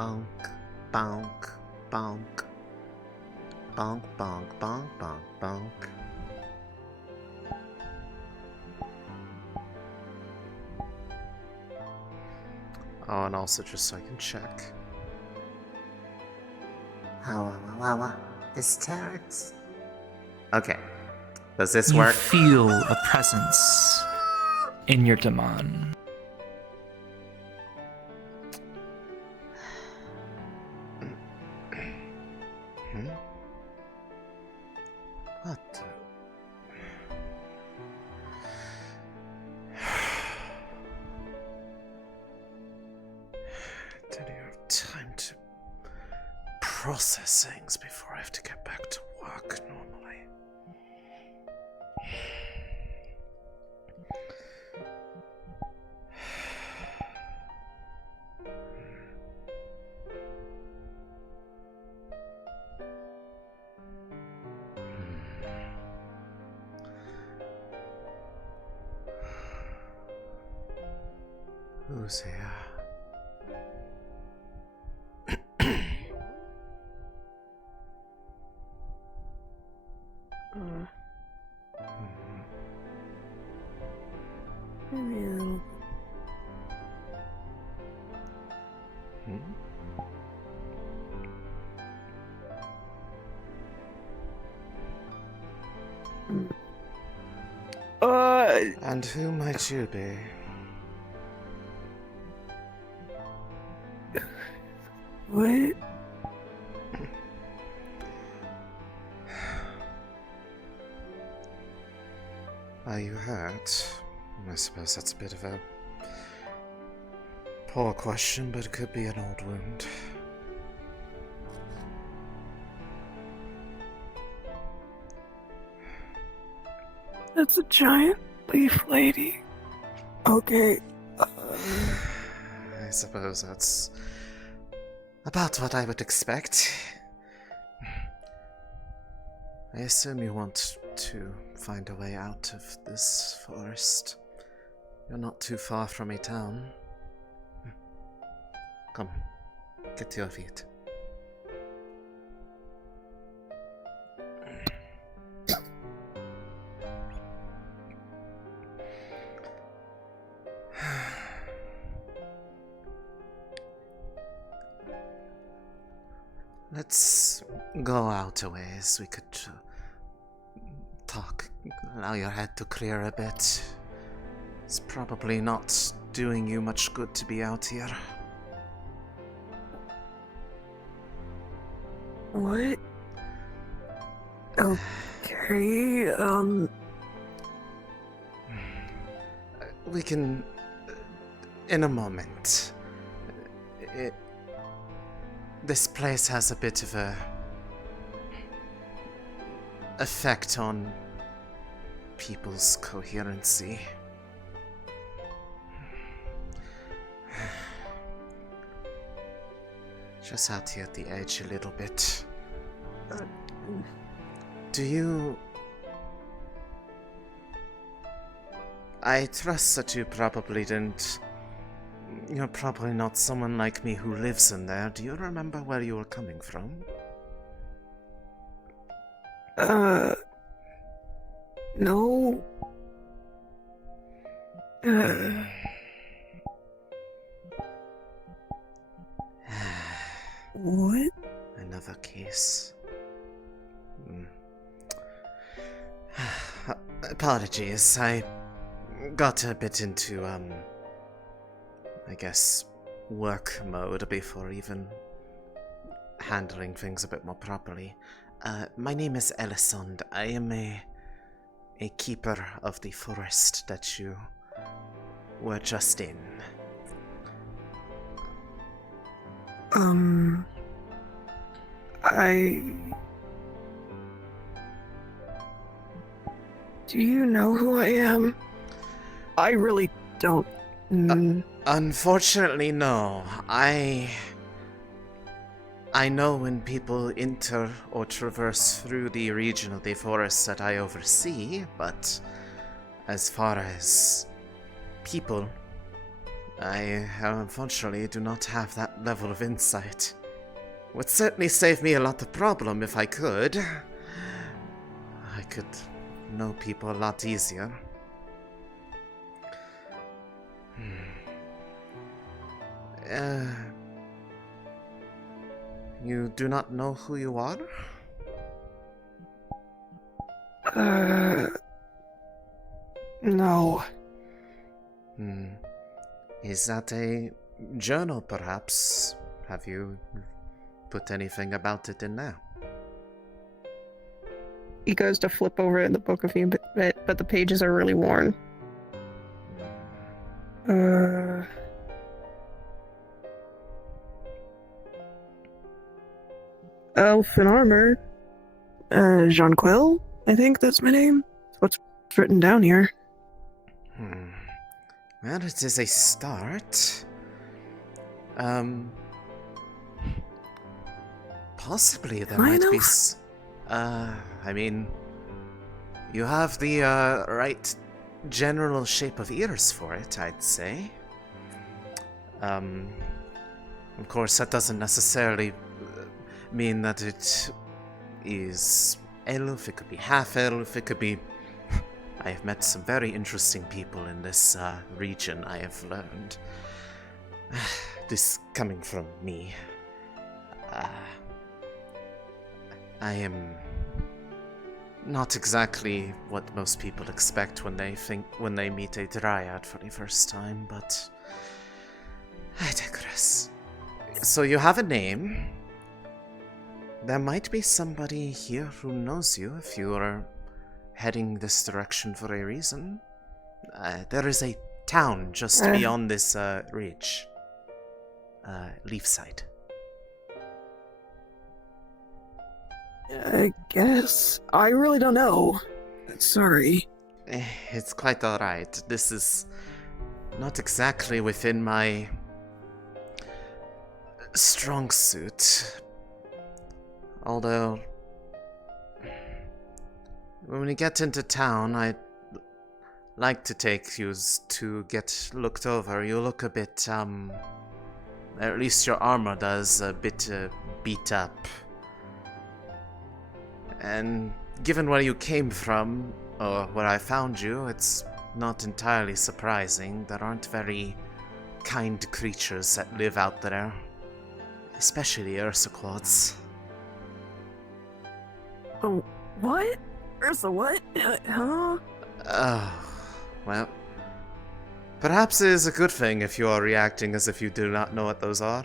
bonk, bonk, bonk. Bonk, bonk, bonk, bonk, bonk. Oh, and also just so I can check. This turns. Okay. Does this work? You feel a presence in your demon. What the... Don't you have time to process things before I have to get back to work normally? Who's here? Hello. And who might you be? What? Are you hurt? I suppose that's a bit of a poor question, but it could be an old wound. That's a giant leaf lady. Okay. I suppose that's about what I would expect. I assume you want to find a way out of this forest. You're not too far from a town. Come, get to your feet. Let's go out a ways. We could talk, allow your head to clear a bit. It's probably not doing you much good to be out here. What? Okay, We can... in a moment. This place has a bit of a... effect on people's coherency. Just out here at the edge a little bit. Do you... I trust that you probably didn't... You're probably not someone like me who lives in there. Do you remember where you were coming from? No. What? Another case. Apologies, I got a bit into, I guess, work mode before even handling things a bit more properly. My name is Elisande. I am a keeper of the forest that you were just in. Do you know who I am? I really don't. Unfortunately, no. I know when people enter or traverse through the region of the forest that I oversee, but as far as people, I unfortunately do not have that level of insight. Would certainly save me a lot of problem if I could. I could know people a lot easier. You do not know who you are? No. Is that a journal, perhaps? Have you put anything about it in there? He goes to flip over in the book a few bit, but the pages are really worn. Elf in armor. Jonquil? I think that's my name. That's what's written down here. Well, it is a start. Possibly there might be I mean, you have the, right general shape of ears for it, I'd say. Of course, that doesn't necessarily mean that it is elf, it could be half elf, it could be... I have met some very interesting people in this region, I have learned. This coming from me. I am not exactly what most people expect when they meet a dryad for the first time, but I digress. So you have a name. There might be somebody here who knows you if you are heading this direction for a reason. There is a town just beyond this ridge. Leefside. I guess. I really don't know. Sorry. It's quite alright. This is not exactly within my strong suit. Although, when we get into town, I'd like to take you to get looked over. You look a bit, at least your armor does, a bit beat up. And given where you came from, or where I found you, it's not entirely surprising. There aren't very kind creatures that live out there. Especially Ursa quads. Oh, what? Ursa, what? Huh? Oh, well. Perhaps it is a good thing if you are reacting as if you do not know what those are.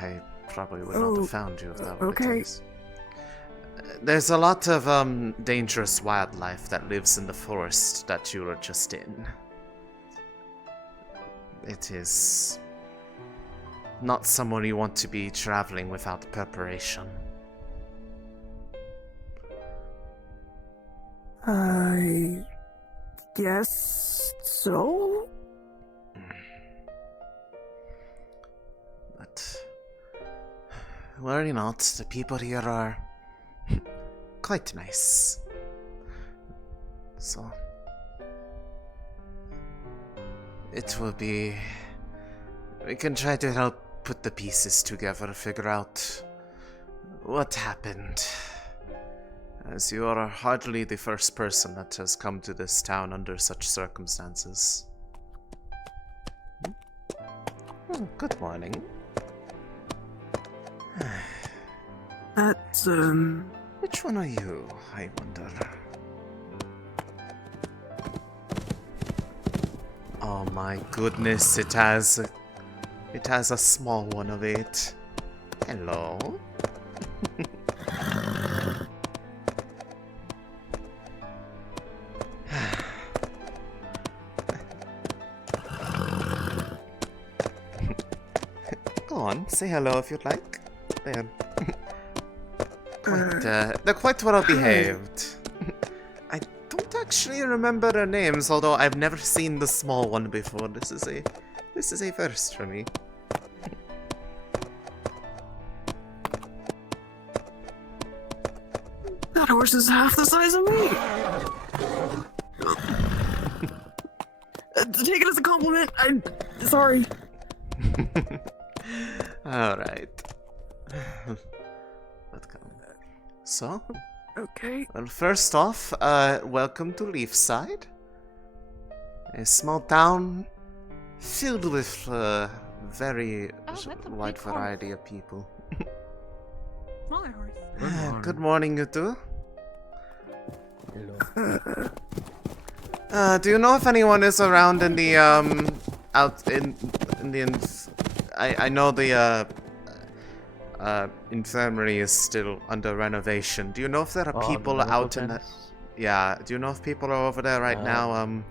I probably would not have found you if that were the case. There's a lot of dangerous wildlife that lives in the forest that you are just in. It is not someone you want to be traveling without preparation. I guess so? But worry not, the people here are quite nice. So it will be... we can try to help put the pieces together, figure out what happened. As you are hardly the first person that has come to this town under such circumstances. Oh, good morning. That's, Which one are you, I wonder? Oh my goodness, it has a small one of it. Hello? Go on, say hello if you'd like. They're quite well behaved. I don't actually remember their names, although I've never seen the small one before. This is a first for me. that horse is half the size of me. Take it as a compliment. I'm sorry. Alright. Let's go. So, Okay. well, first off, welcome to Leefside. A small town filled with very wide variety of people. Smaller horse. Good morning, you two. Do you know if anyone is around in the out in the I know the infirmary is still under renovation. Do you know if there are people out in the... Yeah, do you know if people are over there right now?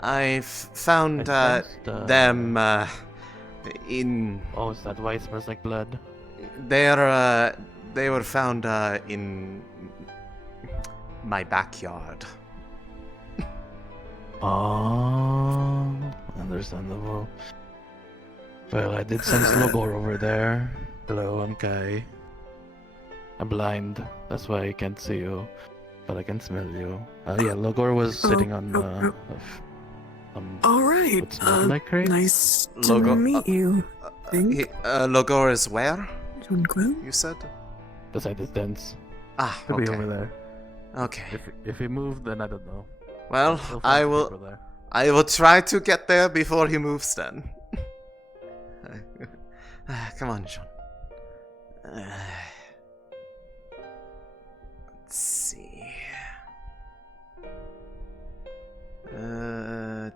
I've found them in... Oh, is that why it smells like blood? They were found in my backyard. Oh, understandable. Well, I did sense Logor over there. Hello, I'm Kai. I'm blind, that's why I can't see you, but I can smell you. Yeah, Logor was sitting on All right. what smelled like crates. Nice to meet you. Logor is where? Quill? You said? Beside the tents. Ah, Could okay. be over there. Okay. If he moved, then I don't know. Well, I will try to get there before he moves then. Come on, John. Let's see.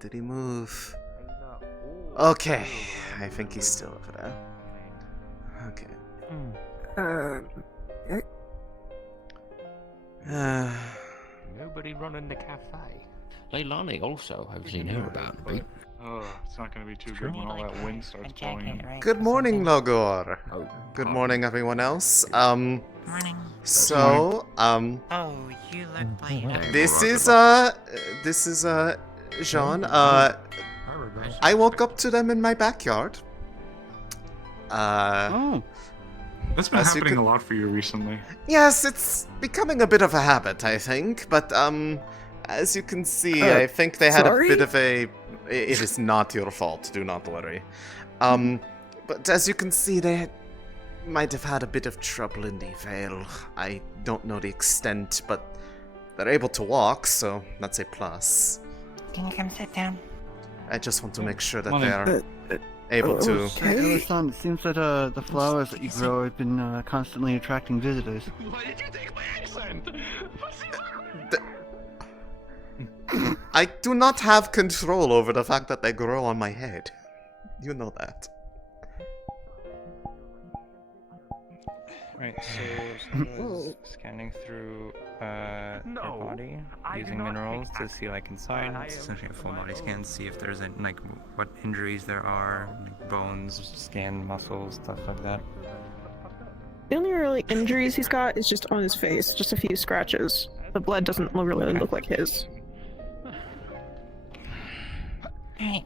Did he move? Okay, I think he's still over there. Okay. Nobody running the cafe. Leilani also, I've seen her about a bit. Oh, it's not going to be too good when all that wind starts blowing in. Good morning, Logor. Oh, Good morning, everyone else. Morning. So, Oh, you look like this is Jean. I woke up to them in my backyard. Oh. That's been As you happening could- a lot for you recently. Yes, it's becoming a bit of a habit, I think. But as you can see, I think they had sorry? a bit of a. It is not your fault. Do not worry. But as you can see, they might have had a bit of trouble in the Vale. I don't know the extent, but they're able to walk, so that's a plus. Can you come sit down? I just want to make sure that Morning. they're able to. Okay. Elisande, it seems that the flowers that you grow have been constantly attracting visitors. Why did you take my accent? I do not have control over the fact that they grow on my head. You know that. Right, so someone was scanning through your body using minerals to see like inside, essentially a full body scan, see if there's like what injuries there are, like bones, skin, muscles, stuff like that. The only really injuries he's got is just on his face, just a few scratches. The blood doesn't really look like his. Alright,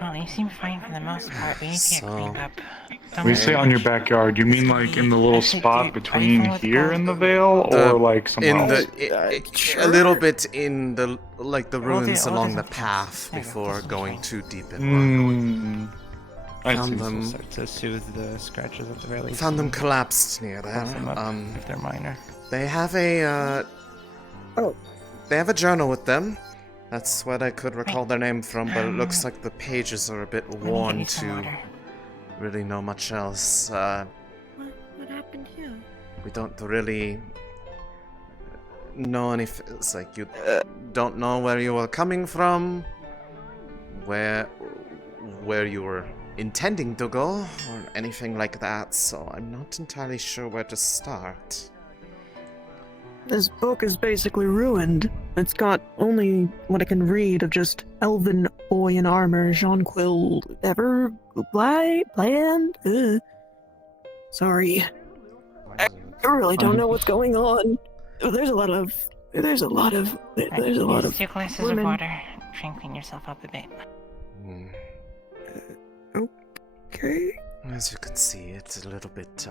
well, you seem fine for the most part. We need to get cleaned up. When you say on your backyard, you mean like in the little spot between here and the Vale, or like somewhere In else? a little bit in the the ruins We'll along do the some path checks. There you go, before do some going checks. too deep in. I Found see. them. Start to soothe the scratches at the very least. Found them collapsed near there. Buff them up if they're minor. They have a they have a journal with them. That's what I could recall their name from, but it looks like the pages are a bit Let me get worn you some to water. really know much else. What happened here? We don't really know any. It's like you don't know where you were coming from, where you were intending to go, or anything like that. So I'm not entirely sure where to start. This book is basically ruined. It's got only what I can read of just elven boy in armor, Jean-Quill, bland? Sorry. I really don't know what's going on. There's a lot of Here's 2 glasses of women. water. Try and clean yourself up a bit. Hmm. Okay. As you can see, it's a little bit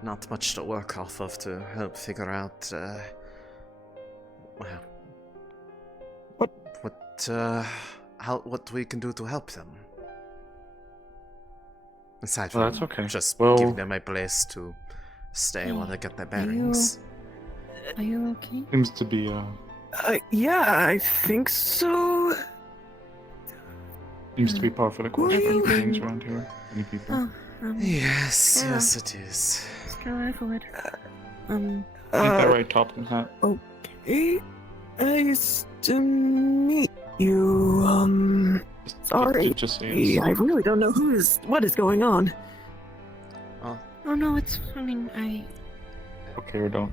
not much to work off of to help figure out, well, what what we can do to help them. Aside Well, from that's okay. just Well- giving them a place to stay while they get their bearings. Are you okay? Seems to be Yeah, I think so. par for the course for Well- things around here. Many people. Yes, Yeah. yes it is. Let's go forward. Ain't that right, Topping Hat? Okay. Nice to meet you. Sorry. Just say I really don't know what is going on. Oh no, it's. I mean, I. okay or don't.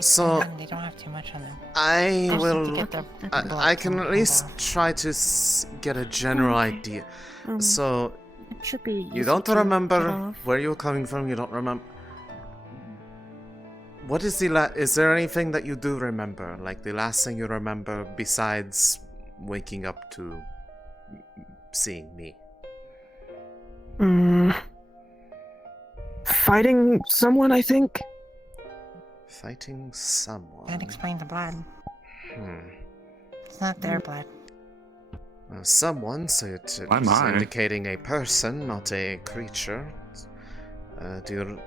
So- They don't have too much on them. I Just will. to get their I blood can at pumped least off. try to get a general Okay. idea. Um, So, It should be. you easy don't to get remember off. where you're coming from, you don't remember. What is is there anything that you do remember? Like the last thing you remember besides waking up to seeing me? Fighting someone, I think. Fighting someone. That explains the blood. Hmm. It's not their blood. Someone, so it's My, my. indicating a person, not a creature. Do you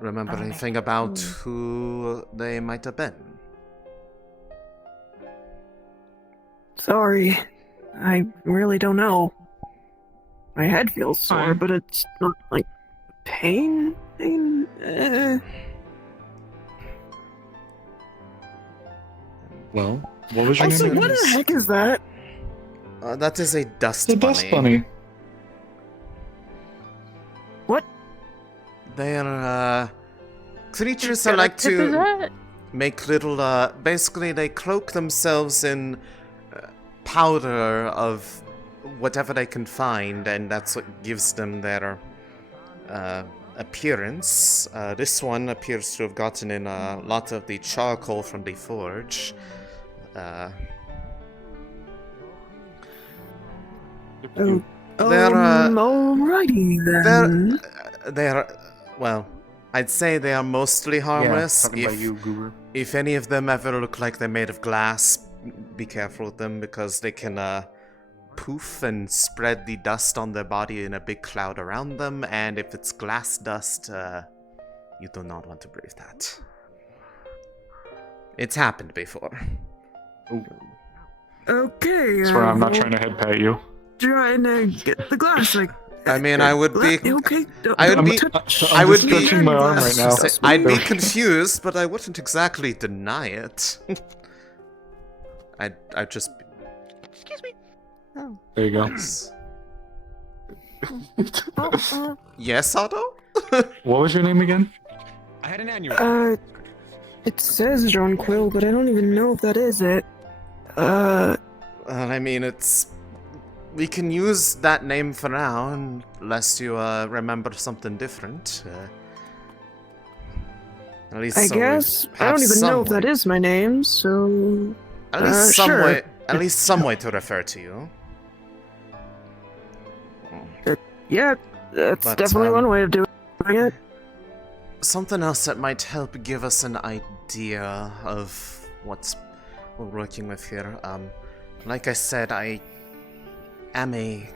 remember anything about who they might have been? Sorry. I really don't know. My head feels sore, Fine. but it's not like pain. Well, What was your Also, name? what the heck is that? That is a dust The bunny. dust bunny. What? They are creatures that like to make little. Basically, they cloak themselves in powder of whatever they can find, and that's what gives them their appearance. This one appears to have gotten in a lot of the charcoal from the forge. Alrighty then. Well, I'd say they are mostly harmless. Talking about you, Goober. If any of them ever look like they're made of glass, be careful with them because they can poof and spread the dust on their body in a big cloud around them, and if it's glass dust, you do not want to breathe that. It's happened before. Okay. Swear I'm not trying to head pat you. Trying to get the glass. Like, I mean, I would be. okay. I would be. I'm would just be. stretching my arm right now. I'd be confused, but I wouldn't exactly deny it. I'd just. Excuse me. Oh. There you go. Yes, Otto? What was your name again? I had an aneurysm. It says John Quill, but I don't even know if that is it. I mean, it's. We can use that name for now, unless you remember something different. At least I so we guess I have don't even some know if that way- is my name. So At least some sure. way. At least some way to refer to you. yeah, that's But, definitely one way of doing it. Something else that might help give us an idea of what we're working with here. Like I said, I am a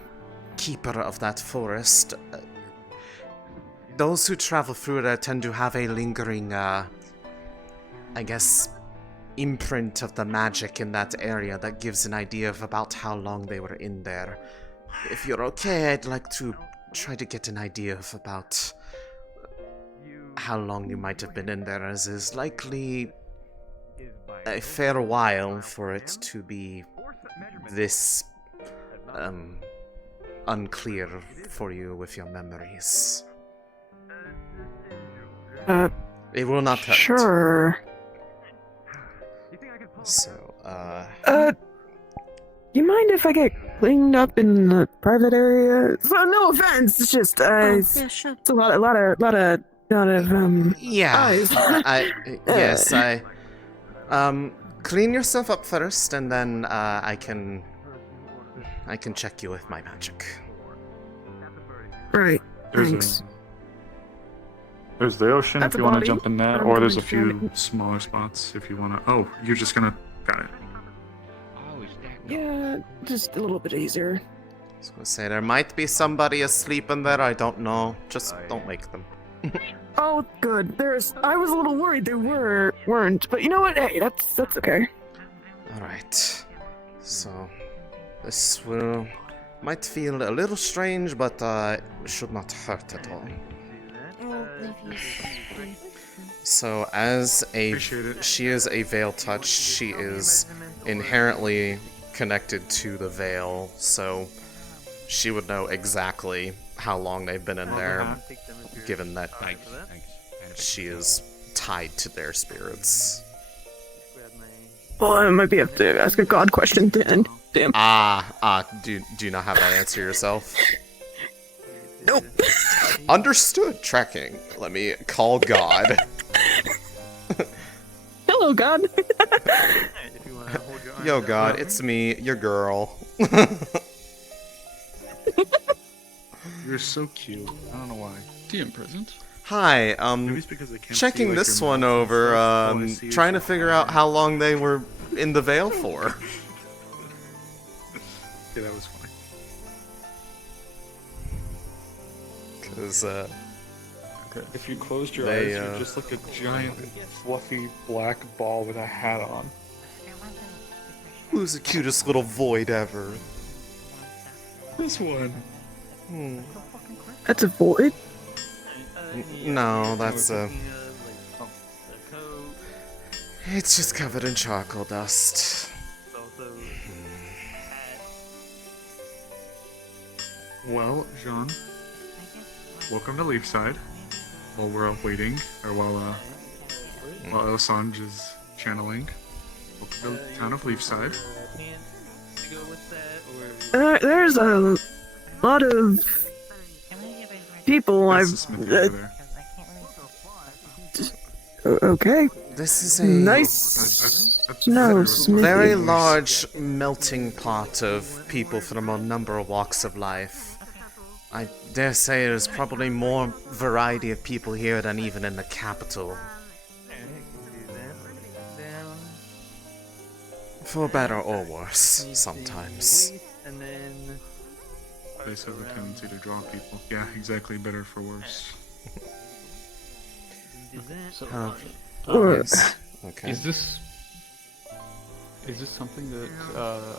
keeper of that forest. Those who travel through there tend to have a lingering, I guess, imprint of the magic in that area that gives an idea of about how long they were in there. If you're okay, I'd like to try to get an idea of about how long you might have been in there, as is likely a fair while for it to be this unclear for you with your memories. It will not hurt. Sure. So, you mind if I get cleaned up in the private area? So, no offense. It's just, Yeah, sure. it's a lot of yeah. eyes. Yes, clean yourself up first, and then I can check you with my magic. Right. There's Thanks. There's the ocean That's if a you want to body. jump in that, I'm or there's a going to few smaller spots if you want to. Oh, you're just gonna. Got it. Oh, is that Yeah, just a little bit easier. I was gonna say, there might be somebody asleep in there, I don't know. Just don't wake them. Oh, good. I was a little worried there weren't, but you know what? Hey, that's okay. Alright. So, this might feel a little strange, but should not hurt at all. So, as she is a Vale touch, she is inherently connected to the Vale, so she would know exactly how long they've been in there, given that she is tied to their spirits. Well, I might have to ask a god question then. Damn. Do you not have that answer yourself? Nope. Understood. Tracking. Let me call God. Hello, God. Yo, God, it's me, your girl. You're so cute. I don't know why. DM present. Hi, Maybe it's because I can't checking see, like, this your one mouth and over, stuff. All I see is trying to your figure eyes. out how long they were in the Vale for. Yeah, that was funny. Cause, If you closed your They, eyes, you're just like a giant, fluffy black ball with a hat on. who's the cutest little void ever? This one. That's a void. No, that's it's just covered in charcoal dust. Well, Jean, welcome to Leefside. While we're all waiting, or while Elisande is channeling, welcome to the town of Leefside. There's a lot of people That's I've. the smithy over there. Okay. This is a Nice. No, Smithy. very large melting pot of people from a number of walks of life. I dare say there's probably more variety of people here than even in the capital. For better or worse, sometimes. This has a tendency to draw people. Yeah, exactly. Better for worse. So, Okay. is this something that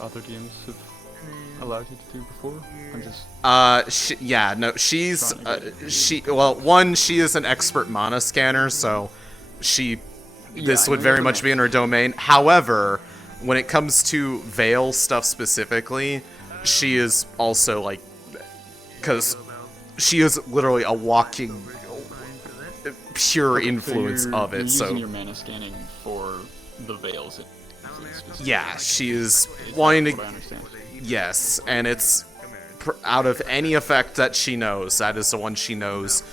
other DMs have allowed you to do before? I'm just. Yeah, no, she's, she is an expert mana scanner, so this would very much be in her domain. However, when it comes to Vale stuff specifically, she is also, like, because she is literally a walking, pure influence of it, so. Using your mana scanning for the Vales. Yeah, she is wanting What I to. understand. Yes, and it's out of any effect that she knows, that is the one she knows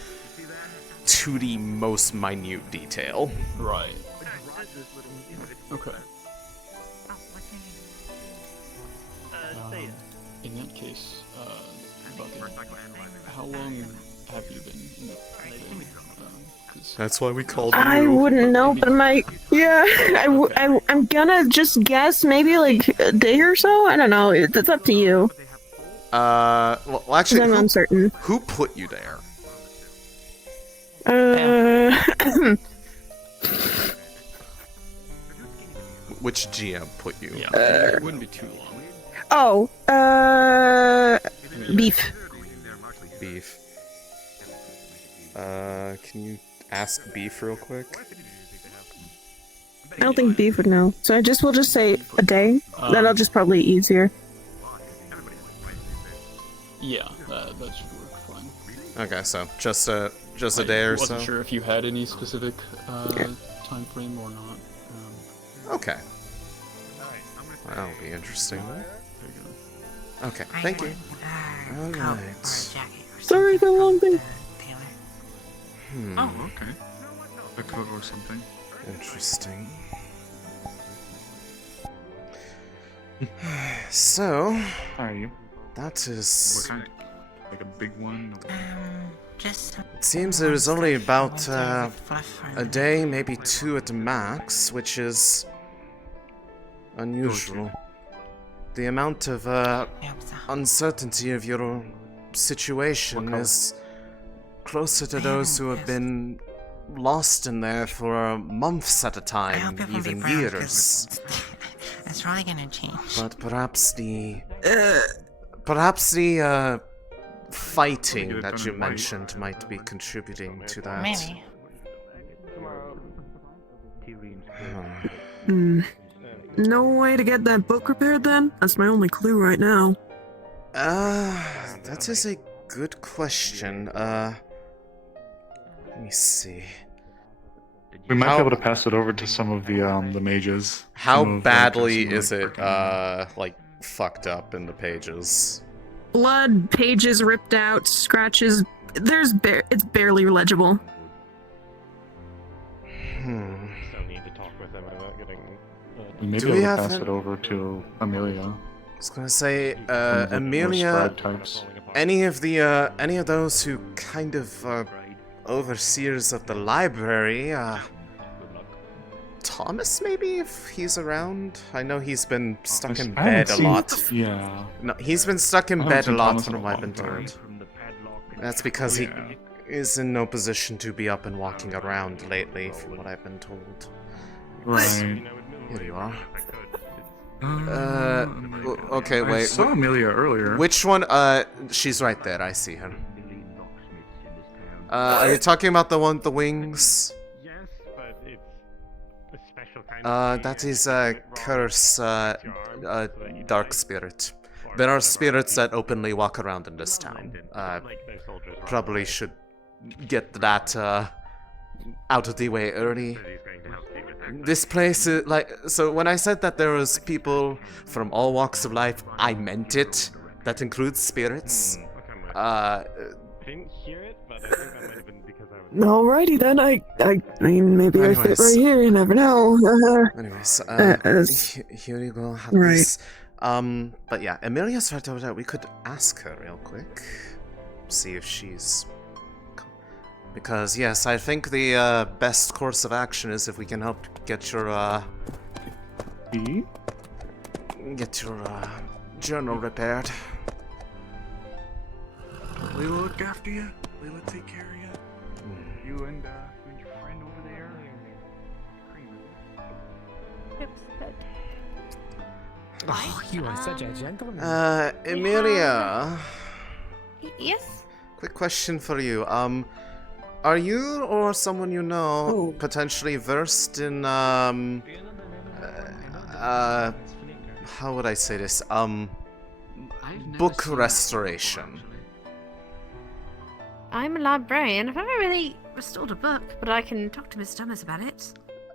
to the most minute detail. Right. Okay. In that case, Bucket, how long have you been in the Vale? That's why we called you. I wouldn't know, but I'm gonna just guess maybe like a day or so. I don't know. It's up to you. Well, actually, I'm uncertain. Who put you there? Which GM put you? Yeah, it wouldn't be too long. Beef. Beef. Can you ask Beef real quick? I don't think Beef would know. So we'll just say a day. That'll just probably be easier. Yeah, that should work fine. Okay, so just a day or so. I wasn't sure if you had any specific time frame or not. Okay. That'll be interesting. There you go. Okay, thank you. Alright. Sorry, the long thing. Oh, okay. A coat or something. Interesting. So, How are you? that is. What kind? Like a big one? Just It seems there was only about fluff a day, maybe 2 at the max, which is unusual. The amount of uncertainty of your situation is closer to those who have been lost in there for months at a time, even years. It's probably gonna change. But perhaps the fighting that you mentioned might be contributing to that. Maybe. No way to get that book repaired then? That's my only clue right now. That is a good question. Let me see. We might be able to pass it over to some of the mages. How Some of, badly some of, is it, freaking- like, fucked up in the pages? Blood, pages ripped out, scratches. It's barely legible. We may Do be we able have to pass an- it over to Amelia. I was gonna say, One of the more Amelia, scribe types. any of those who kind of are overseers of the library, Thomas maybe, if he's around? I know he's been stuck in I haven't bed a seen- lot. Yeah. No, he's been stuck in I haven't bed a seen lot Thomas in from a what I've long been time. told. That's because he is in no position to be up and walking around lately, from what I've been told. Right. Here you are. Uh, Okay, I wait. saw Amelia earlier. Which one? She's right there. I see her. Are you talking about the one with the wings? Yes, but it's a special kind That is a curse, dark spirit. There are spirits that openly walk around in this town. Probably should get that, out of the way early. This place is, like, so when I said that there was people from all walks of life, I meant it. That includes spirits. didn't hear it, but I think that might have been because I was... Alrighty then, I mean, maybe I fit Anyways. right here, you never know. Anyways, here you go. Have Right. this. But yeah, Amelia's right over there. We could ask her real quick. See if she's... Because, yes, I think the best course of action is if we can help get your, journal repaired. Leela look after you. Leela take care of you. You and your friend over there. Oh, you are such a gentleman. Amelia. Yes? Quick question for you. Are you or someone you know potentially versed in, how would I say this? Book restoration. I'm a librarian. I've never really restored a book, but I can talk to Miss Thomas about it.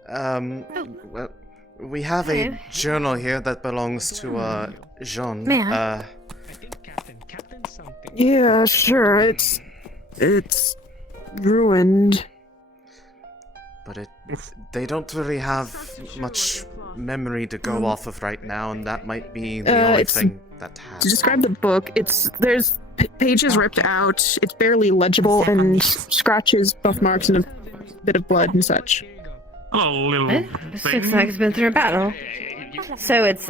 Well, we have a journal here that belongs to, Jean. May I? Yeah, sure, it's ruined. But they don't really have much memory to go off of right now, and that might be the only thing that To has. describe the book, there's pages ripped out, it's barely legible, and scratches, buff marks, and a bit of blood and such. Hello, little This looks like it's been through a battle. So it's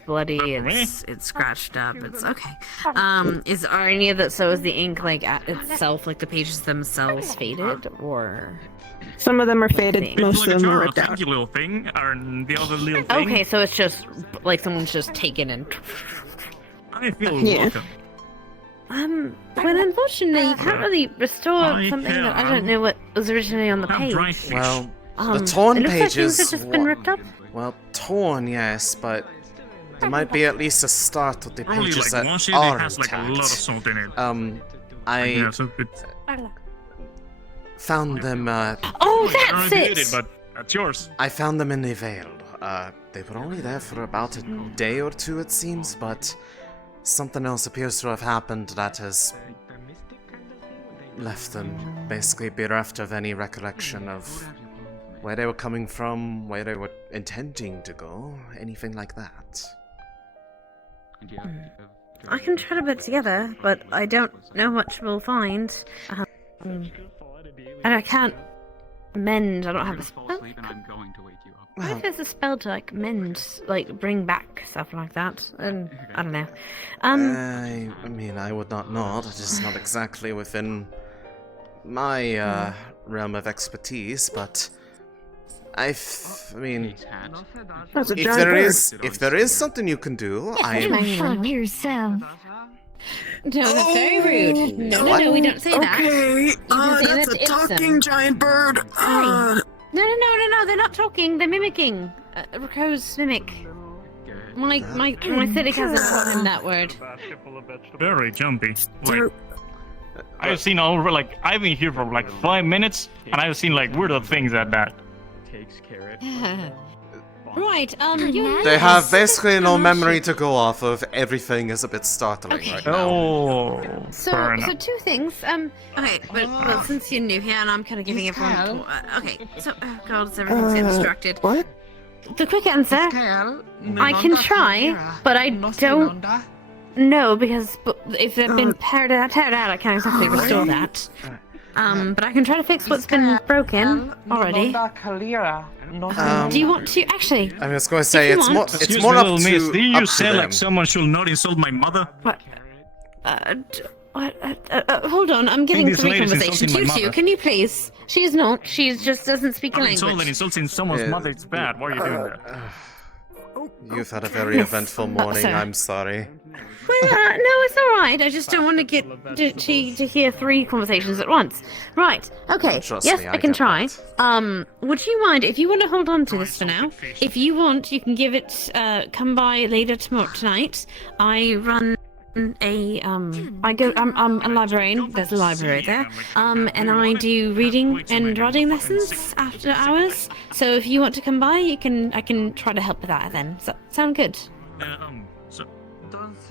bloody, it's scratched up, it's okay. Are any of that, so is the ink like at itself, like the pages themselves faded, or? Some of them are faded, most of them are ripped out. Thank you, little thing. Or the other little thing. Okay, so it's just like someone's just taken and. I feel Yeah. welcome. Well, unfortunately, you can't really restore something that I don't know what was originally on the page. Well, the torn it looks pages. like things have just been ripped up. Well, torn, yes, but there might be at least a start with the Only pages like that one sheet are has like a lot of intact. salt in it. I Yeah, so it's... found them. Oh, I that's did it! but that's yours. I found them in the Vale. They were only there for about a day or two, it seems, but something else appears to have happened that has left them basically bereft of any recollection of where they were coming from, where they were intending to go, anything like that. I can try to put it together, but I don't know much we'll find. And I can't mend. I don't have a spell. I'm going to wake you up. What if there's a spell to like mend, like bring back stuff like that? And I don't know. I mean, I would not know. It is not exactly within my realm of expertise, but I mean, if there is something you can do, I am. Fuck yourself. No, that's very rude. No, we don't say that. Okay, You can say that's that a to talking Ibsen. giant bird. No, they're not talking. They're mimicking. Crows mimic. My city cousin taught him that word. Very jumpy. Like, I've seen I've been here for like 5 minutes, and I've seen like weirder things at that. Takes carrot. Right, They have basically no memory to go off of. Everything is a bit startling right now. Oh, So two things. Okay, well, since you're new here and I'm kind of giving everyone. Okay, so oh god, everything's getting distracted. What? The quick answer: I can try, but I don't know because if they've been teared out, I can't exactly restore that. But I can try to fix what's been broken already. Do you want to actually? I was going to say it's more up to. Miss, do you up say to like them. someone should not insult my mother? What? Hold on, I'm getting This three lady's conversations. insulting You my two, mother. can you please? She's not. She just doesn't speak a I'm told that language. insulting someone's mother is bad. Why are you doing that? You've had a very eventful morning. sorry. I'm sorry. Well, no, it's all right. I just don't want to get to hear three conversations at once. Right. Okay. Trust Yes, me, I can get try. that. Would you mind if you want to hold on to this for now? If you want, you can give it. Come by later tonight. I run I'm a librarian. There's a library there. And I do reading and writing lessons after hours. So if you want to come by, I can try to help with that then. Does that sound good?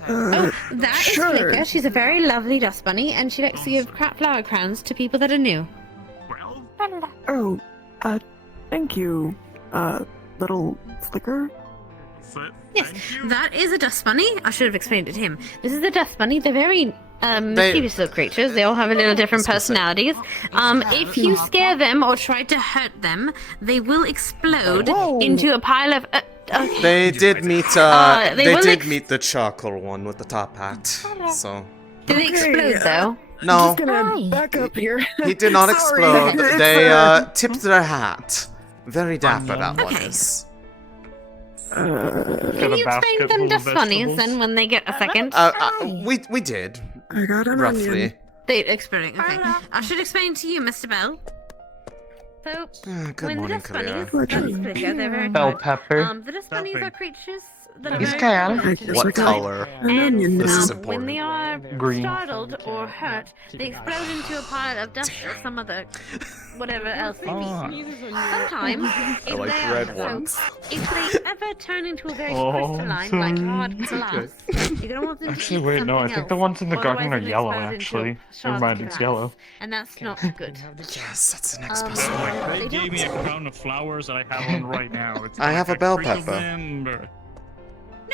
That is sure. Flicker. She's a very lovely dust bunny, and she likes to give flower crowns to people that are new. Oh, thank you, little Flicker. Yes, that is a dust bunny. I should have explained it to him. This is a dust bunny. They're very mischievous little creatures. They all have a little different personalities. If you scare them or try to hurt them, they will explode into a pile of. Okay. They did meet. They will meet the charcoal one with the top hat. So. Did they explode though? No. I'm just gonna back up here. He did not Sorry. explode. It's, They tipped their hat. Very dapper that one is. Can you explain them dust bunnies then when they get a second? We did. I got an roughly. onion. They exploding. Okay. I should explain to you, Mr. Bell. So, Good when the morning, dust bunnies, Kalia. that's Flicker, they're very Bell good. pepper. The dust bunnies are creatures that are Yes, very Kyle. intelligent. What color? An onion This is now. important. When they are Green. startled or hurt, they explode into a pile of dust or some other whatever else they be. Sometimes, if like they red are ones. if they ever turn into a very crystalline, like hard glass, you're gonna want them to Actually, eat wait, no, I something think the else, ones in the otherwise garden are they'll yellow, explode into actually. shards Never of mind, it's glass, yellow. and that's not good. Yes, that's the next Um, puzzle. Like, They they gave don't- me a crown of flowers that I have on right now. It's I like have a bell sprinkled pepper. them, but-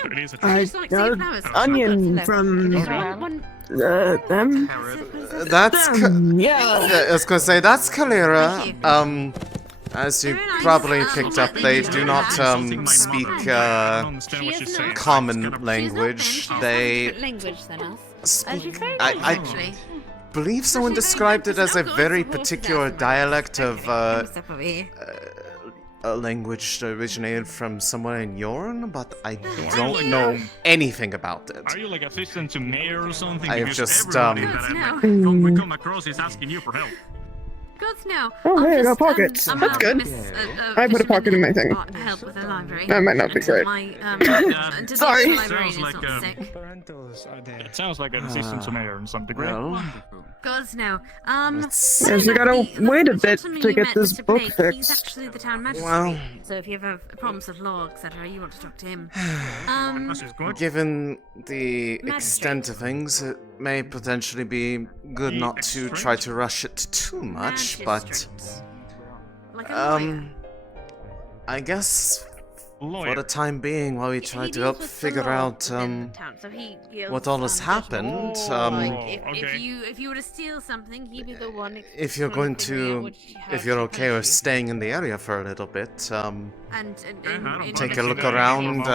No, It is a I just like got sea an flowers. onion Oh, from one. them. That's. Yeah. I was gonna say that's Kalira. Thank As you Very nice. probably picked up, they do not Insulting my speak mother. I don't understand what She she's is saying. not. common language. They language than us. speak. She's very I- nice, I- actually. believe someone she's very described good it as a to very support particular that. dialect of Come step over here. a language that originated from somewhere in Yorn, but I Yeah. don't know anything about it. Are you like assistant to mayor or something? I have Because just, everybody um, that I've No. come across is asking you for help. Gods no. Oh, hey, I I'm got just, pockets. I'm That's good. I put a pocket in my thing. Help with the library. That might not be great. My, Sorry. The librarian Sounds is like not a- sick. It sounds like an assistant to mayor in some degree. Well, Gods no. Let's- Yes, we gotta wait a bit Gentleman to you get met, this Mr. book Blake, He's fixed. actually the town magistrate. Well- So if you ever have problems with law, etc., you want to talk to him. This is good. given the Magistrate. extent of things, it may potentially be good not to try to rush it too much, but Magistrates. Like a lawyer. I guess for the time being, while we try to help figure out what all has happened. If you were to steal something, he'd be the one. If you're going to, if you're okay with staying in the area for a little bit, take a look around,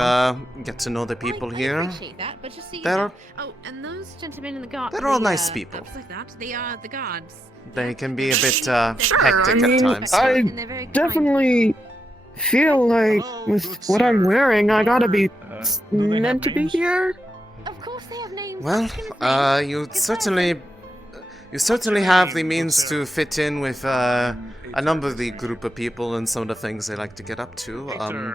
get to know the people here. Appreciate that, but just so you They're know, and those gentlemen in the guard. they're all nice people. Like that. They are the guards. They can be a bit Sure, hectic I mean, at times. I definitely feel like with what I'm wearing, I gotta be meant to be here. Of course they have names. Well, you certainly have the means to fit in with a number of the group of people and some of the things they like to get up to.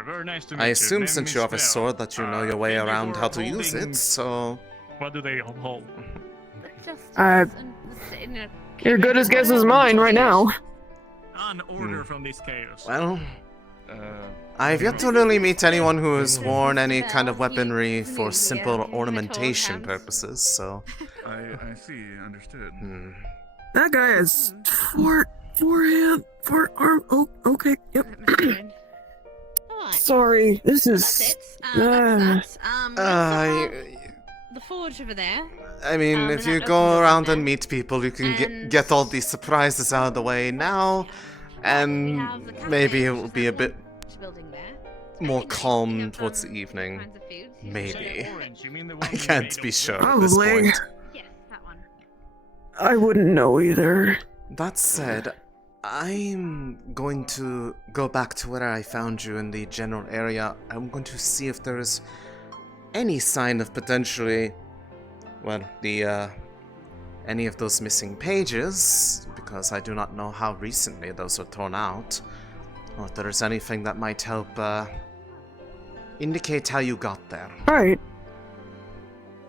Very nice to meet I you. assume Name since is you have a Vale. sword that you know your way Thank you around for how to use holding- it, so... What do they hold? You're good as guess as mine right now. An order from this chaos. Well, I've yet to really meet anyone who has worn any kind of weaponry for simple ornamentation purposes, so... I see, understood. That guy has four arm. Oh, okay, yep. Sorry, this is. The forge over there. I mean, if you go around and meet people, you can get all these surprises out of the way now, and maybe it will be a bit more calm towards the evening. Maybe. I can't be sure at this Probably. point. I wouldn't know either. That said, I'm going to go back to where I found you in the general area. I'm going to see if there is any sign of potentially, well, any of those missing pages, because I do not know how recently those were thrown out, or if there is anything that might help indicate how you got there. Alright.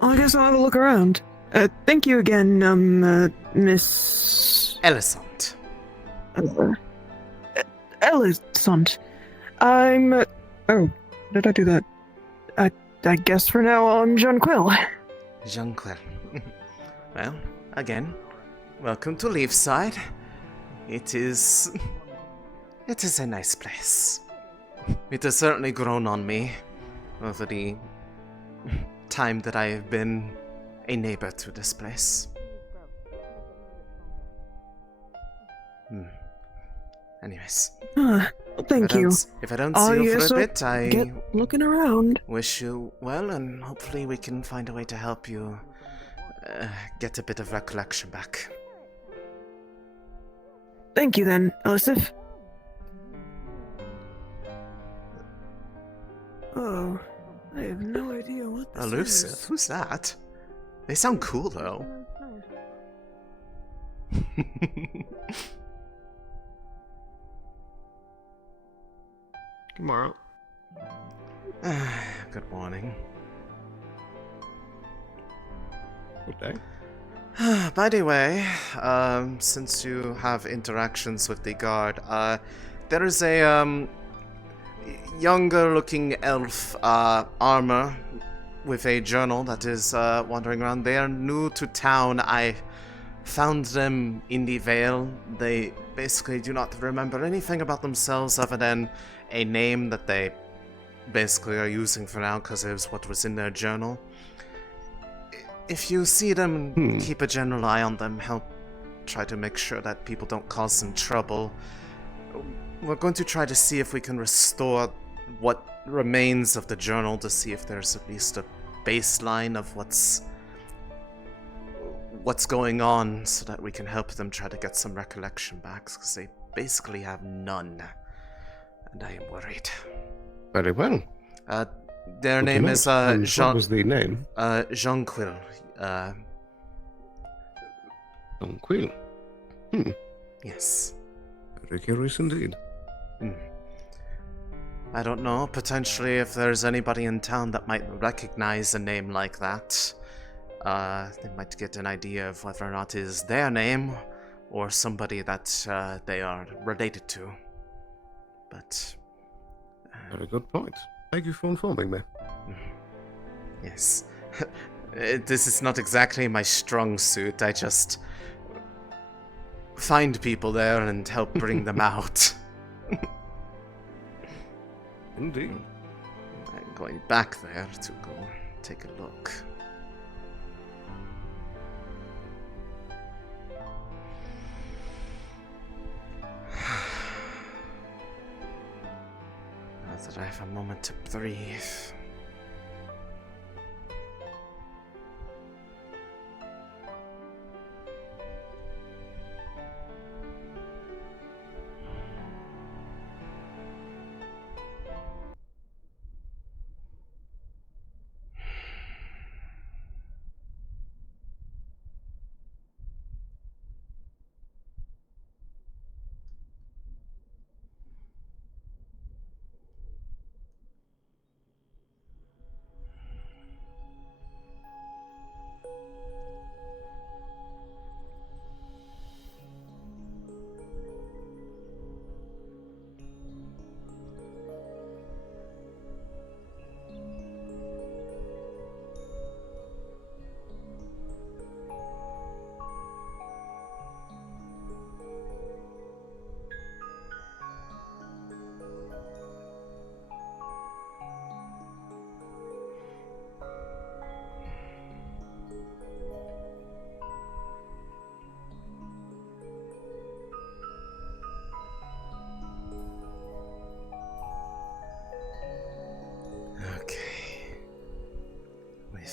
Well, I guess I'll have a look around. Thank you again, Miss... Elisande. Elisande. I'm... oh, did I do that? I guess for now I'm Jonquil. Jonquil. Well, again, welcome to Leefside. It is a nice place. It has certainly grown on me over the time that I have been a neighbor to this place. Anyways. Well, thank you. If I don't see you for a bit, I get looking around. wish you well, and hopefully we can find a way to help you get a bit of recollection back. Thank you then, Elisif. Oh, I have no idea what this Elusive? is. Who's that? They sound cool, though. Tomorrow. Good morning. Good day. By the way, since you have interactions with the guard, there is a younger-looking elf armor with a journal that is wandering around. They are new to town. I found them in the Vale. They basically do not remember anything about themselves other than a name that they basically are using for now because it was what was in their journal. If you see them, keep a general eye on them. Help try to make sure that people don't cause them trouble. We're going to try to see if we can restore what remains of the journal to see if there's at least a baseline of what's going on so that we can help them try to get some recollection back, because they basically have none. And I am worried. Very well. Their name is What Jean. was the name? Jonquil. Jonquil. Yes. Very curious indeed. I don't know. Potentially, if there's anybody in town that might recognize a name like that, they might get an idea of whether or not it is their name or somebody that they are related to. But very good point. Thank you for informing me. Yes. This is not exactly my strong suit. I just find people there and help bring them out. Indeed. going back there to go take a look. Now that I have a moment to breathe.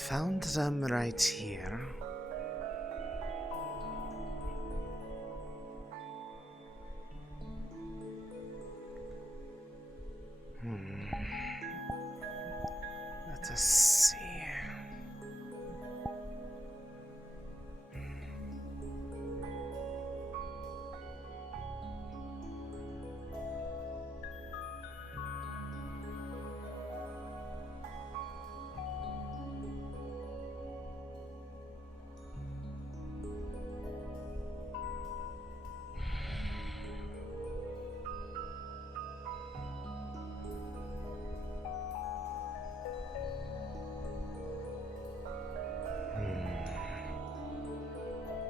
Found them right here. Let us see.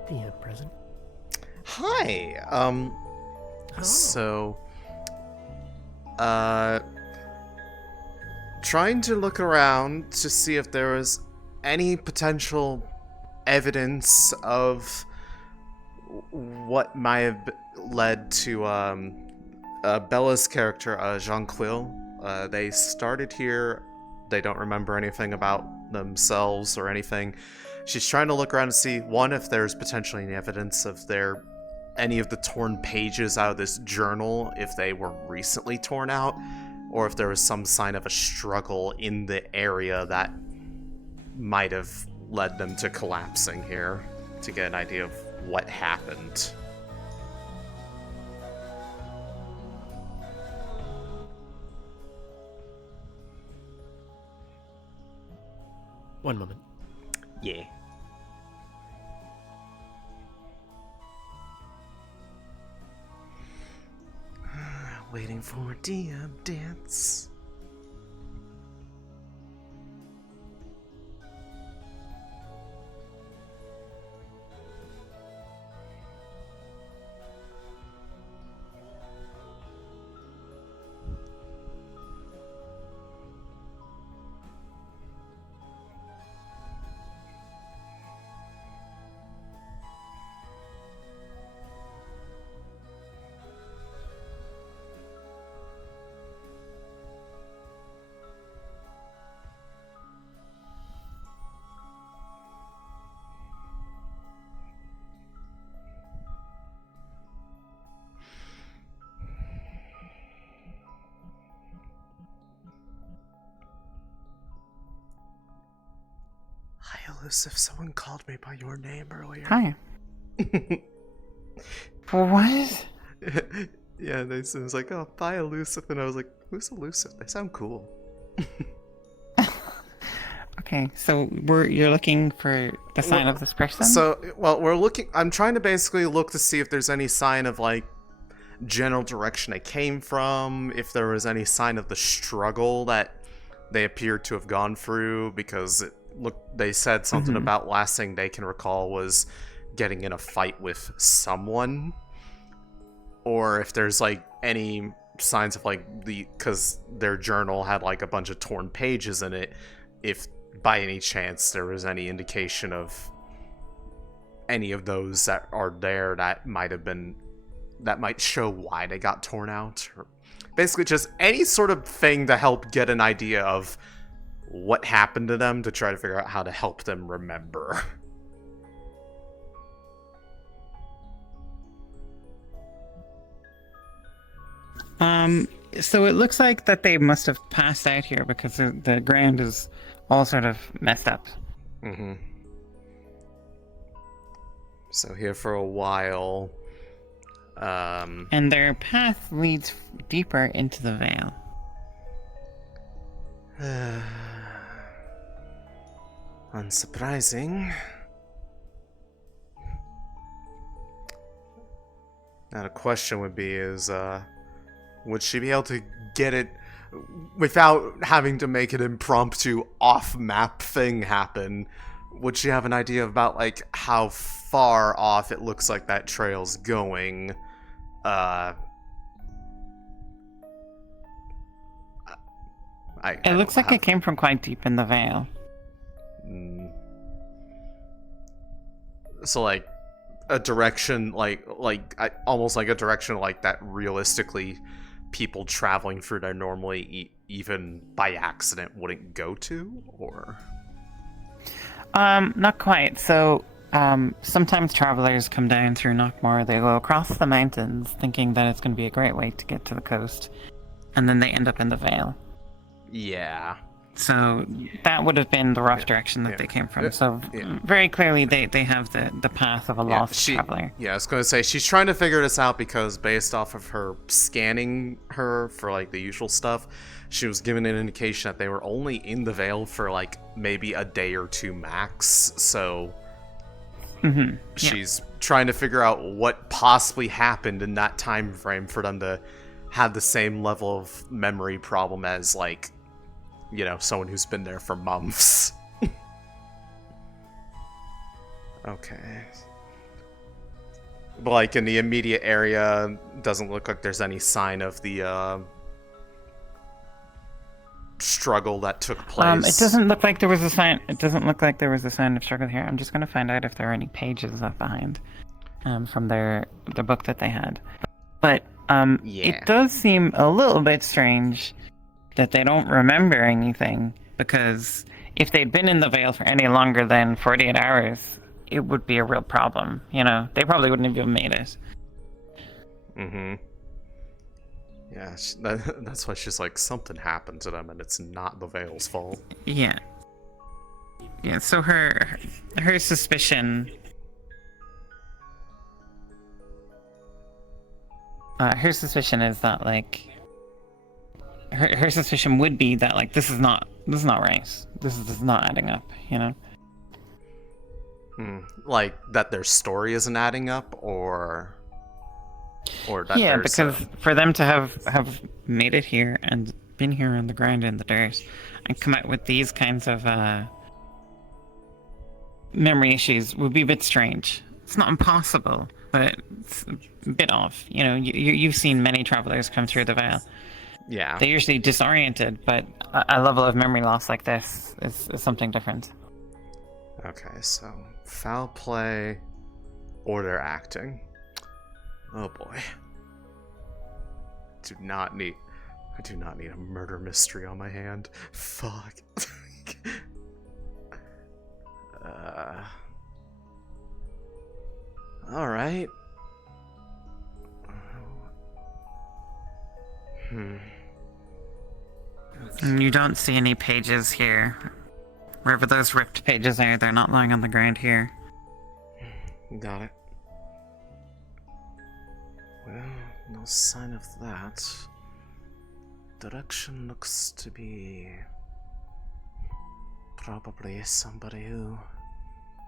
The present. Hi. So, trying to look around to see if there was any potential evidence of what might have led to Bella's character, Jonquil. They started here. They don't remember anything about themselves or anything. She's trying to look around to see, one, if there's potentially any evidence of any of the torn pages out of this journal, if they were recently torn out, or if there was some sign of a struggle in the area that might have led them to collapsing here, to get an idea of what happened. One moment. Yeah. Waiting for the updates. Hi, Elusive. Someone called me by your name earlier. Hi. What? Yeah, they was like, oh, bye, Elusive. And I was like, who's Elusive? They sound cool. Okay, so you're looking for the sign of this person? So, well, I'm trying to basically look to see if there's any sign of, like, general direction it came from, if there was any sign of the struggle that they appeared to have gone through, because they said something about last thing they can recall was getting in a fight with someone, or if there's like any signs of like because their journal had like a bunch of torn pages in it, if by any chance there was any indication of any of those that are there that might show why they got torn out, or basically just any sort of thing to help get an idea of what happened to them to try to figure out how to help them remember. So it looks like that they must have passed out here because the ground is all sort of messed up. Mm-hmm. So here for a while. And their path leads deeper into the Vale. Unsurprising. Now the question would be would she be able to get it without having to make an impromptu off-map thing happen? Would she have an idea about like how far off it looks like that trail's going? It looks like it came from quite deep in the Vale. So like a direction almost like a direction like that realistically people traveling through there normally even by accident wouldn't go to, or not quite. So sometimes travelers come down through Knockmore, they go across the mountains thinking that it's going to be a great way to get to the coast, and then they end up in the Vale. Yeah. So that would have been the rough direction that they came from. So very clearly they have the path of a lost traveler. Yeah, I was going to say, she's trying to figure this out because based off of her scanning her for like the usual stuff, she was given an indication that they were only in the Vale for like maybe a day or two max. So she's trying to figure out what possibly happened in that time frame for them to have the same level of memory problem as like, you know, someone who's been there for months. Okay. But like in the immediate area, doesn't look like there's any sign of the struggle that took place. It doesn't look like there was a sign. It doesn't look like there was a sign of struggle here. I'm just going to find out if there are any pages left behind from the book that they had. But it does seem a little bit strange that they don't remember anything, because if they'd been in the Vale for any longer than 48 hours, it would be a real problem. You know, they probably wouldn't have even made it. Yeah, that's why she's like, something happened to them and it's not the Vale's fault. Yeah. Yeah, so her suspicion... her suspicion is that, like... Her suspicion would be that, like, this is not right. This is not adding up, you know? Like, that their story isn't adding up, or that yeah, there's because for them to have made it here and been here on the ground in the dirt and come out with these kinds of memory issues would be a bit strange. It's not impossible, but it's a bit off. You know, you've seen many travelers come through the Vale. Yeah. They're usually disoriented, but a level of memory loss like this is something different. Okay, so foul play, order acting. Oh boy. I do not need a murder mystery on my hand. Fuck. Alright. You don't see any pages here. Wherever those ripped pages are, they're not lying on the ground here. Got it. Well, no sign of that. Direction looks to be... probably somebody who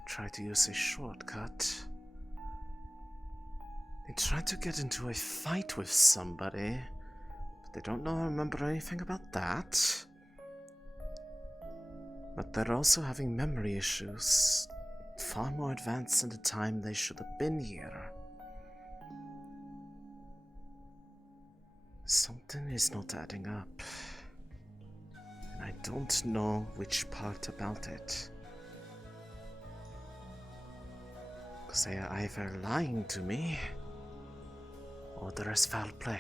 tried to use a shortcut. They tried to get into a fight with somebody, but they don't remember anything about that. But they're also having memory issues, far more advanced than the time they should have been here. Something is not adding up. And I don't know which part about it. Because they are either lying to me, or there is foul play.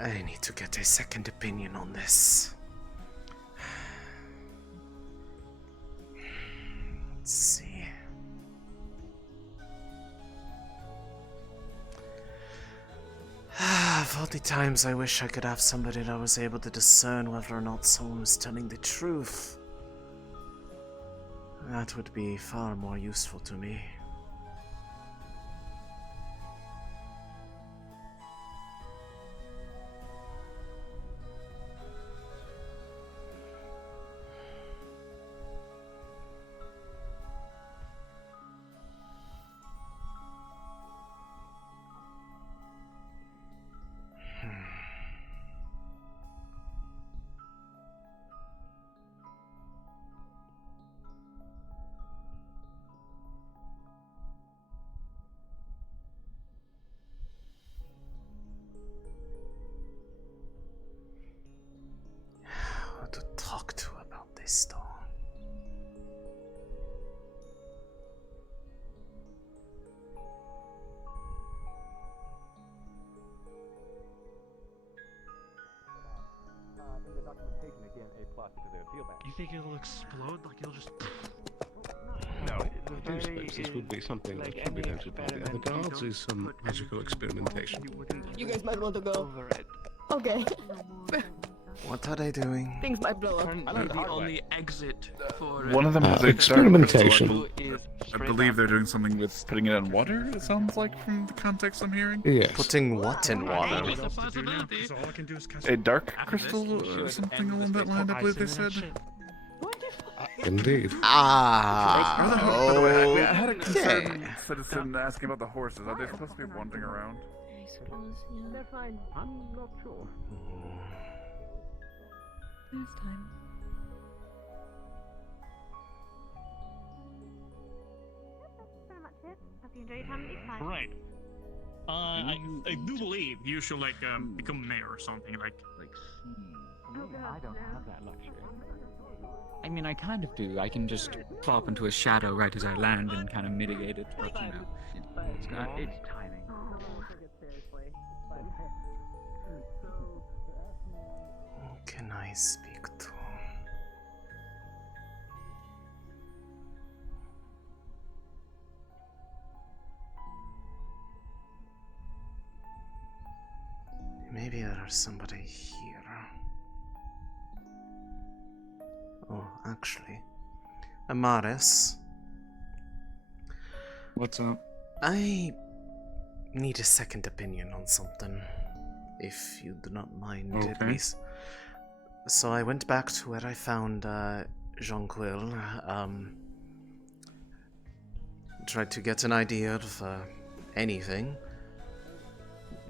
I need to get a second opinion on this. Let's see. Of all the times I wish I could have somebody that was able to discern whether or not someone was telling the truth. That would be far more useful to me. To talk to about this though. In the documentation again, A+ because they would feel bad. You think it'll explode? Like it'll just... No, I do suppose this would be something that should be noted by the other guards, is some magical experimentation. You guys might want to go. Okay. What are they doing? Things might blow up. I'm gonna be on the exit for... One of them has experimentation. I believe they're doing something with putting it in water, it sounds like, from the context I'm hearing. Yes. Putting what in water? A dark crystal or something along that line, I believe they said. Indeed. By the way, I had a Okay. concerned citizen asking about the horses. Are they supposed to be wandering around? I suppose, yeah. They're fine. I'm not sure. There's time. Right. I do believe you should like become mayor or something like. I don't have that luxury. I mean, I kind of do. I can just plop into a shadow right as I land and kind of mitigate it, but you know, it's timing. Who can I speak to? Maybe there's somebody here. Oh, actually. Amaris. What's up? I need a second opinion on something, if you do not mind, at Okay. least. So I went back to where I found Jonquil, tried to get an idea of anything.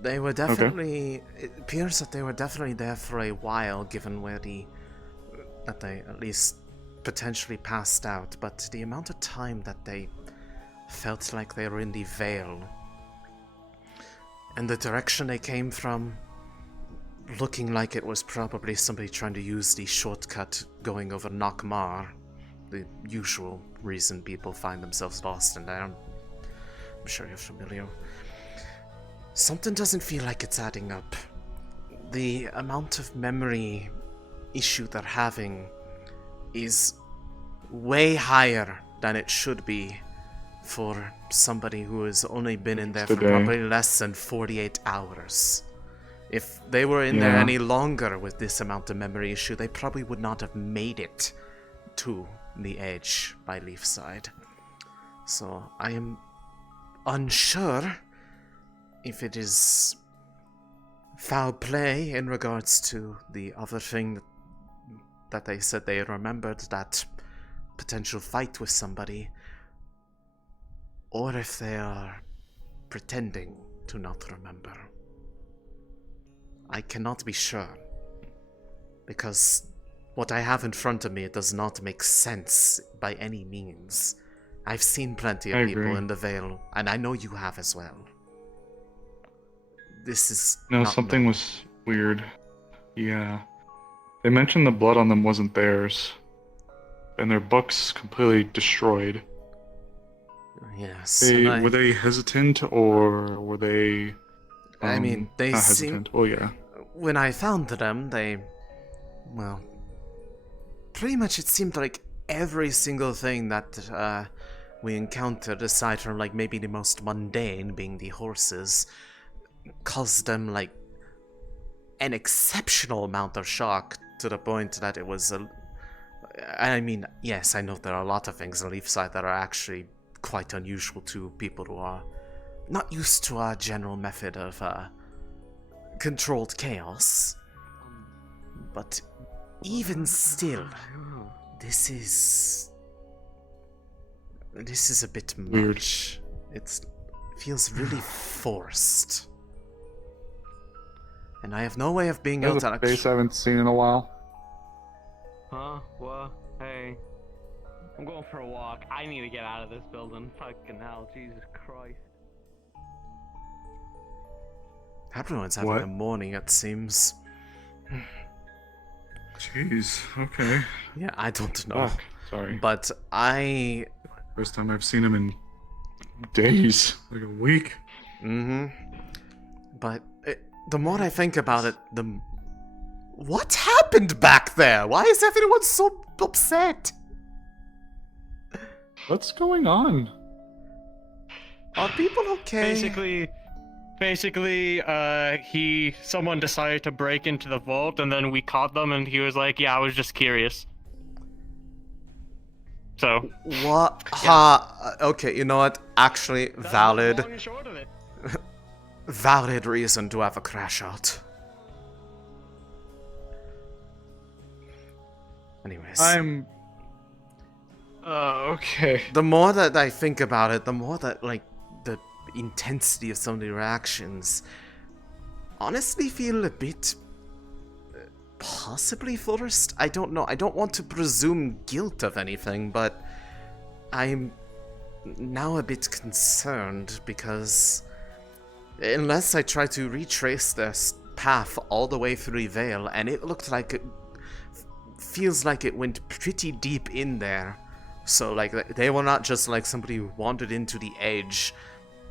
They were definitely... It appears that they were definitely there for a while, given where that they at least potentially passed out, but the amount of time that they felt like they were in the Vale, and the direction they came from, looking like it was probably somebody trying to use the shortcut going over Nakmar, the usual reason people find themselves lost in there. I'm sure you're familiar. Something doesn't feel like it's adding up. The amount of memory issue they're having is way higher than it should be for somebody who has only been in there for probably less than 48 hours. If they were in there any longer with this amount of memory issue, they probably would not have made it to the edge by Leefside. So I am unsure if it is foul play in regards to the other thing that they said they remembered, that potential fight with somebody, or if they are pretending to not remember. I cannot be sure, because what I have in front of me does not make sense by any means. I've seen plenty I of people agree. in the Vale, and I know you have as well. This is No, not something normal. was weird. Yeah. They mentioned the blood on them wasn't theirs. And their books completely destroyed. Yes, and Were they hesitant or were they I mean, they not seem... hesitant? Oh yeah. When I found them, they... Well... Pretty much it seemed like every single thing that we encountered, aside from like maybe the most mundane being the horses, caused them like an exceptional amount of shock to the point that it was I mean, yes, I know there are a lot of things in Leefside that are actually quite unusual to people who are not used to our general method of controlled chaos. But even still, this is a bit Weird. much. It feels really forced. And I have no way of being able That's to a face I haven't seen in a while. Huh? What? Hey. I'm going for a walk. I need to get out of this building. Fucking hell, Jesus Christ. Everyone's having What? a morning, it seems. Jeez, okay. Yeah, I don't know. Fuck, sorry. But I... First time I've seen him in days, like a week. Mm-hmm. But the more I think about it, the... What happened back there? Why is everyone so upset? What's going on? Are people okay? Basically, someone decided to break into the vault, and then we caught them, and he was like, "Yeah, I was just curious." So. What? Okay, you know what? Actually, valid. Long and short of it. Valid reason to have a crash out. Anyways. Okay. The more that I think about it, the more that, like, the intensity of some of the reactions honestly feel a bit possibly forced. I don't know. I don't want to presume guilt of anything, but I'm now a bit concerned because unless I try to retrace this path all the way through Vale, and it looked like it feels like it went pretty deep in there. So, like, they were not just like somebody who wandered into the edge,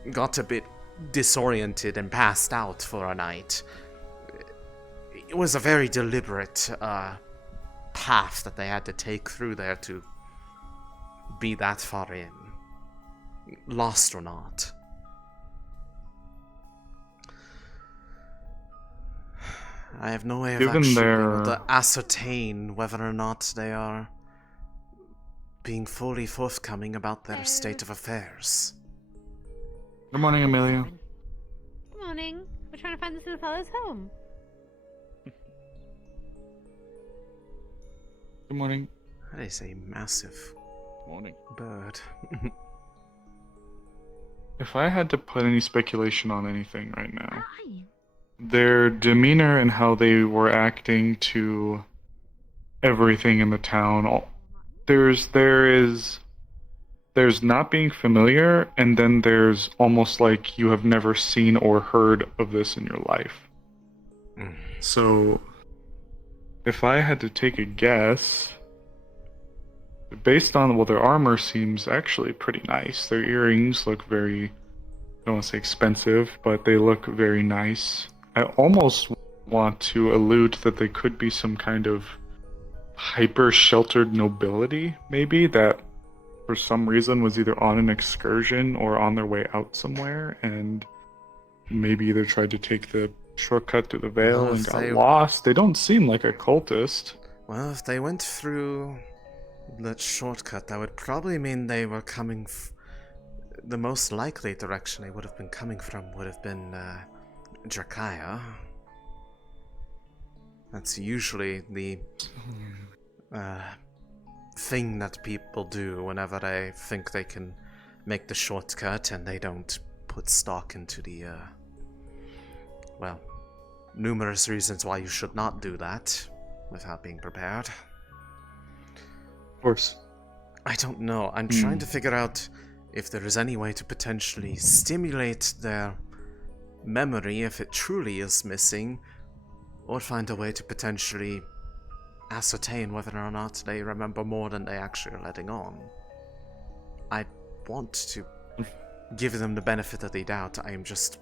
got a bit disoriented and passed out for a night. It was a very deliberate path that they had to take through there to be that far in. Lost or not. I have no way of Given actually being their- able to ascertain whether or not they are being fully forthcoming about their state of affairs. Good morning, Amelia. Good morning. We're trying to find this little fellow's home. Good morning. That is a massive Morning. bird. If I had to put any speculation on anything right now, their demeanor and how they were acting to everything in the town, there's not being familiar, and then there's almost like you have never seen or heard of this in your life. So, if I had to take a guess, based on, well, their armor seems actually pretty nice. Their earrings look very, I don't want to say expensive, but they look very nice. I almost want to allude that they could be some kind of hyper-sheltered nobility, maybe, that for some reason was either on an excursion or on their way out somewhere, and maybe either tried to take the shortcut to the Vale Well, and if got they- lost. They don't seem like a cultist. Well, if they went through that shortcut, that would probably mean they were coming... the most likely direction they would have been coming from would have been Drakaya. That's usually the thing that people do whenever they think they can make the shortcut and they don't put stock into the, well, numerous reasons why you should not do that without being prepared. Of course. I don't know. I'm trying to figure out if there is any way to potentially stimulate their memory if it truly is missing, or find a way to potentially ascertain whether or not they remember more than they actually are letting on. I want to give them the benefit of the doubt. I am just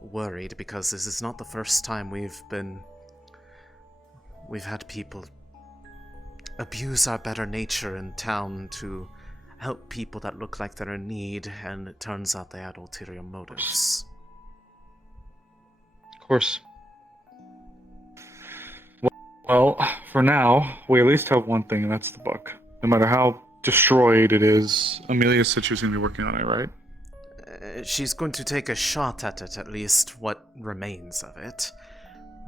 worried because this is not the first time we've had people abuse our better nature in town to help people that look like they're in need, and it turns out they had ulterior motives. Of course. Well, for now, we at least have one thing, and that's the book. No matter how destroyed it is, Amelia said she was going to be working on it, right? She's going to take a shot at it, at least what remains of it.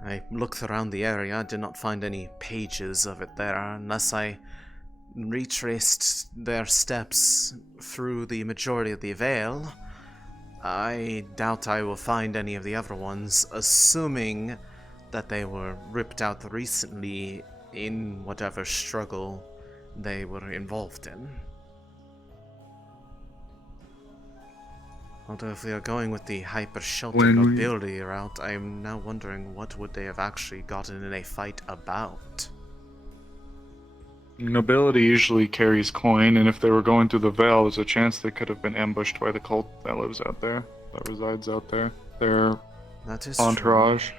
I looked around the area, did not find any pages of it there, unless I retraced their steps through the majority of the Vale. I doubt I will find any of the other ones, assuming that they were ripped out recently in whatever struggle they were involved in. Although if we are going with the hyper-sheltered nobility route, I am now wondering what would they have actually gotten in a fight about. Nobility usually carries coin, and if they were going through the Vale, there's a chance they could have been ambushed by the cult that lives out there, that resides out there. Their entourage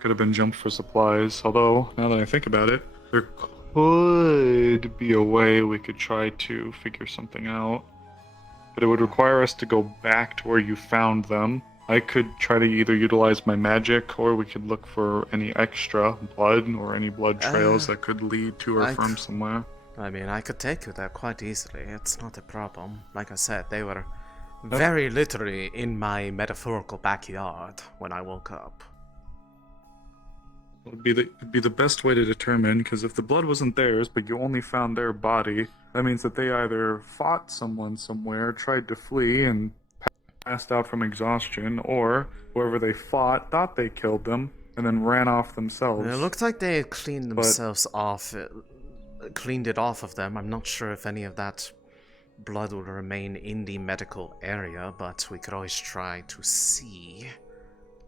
could have been jumped for supplies, although, now that I think about it, there could be a way we could try to figure something out. But it would require us to go back to where you found them. I could try to either utilize my magic, or we could look for any extra blood or any blood trails that could lead to or from somewhere. I mean, I could take you there quite easily. It's not a problem. Like I said, they were very literally in my metaphorical backyard when I woke up. It'd be the best way to determine, because if the blood wasn't theirs, but you only found their body, that means that they either fought someone somewhere, tried to flee, and passed out from exhaustion, or whoever they fought thought they killed them, and then ran off themselves. It looked like they had cleaned themselves off, cleaned it off of them. I'm not sure if any of that blood will remain in the medical area, but we could always try to see.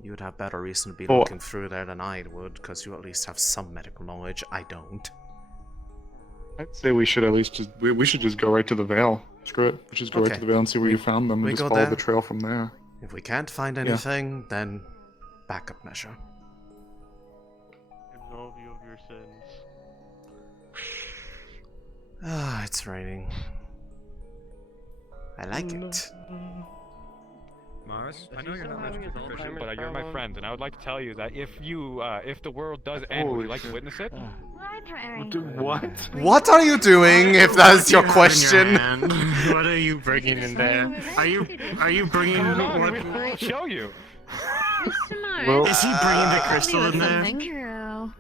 You would have better reason to be looking through there than I would, because you at least have some medical knowledge. I don't. I'd say we should at least just go right to the Vale. Screw it. Let's just go right to the Vale and see where you found them, and just follow the trail from there. If we can't find anything, then backup measure. Absolve you of your sins. Ah, it's raining. I like it. Mars, I know you're not much of a proficient, but you're my friend, and I would like to tell you that if the world does end, would you like to witness it? What? What are you doing, if that's your question? What are you bringing in there? Are you bringing what? I'll show you. Well, is he bringing the crystal in there?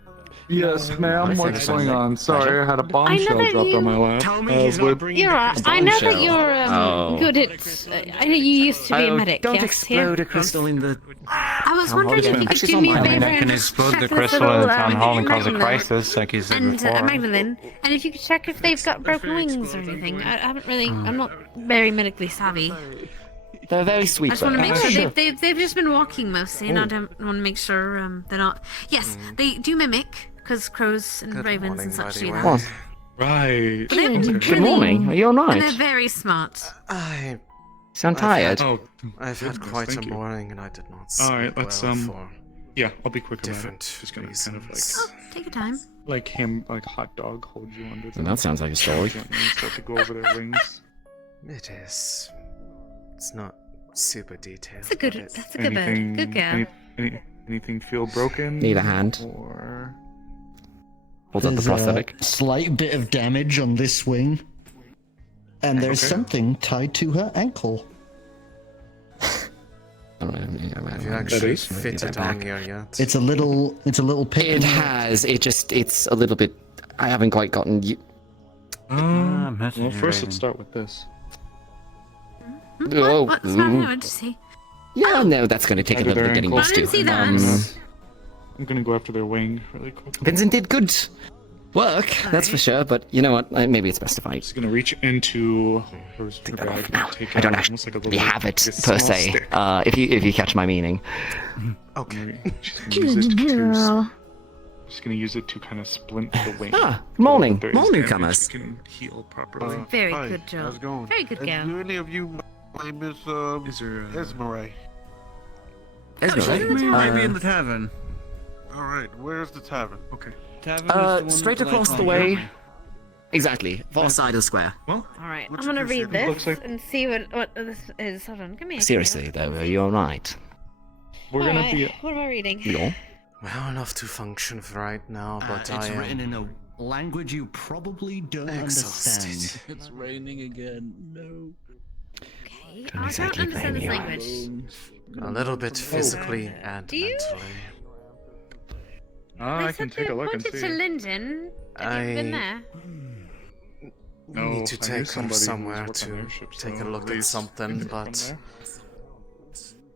Yes, ma'am. What's going on? Sorry, I had a bombshell dropped on my lap. Tell me he's not bringing You're right. I know that you're good at. I know you used to be a medic. Don't yes, explode a crystal in the. I was wondering if you could do me a favor I can explode the crystal in the town hall and cause a crisis, like you said before. And Magdalene, and if you could check if they've got broken wings or anything. I haven't really. I'm not very medically savvy. They're very sweet. I just want to make sure they've just been walking mostly, and I don't want to make sure they're not. Yes, they do mimic. Because crows and ravens and such do that. What? Right. Good morning. Are you alright? And they're very smart. I sound tired. I've had quite a morning, and I did not sleep. Alright, let's for yeah, I'll be quick about different it. Just gonna kind of like Take your time. like hot dog hold you under the. That sounds like a story. Gently and start to go over their wings. It is. It's not super detailed. That's a good. That's a good bird. Good girl. Anything feel broken? Need a hand. Or hold up the prosthetic. A slight bit of damage on this wing, and there's something tied to her ankle. Have you actually fitted on here yet? It's a little pick. It has. It's a little bit. I haven't quite gotten you. Well, first let's start with this. What's happening? What did you see? Yeah, no, that's going to take a little bit getting used to. I didn't see that. I'm gonna go after their wing really quick. Vincent did good. work, that's for sure, but you know what? Maybe it's best if I... He's gonna reach into her bag and take I don't out actually almost like a little, have it, like a per small se, stick. if you catch my meaning. Okay. She's gonna use it to just gonna use it to kind of splint the wing. Morning. There is Morning, damage, comers. you can heal properly. Very Hi, good job. How's it going? Very good girl. Do any of you my name is Esmeralda? Esmeralda? You might be in the tavern. Alright, where's the tavern? Okay. Tavern is the one Straight that I across the found. way. Exactly, far side of the square. Well, Alright, I'm What's gonna your read secret? this Looks like- and see what this is. Hold on, come here. Seriously, though, are you alright? We're gonna Alright, be. what am I reading? No. Well enough to function for right now, but It's I am written in a language you probably don't exhausted. understand. It's raining again. No. Okay, Don't I exactly don't understand this blame language. A little bit physically and Do you? mentally. I can take a look and pointed see. to Linden. Have you been there? We need to I knew take her somebody who was somewhere working to on airships, take a so look at at least something, from but there.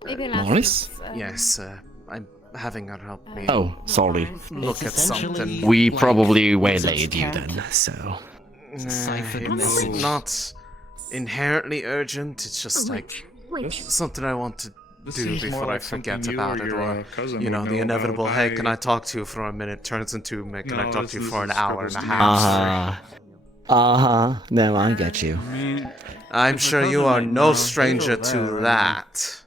Maybe Morris? yes, I'm having her help me Oh, sorry. look at something. We probably waylaid you then, so... It's not inherently urgent, it's just like something I want to This do seems more before I like something forget you about or it, your, or, cousin you would know, the know inevitable, about. hey, can I talk to you for a minute, turns into, can I No, talk to you this for an is hour and a Scribbles half? No, I get you. I mean, I'm if my sure you cousin are might no know, stranger he'll to know that.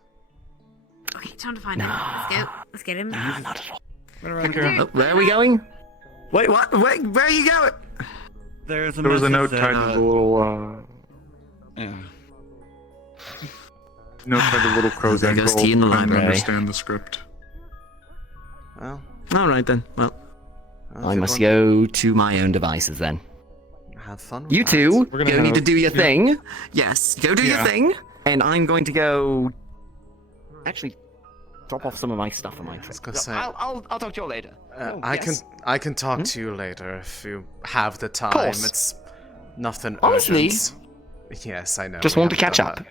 Okay, time to find out. Let's go. Let's get him. Not at all. Dude, Oh, where are we going? Wait, what? Wait, where are you going? There's a There was a note message tied that, to the little note tied to the little crow's There ankle. goes tea in the Couldn't library. understand the script. Well, Alright then, well, I good must one. go to my own devices then. Have fun with You that. two, We're gonna go need to have- do your yeah. thing. Yes, go do your Yeah. thing. And I'm going to go... Actually, drop off some of my stuff on my trip. gonna say- I'll talk to you all later. Oh, I yes. can talk to you later if you have the time. course. It's nothing Honestly, urgent. Yes, I know. just we want to haven't catch done up. that.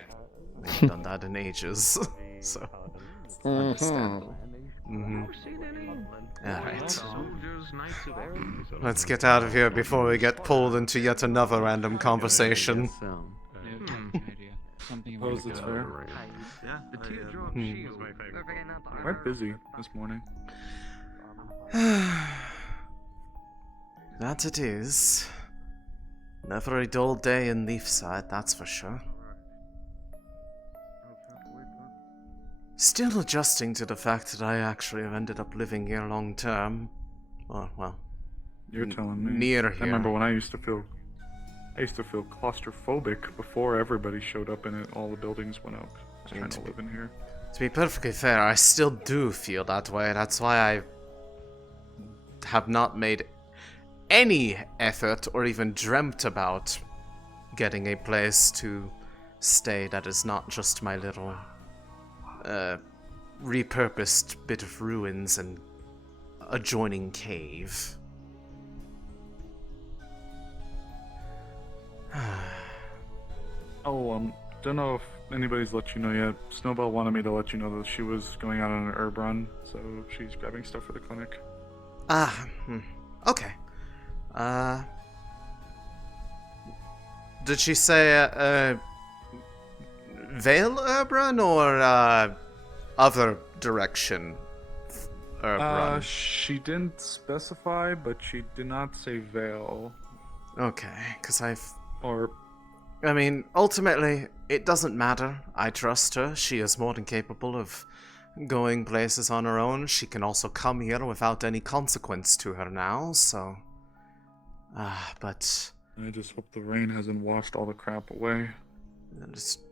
We haven't done that in ages, so understandable. Alright. Let's get out of here before we get pulled into yet another random conversation. Suppose it's fair. Quite busy this morning. That it is. Never a dull day in Leefside, that's for sure. Still adjusting to the fact that I actually have ended up living here long term. Or, well, You're telling me. near I here. remember when I used to feel claustrophobic before everybody showed up and all the buildings went out. I was trying to live in here. To be perfectly fair, I still do feel that way. That's why I have not made any effort or even dreamt about getting a place to stay that is not just my little repurposed bit of ruins and adjoining cave. Oh, don't know if anybody's let you know yet. Snowbell wanted me to let you know that she was going out on an herb run, so she's grabbing stuff for the clinic. Okay. Did she say, Vale herb run or, other direction herb run? She didn't specify, but she did not say Vale. Okay, because Or... I mean, ultimately, it doesn't matter. I trust her. She is more than capable of going places on her own. She can also come here without any consequence to her now, so... but... I just hope the rain hasn't washed all the crap away.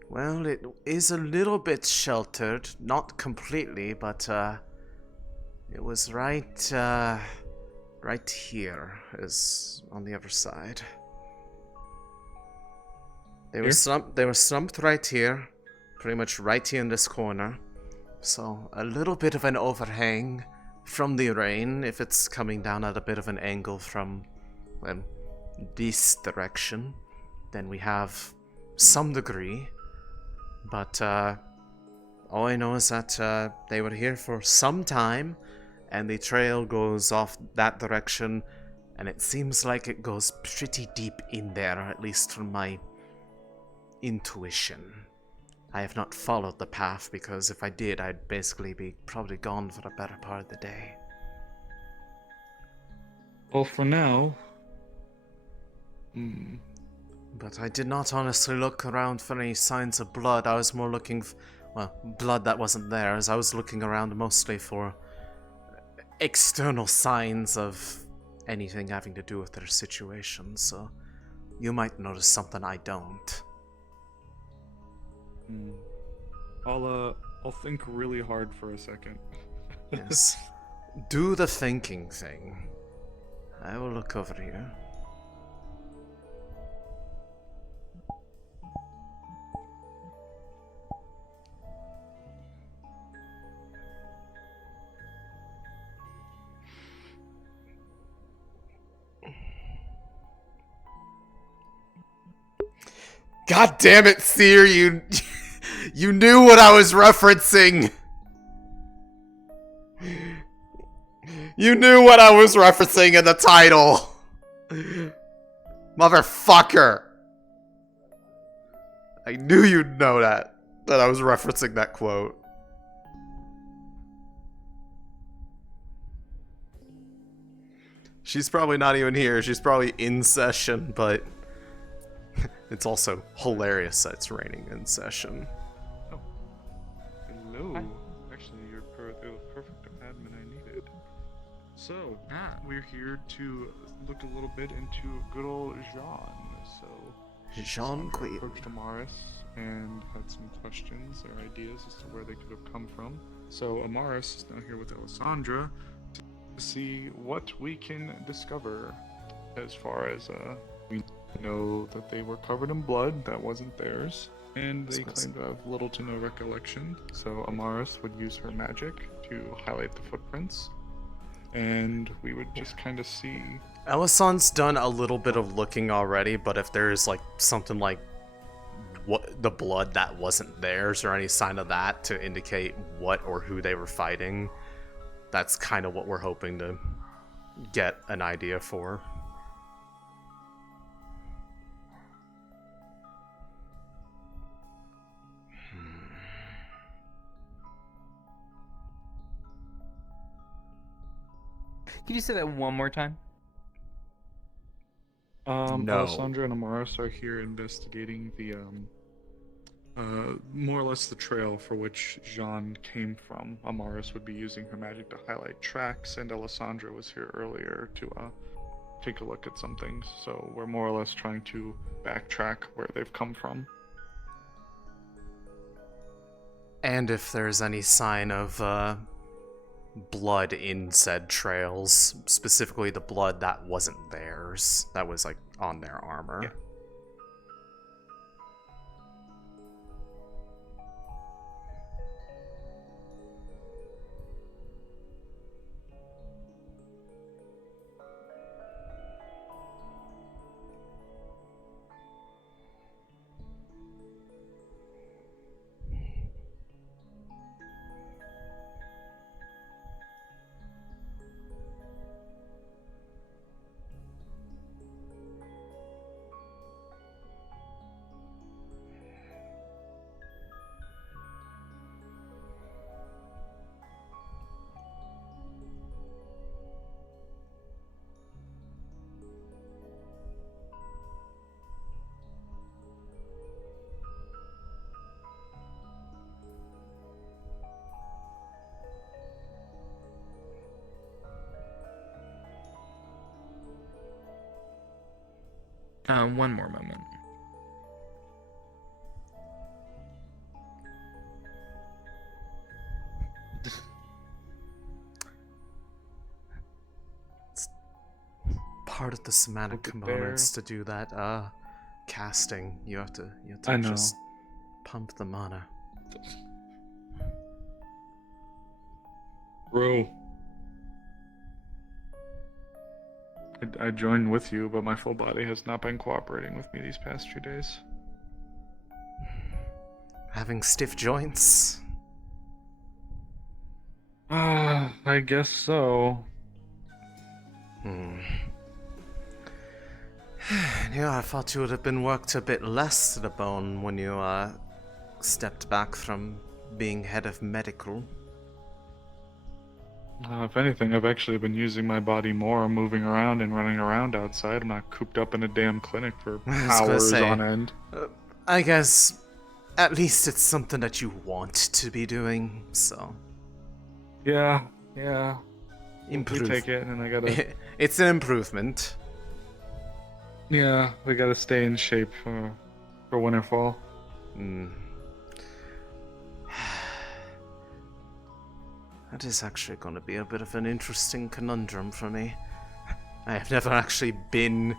Well, it is a little bit sheltered. Not completely, but, it was right here, is on the other side. They were slumped right here, pretty much right here in this corner. So, a little bit of an overhang from the rain, if it's coming down at a bit of an angle from, well, this direction. Then we have some degree. But, all I know is that, they were here for some time, and the trail goes off that direction and it seems like it goes pretty deep in there, at least from my intuition. I have not followed the path because if I did, I'd basically be probably gone for a better part of the day. Well, for now. But I did not honestly look around for any signs of blood. I was more looking well, blood that wasn't theirs. I was looking around mostly for external signs of anything having to do with their situation, so you might notice something I don't. I'll think really hard for a second. Yes. Do the thinking thing. I will look over here. God damn it, Seer, you knew what I was referencing. You knew what I was referencing in the title. Motherfucker. I knew you'd know that I was referencing that quote. She's probably not even here. She's probably in session, but it's also hilarious that it's raining in session. Oh. Hello. Actually, you're the perfect admin I needed. So, we're here to look a little bit into good old Jean. So, Jean Queen approached Amaris and had some questions or ideas as to where they could have come from. So, Amaris is now here with Elisande to see what we can discover as far as we know that they were covered in blood that wasn't theirs, and they claim to have little to no recollection. So Amaris would use her magic to highlight the footprints, and we would just kind of see. Elisande's done a little bit of looking already, but if there's like something like what the blood that wasn't theirs or any sign of that to indicate what or who they were fighting, that's kind of what we're hoping to get an idea for. Could you say that one more time? No. Elisande and Amaris are here investigating the more or less the trail for which Jean came from. Amaris would be using her magic to highlight tracks, and Elisande was here earlier to take a look at some things. So we're more or less trying to backtrack where they've come from. And if there's any sign of blood in said trails, specifically the blood that wasn't theirs, that was like on their armor. Yeah. One more moment. It's part of the somatic components to do that casting. You have to just pump the mana. Bro. I joined with you, but my full body has not been cooperating with me these past few days. Having stiff joints? I guess so. Yeah, I thought you would have been worked a bit less to the bone when you stepped back from being head of medical. If anything, I've actually been using my body more, moving around and running around outside. I'm not cooped up in a damn clinic for hours on end. I guess at least it's something that you want to be doing, so. Yeah. We Improve. take it, and I gotta. It's an improvement. Yeah, we gotta stay in shape for Winterfall. That is actually going to be a bit of an interesting conundrum for me. I have never actually been,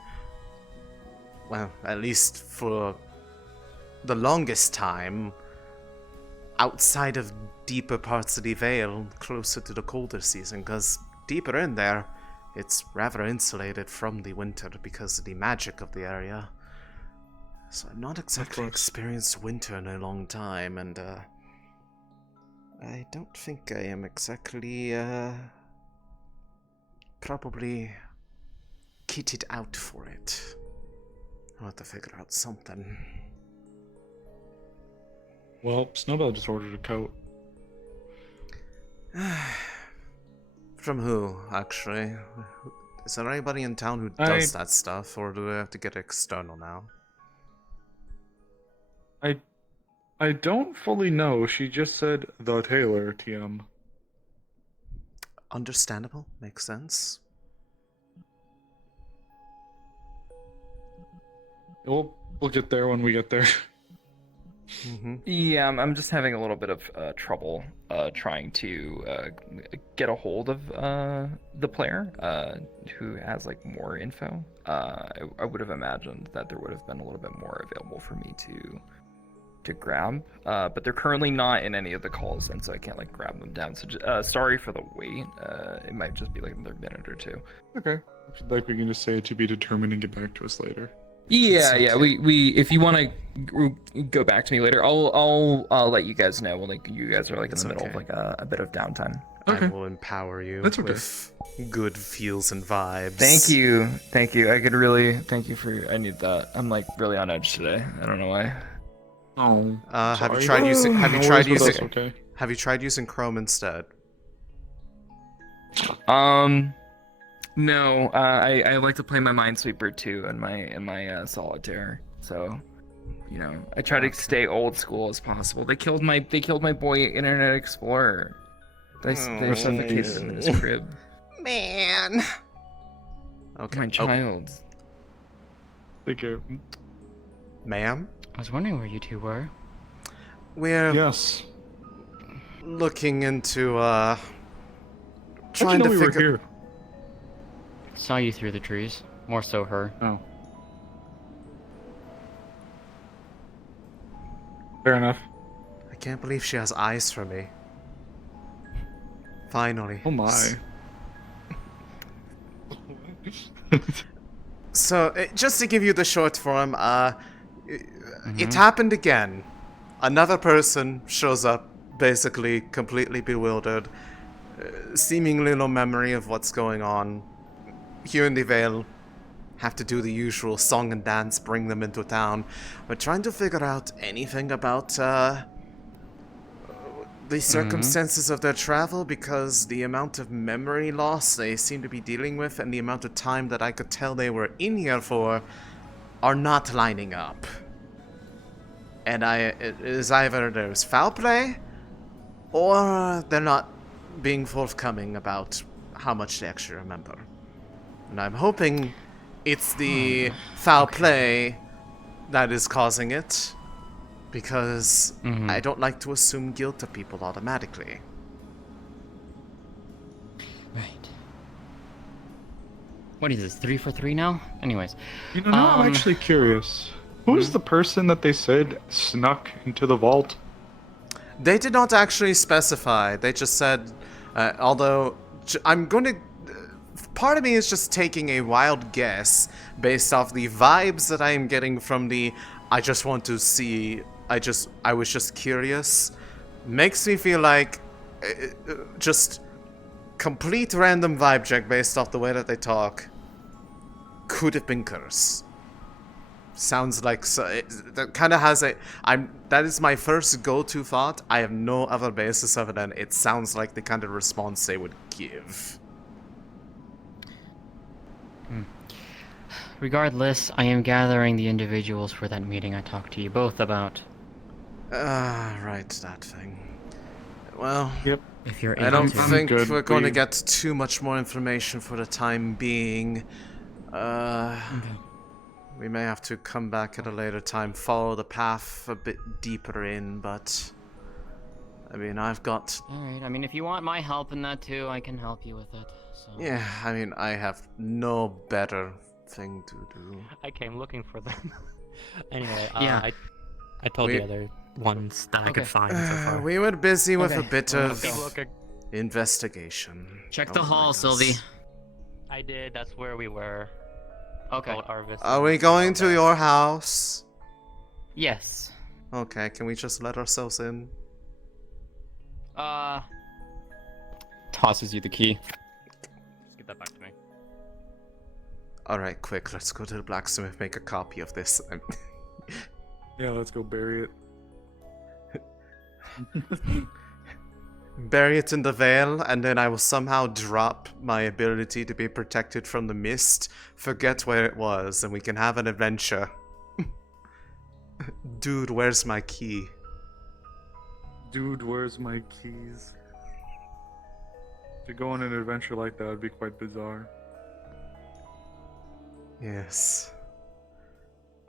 well, at least for the longest time, outside of deeper parts of the Vale, closer to the colder season, because deeper in there, it's rather insulated from the winter because of the magic of the area. So I've not exactly experienced winter in a long time, and I don't think I am exactly, probably kitted out for it. I'll have to figure out something. Well, Snowbell just ordered a coat. From who, actually? Is there anybody in town who does that stuff, or do I have to get external now? I don't fully know. She just said the tailor, TM. Understandable. Makes sense. We'll get there when we get there. Yeah, I'm just having a little bit of trouble trying to get a hold of the player who has like more info. I would have imagined that there would have been a little bit more available for me to grab, but they're currently not in any of the calls, and so I can't like grab them down. So sorry for the wait. It might just be like another minute or two. Okay. If you'd like, we can just say to be determined and get back to us later. Yeah. We if you want to go back to me later, I'll let you guys know when like you guys are like in the middle of like a bit of downtime. I will empower you with good feels and vibes. Thank you. I could really thank you for. I need that. I'm like really on edge today. I don't know why. Oh. Have you tried using? Have you tried using Chrome instead? No. I like to play my Minesweeper too in my solitaire. So, you know, I try to stay old school as possible. They killed my boy Internet Explorer. They suffocated him in his crib. Man. Okay. My child. Thank you. Ma'am? I was wondering where you two were. We're looking into trying to figure. Here? Saw you through the trees. More so her. Oh. Fair enough. I can't believe she has eyes for me. Finally. Oh my. So, just to give you the short form, it happened again. Another person shows up, basically completely bewildered, seemingly no memory of what's going on. Here in the Vale, have to do the usual song and dance, bring them into town. We're trying to figure out anything about the circumstances of their travel, because the amount of memory loss they seem to be dealing with and the amount of time that I could tell they were in here for are not lining up. And it is either there's foul play, or they're not being forthcoming about how much they actually remember. And I'm hoping it's the foul play that is causing it, because I don't like to assume guilt of people automatically. Right. What is this, 3 for 3 now? Anyways. You know, now I'm actually curious. Who's the person that they said snuck into the vault? They did not actually specify. They just said, although I'm going to... Part of me is just taking a wild guess based off the vibes that I am getting from the I just want to see, I was just curious. Makes me feel like just complete random vibe check based off the way that they talk could have been Curse. sounds like that kind of has a. That is my first go-to thought. I have no other basis other than it sounds like the kind of response they would give. Regardless, I am gathering the individuals for that meeting I talked to you both about. Right, that thing. Well, yep. If you're I don't think good. we're going to get too much more information for the time being. We may have to come back at a later time, follow the path a bit deeper in, but I mean, I've got... Alright, I mean, if you want my help in that too, I can help you with it. So. Yeah, I mean, I have no better thing to do. I came looking for them. Anyway, yeah. I told the other ones that I could find so far. We were busy with a bit of Okay. investigation. Check the hall, Sylvie. I did, that's where we were. Okay. Are we going to your house? Yes. Okay, can we just let ourselves in? Tosses you the key. Just get that back to me. Alright, quick, let's go to the blacksmith, make a copy of this. Yeah, let's go bury it. Bury it in the Vale, and then I will somehow drop my ability to be protected from the mist, forget where it was, and we can have an adventure. Dude, where's my key? Dude, where's my keys? To go on an adventure like that would be quite bizarre. Yes.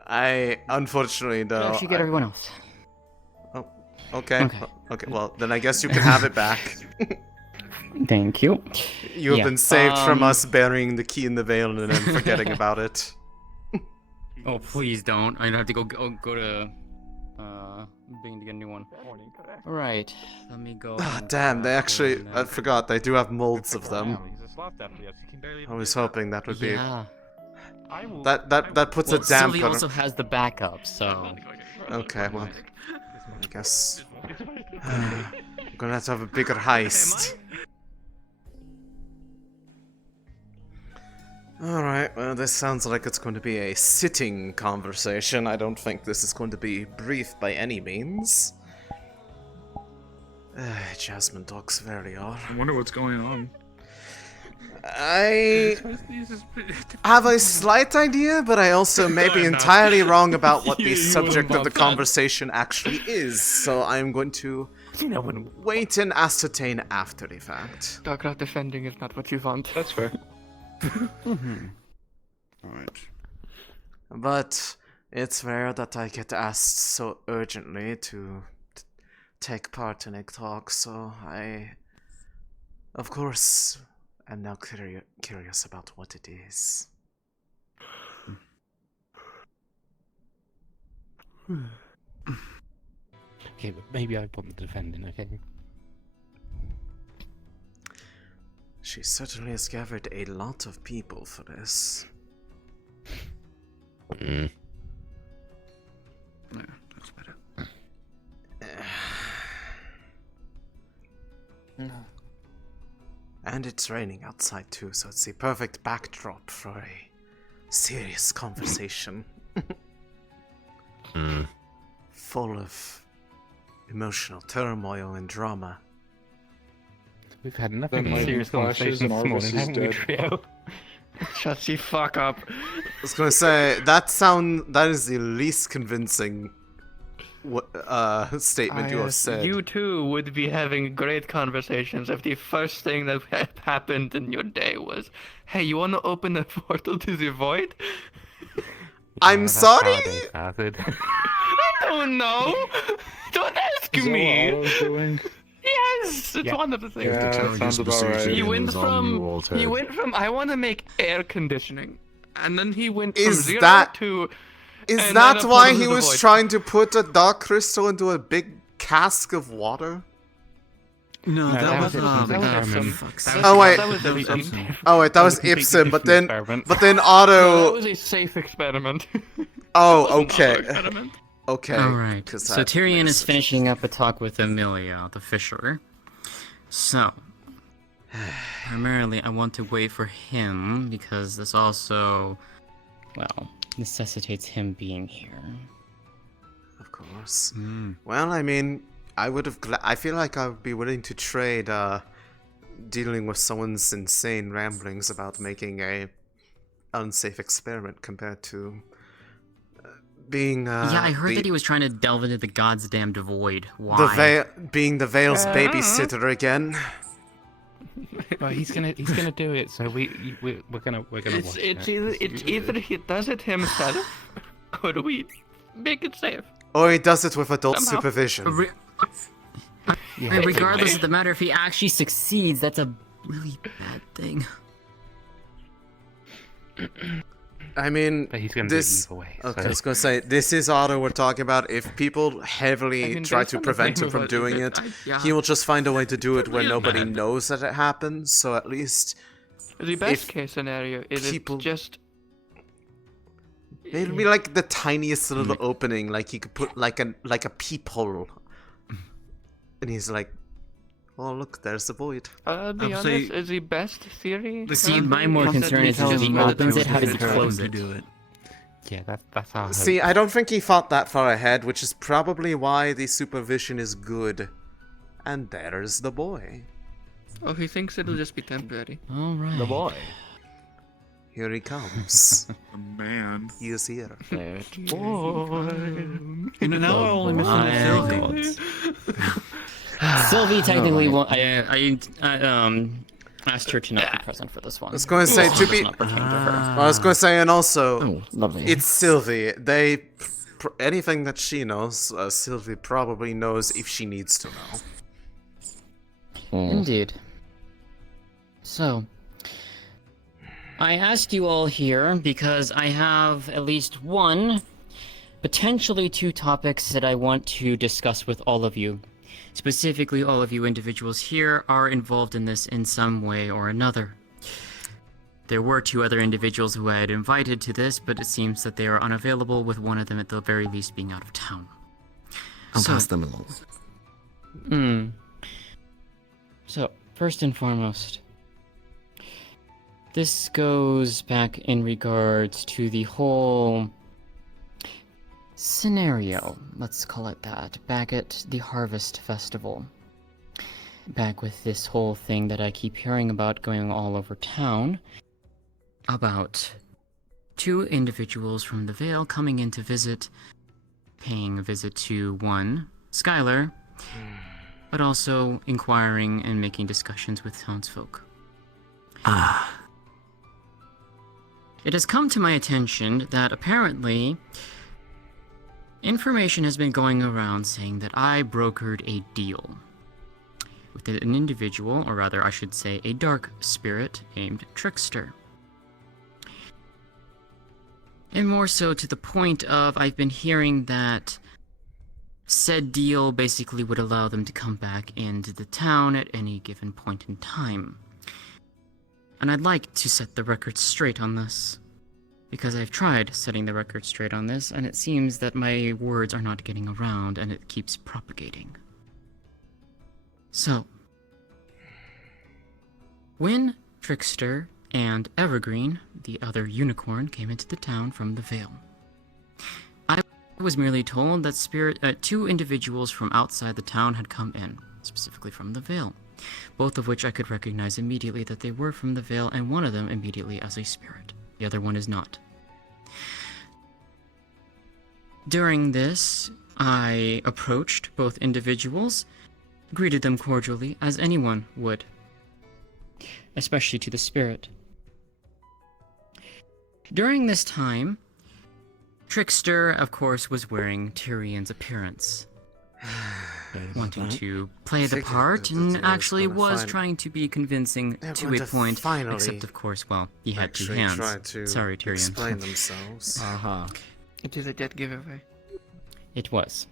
I, unfortunately, though... You should get everyone else. Oh, okay. Okay, well, then I guess you can have it back. Thank you. You have been saved from us burying the key in the Vale and then forgetting about it. Oh, please don't. I'd have to go to Bing to get a new one. Alright, let me go. Ah, damn, they actually... I forgot, they do have molds of them. I was hoping that would be... Yeah. That puts Well, a damper... Sylvie also has the backup, so... Okay, well... I guess... I'm gonna have to have a bigger heist. Alright, well, this sounds like it's going to be a sitting conversation. I don't think this is going to be brief by any means. Jasmine talks very odd. I wonder what's going on. I have a slight idea, but I also may be entirely wrong about what the subject of the conversation actually is, so I'm going to wait and ascertain after the fact. Darkrat defending is not what you want. That's fair. Alright. But it's rare that I get asked so urgently to take part in a talk, so I, of course, am now curious about what it is. Okay, but maybe I want the defending, okay? She certainly has gathered a lot of people for this. Yeah, that's better. And it's raining outside too, so it's the perfect backdrop for a serious conversation. Full of emotional turmoil and drama. We've had nothing but serious conversations this morning, haven't we, trio? Shut the fuck up. I was gonna say, that is the least convincing statement you have said. You too would be having great conversations if the first thing that happened in your day was, hey, you want to open the portal to the void? I'm sorry? I don't know. Don't ask me. Yes, it's one of the things. Yeah, that sounds about right. He went from I want to make air conditioning, and then he went from zero to. Is that why he was trying to put a dark crystal into a big cask of water? No, that was Oh wait, that was Ibsen, but then Otto. That was a safe experiment. Oh, okay. Okay. Alright, so Tyrion is finishing up a talk with Amelia, the fisher. So, primarily I want to wait for him, because this also, well, necessitates him being here. Of course. Well, I mean, I feel like I would be willing to trade dealing with someone's insane ramblings about making a unsafe experiment compared to being Yeah, I heard that he was trying to delve into the God's damned void. Why? Being the Vale's babysitter again. Well, he's gonna do it. So we're gonna watch It's either he does it himself, or we make it safe. Or he does it with adult Somehow. supervision. And regardless of the matter, if he actually succeeds, that's a really bad thing. I mean, But he's gonna this. do it either way, Okay, so- I was gonna say this is Otto we're talking about. If people heavily try based to on the prevent name him of from it, doing it, yeah. he will just find a way to do it where Really nobody bad. knows that it happens. So at least The best If case scenario is people- it just it'll be like the tiniest little opening, like you could put like a peephole, and he's like, "Oh look, there's the void." I'll be honest, is the best theory. See, my more concern is if he opens it, how does he close it? Yeah, that's how. See, I don't think he thought that far ahead, which is probably why the supervision is good. And there's the boy. Oh, he thinks it'll just be temporary. All right. The boy. Here he comes. The man. He is here. You know, now I only miss Sylvie. Sylvie technically won't. I asked her to not be present for this one. I was going to say, This to does be. not pertain to her. Well, I was going to say, and also, lovely. it's Sylvie. Anything that she knows, Sylvie probably knows if she needs to know. Indeed. So, I asked you all here because I have at least one, potentially two topics that I want to discuss with all of you. Specifically, all of you individuals here are involved in this in some way or another. There were two other individuals who I had invited to this, but it seems that they are unavailable, with one of them at the very least being out of town. I'll pass them along. So, first and foremost, this goes back in regards to the whole scenario, let's call it that, back at the Harvest Festival. Back with this whole thing that I keep hearing about going all over town, about two individuals from the Vale coming in to visit, paying a visit to one, Skylar, but also inquiring and making discussions with townsfolk. It has come to my attention that apparently information has been going around saying that I brokered a deal with an individual, or rather I should say a dark spirit named Trickster. And more so to the point of I've been hearing that said deal basically would allow them to come back into the town at any given point in time. And I'd like to set the record straight on this, because I've tried setting the record straight on this, and it seems that my words are not getting around, and it keeps propagating. So, when Trickster and Evergreen, the other unicorn, came into the town from the Vale, I was merely told that two individuals from outside the town had come in, specifically from the Vale, both of which I could recognize immediately that they were from the Vale, and one of them immediately as a spirit. The other one is not. During this, I approached both individuals, greeted them cordially as anyone would, especially to the spirit. During this time, Trickster, of course, was wearing Tyrion's appearance, wanting to play the part, and actually was trying to be convincing to a point, except of course, well, he had two hands. Sorry, Tyrion. Explain themselves. It is a dead giveaway. It was.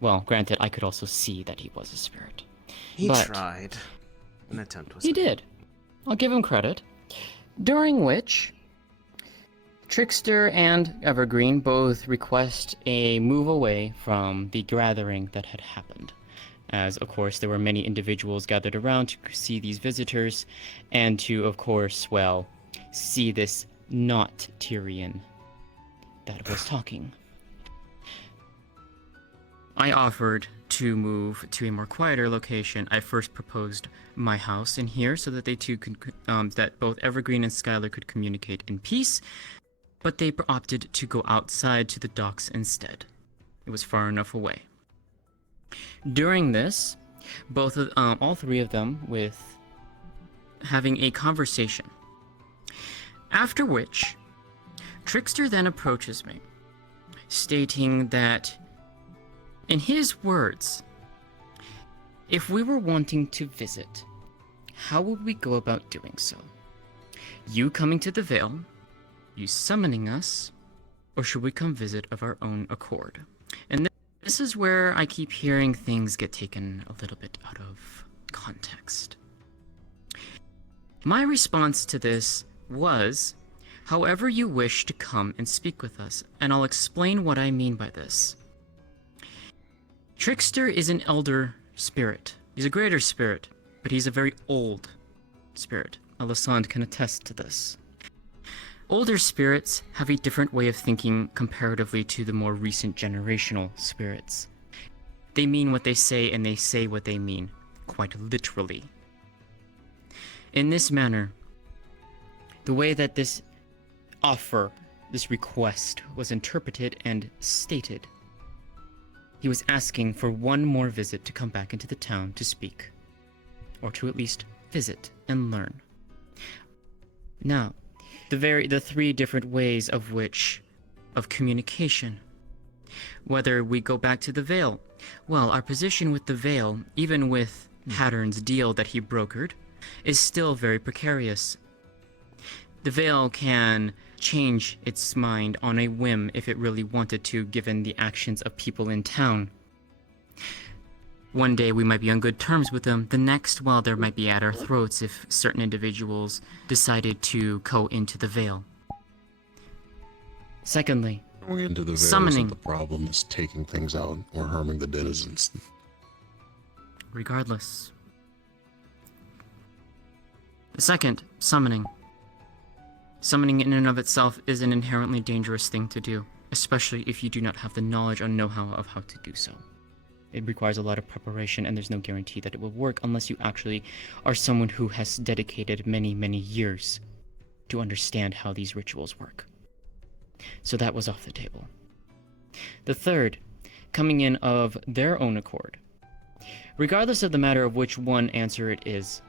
Well, granted, I could also see that he was a spirit. He But tried. An attempt was he did. I'll give him credit. During which, Trickster and Evergreen both request a move away from the gathering that had happened. As, of course, there were many individuals gathered around to see these visitors, and to, of course, well, see this not Tyrion that was talking. I offered to move to a more quieter location. I first proposed my house in here so that they two could, that both Evergreen and Skylar could communicate in peace, but they opted to go outside to the docks instead. It was far enough away. During this, all three of them with having a conversation. After which, Trickster then approaches me, stating that, in his words, if we were wanting to visit, how would we go about doing so? You coming to the Vale, you summoning us, or should we come visit of our own accord? And this is where I keep hearing things get taken a little bit out of context. My response to this was, however you wish to come and speak with us, and I'll explain what I mean by this. Trickster is an elder spirit. He's a greater spirit, but he's a very old spirit. Elisande can attest to this. Older spirits have a different way of thinking comparatively to the more recent generational spirits. They mean what they say, and they say what they mean, quite literally. In this manner, the way that this offer, this request, was interpreted and stated, he was asking for one more visit to come back into the town to speak, or to at least visit and learn. Now, the three different ways of communication. Whether we go back to the Vale, well, our position with the Vale, even with Pattern's deal that he brokered, is still very precarious. The Vale can change its mind on a whim if it really wanted to, given the actions of people in town. One day we might be on good terms with them, the next, well, there might be at our throats if certain individuals decided to go into the Vale. Secondly, going into the Vale summoning. isn't the problem, is taking things out or harming the denizens. Regardless. The second, summoning. Summoning in and of itself is an inherently dangerous thing to do, especially if you do not have the knowledge or know-how of how to do so. It requires a lot of preparation, and there's no guarantee that it will work unless you actually are someone who has dedicated many, many years to understand how these rituals work. So that was off the table. The third, coming in of their own accord. Regardless of the matter of which one answer it is,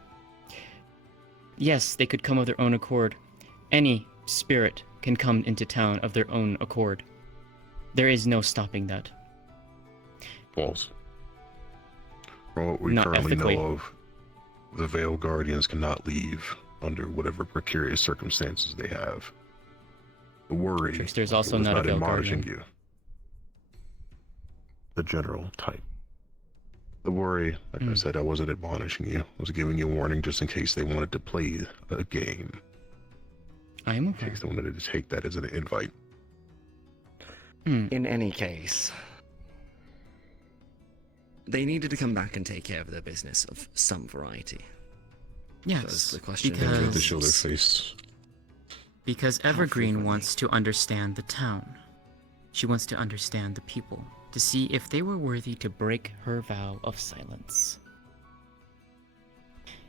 yes, they could come of their own accord. Any spirit can come into town of their own accord. There is no stopping that. False. From what we Not currently ethically. know of, the Vale Guardians cannot leave under whatever precarious circumstances they have. The worry Trickster's also was not a Vale admonishing Guardian. you. The general type. The worry, like I said, I wasn't admonishing you. I was giving you a warning just in case they wanted to play a game. I am okay. In case they wanted to take that as an invite. In any case, they needed to come back and take care of their business of some variety. Yes, That's the question. They have to show their face. Because Evergreen wants to understand the town. She wants to understand the people, to see if they were worthy to break her vow of silence.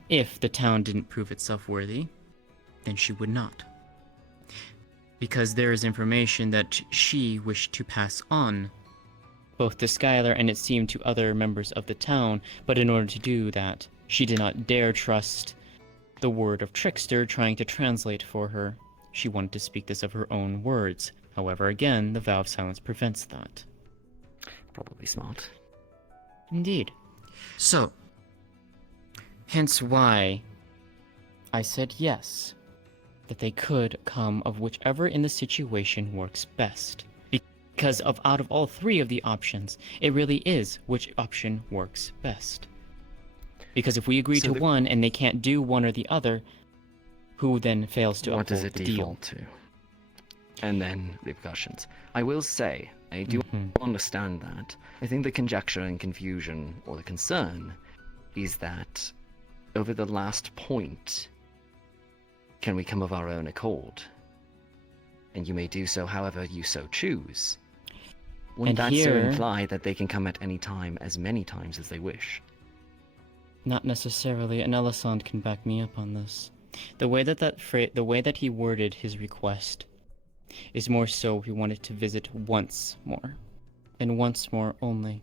If the town didn't prove itself worthy, then she would not. Because there is information that she wished to pass on, both to Skylar and it seemed to other members of the town, but in order to do that, she did not dare trust the word of Trickster trying to translate for her. She wanted to speak this of her own words. However, again, the vow of silence prevents that. Probably smart. Indeed. So, hence why I said yes, that they could come of whichever in the situation works best. Because out of all three of the options, it really is which option works best. Because if we agree to one and they can't do one or the other, who then fails to What uphold does it the deal? default to? And then repercussions. I will say, I do understand that. I think the conjecture and confusion, or the concern, is that over the last point, can we come of our own accord? and you may do so however you so choose. Wouldn't And that so here- imply that they can come at any time, as many times as they wish? Not necessarily, and Elisande can back me up on this. The way that he worded his request is more so he wanted to visit once more, and once more only.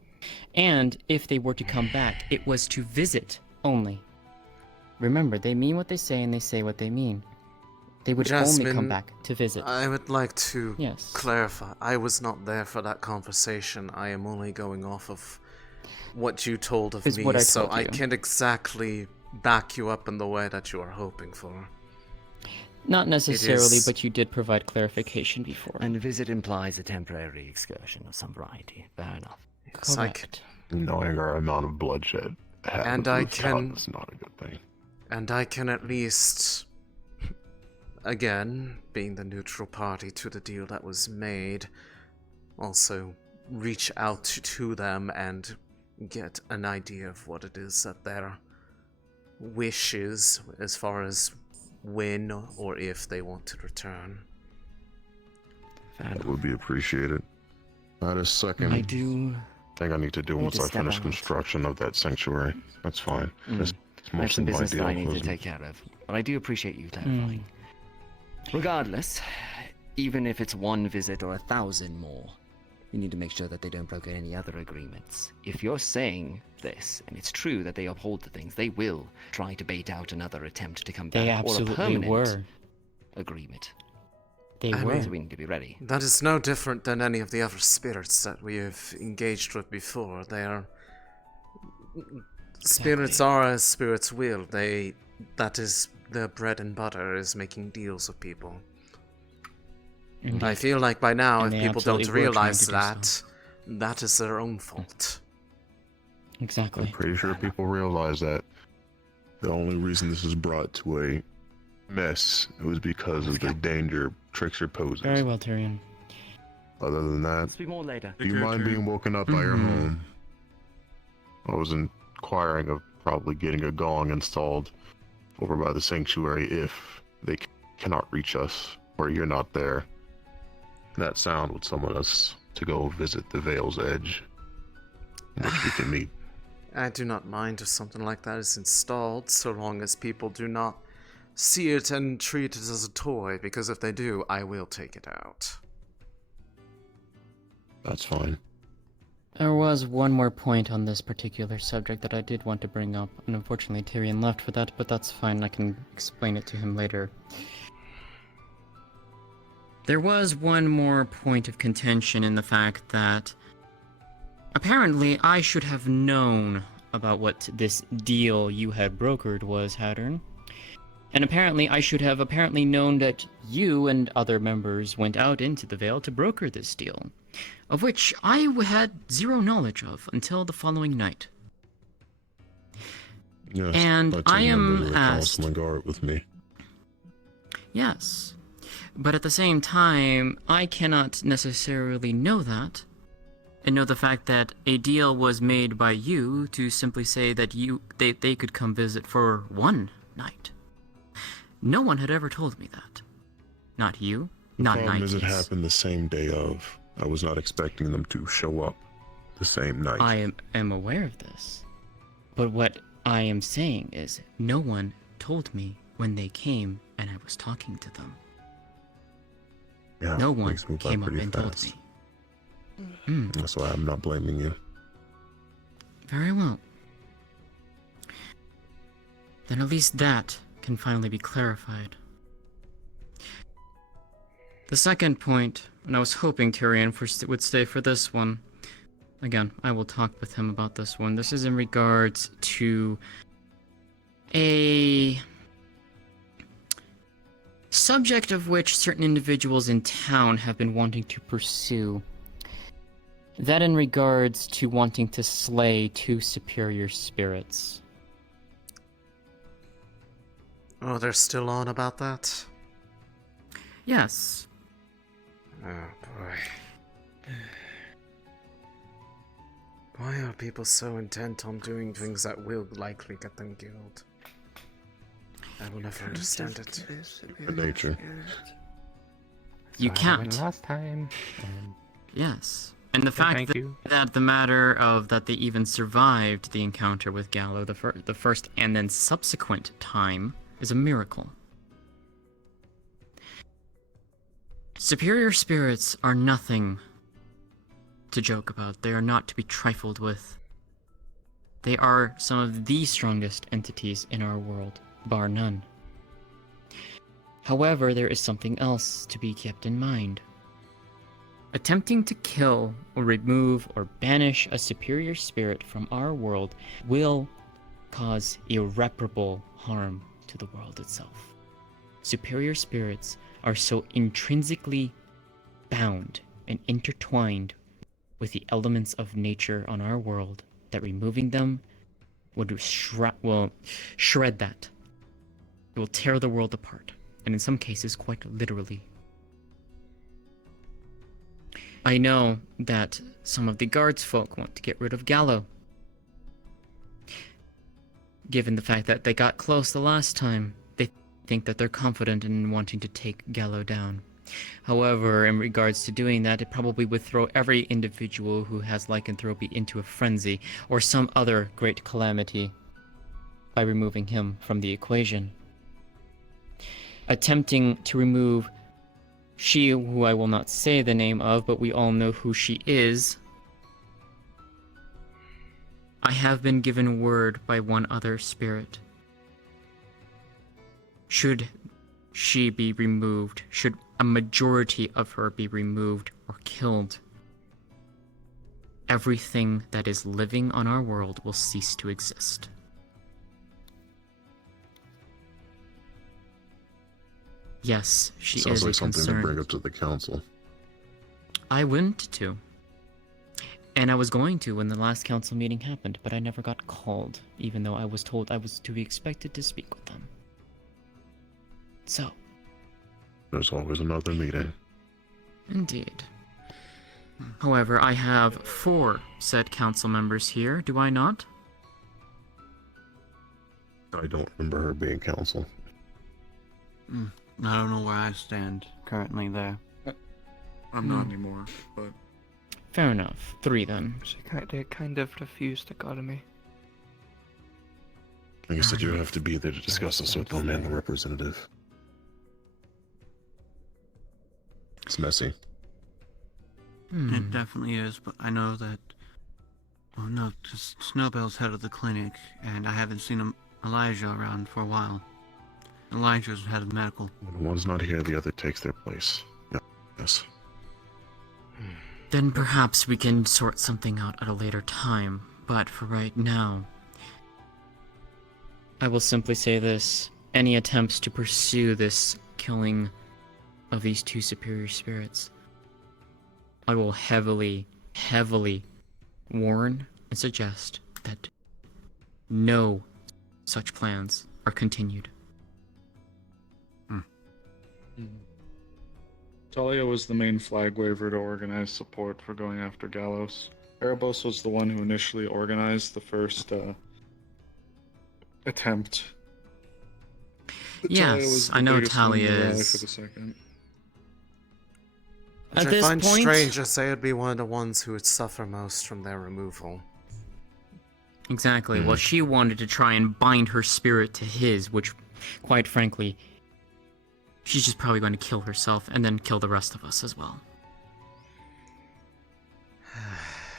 And if they were to come back, it was to visit only. Remember, they mean what they say and they say what they mean. They would only Jasmine, come back to visit. I would like to Yes. clarify. I was not there for that conversation. I am only going off of what you told of Is me, what I so told I you. can't exactly back you up in the way that you are hoping for. Not necessarily, is- but you did provide clarification before. And visit implies a temporary excursion of some variety. Fair enough. Yes, I can- Knowing our amount of bloodshed And I can- is not a good thing. And I can at least, again, being the neutral party to the deal that was made, also reach out to them and get an idea of what it is that their wish is as far as when or if they want to return. That would be appreciated. That is second. I do. Thing I need to do I need once to I step finish out. construction of that sanctuary. That's fine. It's I have mostly some my business deal. that I need to wasn't it? take care of, but I do appreciate you clarifying. Regardless, even if it's one visit or 1,000 more, you need to make sure that they don't broker any other agreements. If you're saying this, and it's true that they uphold the things, they will try to bait out another attempt to come back, They or a absolutely permanent were. agreement. They I were. mean- So we need to be ready. That is no different than any of the other spirits that we have engaged with before. They are... Spirits are as spirits will. That is their bread and butter, is making deals with people. Indeed. I feel like by now, And if they people don't absolutely were trying realize to do that, that is their own fault. Exactly. I'm pretty sure people realize that the only reason this is brought to a mess was because of the danger Trickster poses. Very well, Tyrion. Other than that, Speak more later. do you mind being woken up by your home? I was inquiring of probably getting a gong installed over by the sanctuary if they cannot reach us or you're not there. That sound would summon us to go visit the Vale's edge, in which we can meet. I do not mind if something like that is installed, so long as people do not see it and treat it as a toy, because if they do, I will take it out. That's fine. There was one more point on this particular subject that I did want to bring up, and unfortunately Tyrion left for that, but that's fine, I can explain it to him later. There was one more point of contention in the fact that apparently I should have known about what this deal you had brokered was, Hattern. And apparently I should have known that you and other members went out into the Vale to broker this deal, of which I had zero knowledge of until the following night. Yes, And my I team am members were asked- constantly guard with me. Yes. But at the same time, I cannot necessarily know that, and know the fact that a deal was made by you to simply say that they could come visit for one night. No one had ever told me that. Not you, The not problem is it Nikes. happened the same day of. I was not expecting them to show up the same night. I am aware of this. But what I am saying is, no one told me when they came and I was talking to them. Yeah, No one things move by came up pretty and told fast. me. That's why I'm not blaming you. Very well. Then at least that can finally be clarified. The second point, and I was hoping Tyrion would stay for this one. Again, I will talk with him about this one. This is in regards to a subject of which certain individuals in town have been wanting to pursue. That in regards to wanting to slay two superior spirits. Oh, they're still on about that? Yes. Oh, boy. Why are people so intent on doing things that will likely get them killed? I will never understand it. The nature. You I can't. went last time. Yes. And the Okay, fact thank that, you. that the matter of that they even survived the encounter with Gallo the first and then subsequent time is a miracle. Superior spirits are nothing to joke about. They are not to be trifled with. They are some of the strongest entities in our world, bar none. However, there is something else to be kept in mind. Attempting to kill or remove or banish a superior spirit from our world will cause irreparable harm to the world itself. Superior spirits are so intrinsically bound and intertwined with the elements of nature on our world that removing them will shred that. It will tear the world apart, and in some cases quite literally. I know that some of the guards folk want to get rid of Gallo, given the fact that they got close the last time. They think that they're confident in wanting to take Gallo down. However, in regards to doing that, it probably would throw every individual who has lycanthropy into a frenzy or some other great calamity by removing him from the equation. Attempting to remove she, who I will not say the name of, but we all know who she is, I have been given word by one other spirit. Should she be removed, should a majority of her be removed or killed, everything that is living on our world will cease to exist. Yes, she Sounds is like a something concern. to bring up to the council. I went to. And I was going to when the last council meeting happened, but I never got called, even though I was told I was to be expected to speak with them. So. There's always another meeting. Indeed. However, I have 4 said council members here, do I not? I don't remember her being council. I don't know where I stand currently there. I'm not anymore, but... Fair enough. 3 then. They kind of refused dichotomy. I guess that you have to be there to discuss this with them and the representative. It's messy. It definitely is, but I know that... Well, no, just Snowbell's head of the clinic, and I haven't seen Elijah around for a while. Elijah's head of medical. When one's not here, the other takes their place. Yes. Then perhaps we can sort something out at a later time, but for right now, I will simply say this. Any attempts to pursue this killing of these 2 superior spirits, I will heavily warn and suggest that no such plans are continued. Talia was the main flag waver to organize support for going after Gallows. Erebos was the one who initially organized the first attempt. But Talia was Yes, the I know biggest one to Talia rally is. for the second. Which At I this find point- strange, as they would be one of the ones who would suffer most from their removal. Exactly. Well, she wanted to try and bind her spirit to his, which, quite frankly, she's just probably going to kill herself and then kill the rest of us as well.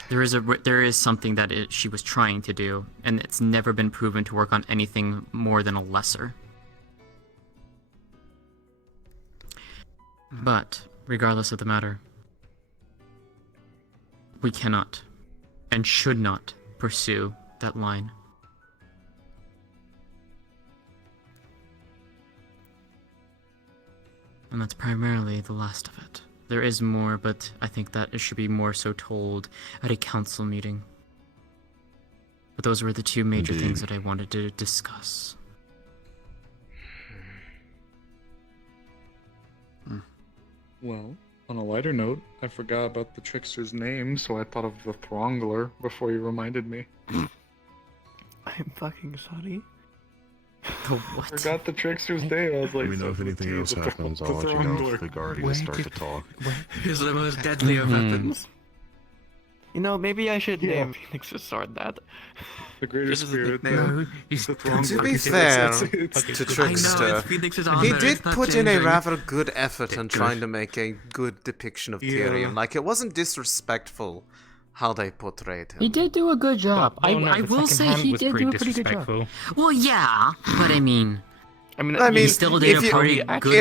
There is something that she was trying to do, and it's never been proven to work on anything more than a lesser. But, regardless of the matter, we cannot and should not pursue that line. And that's primarily the last of it. There is more, but I think that it should be more so told at a council meeting. But those were the 2 major things that I wanted to discuss. Well, on a lighter note, I forgot about the trickster's name, so I thought of the Throngler before you reminded me. I'm fucking sorry. Forgot the trickster's name. I was like, Let me know if anything else happens. I'll let you know if the guardians start to talk. He's the most deadly of weapons. You know, maybe I should name Phoenix's sword that. The greater spirit. No, To be fair to Trickster, he did put in a rather good effort on trying to make a good depiction of Tyrion. Like, it wasn't disrespectful how they portrayed him. He did do a good job. I will say he did do a pretty good job. Well, yeah, but I mean, he still did a pretty good job.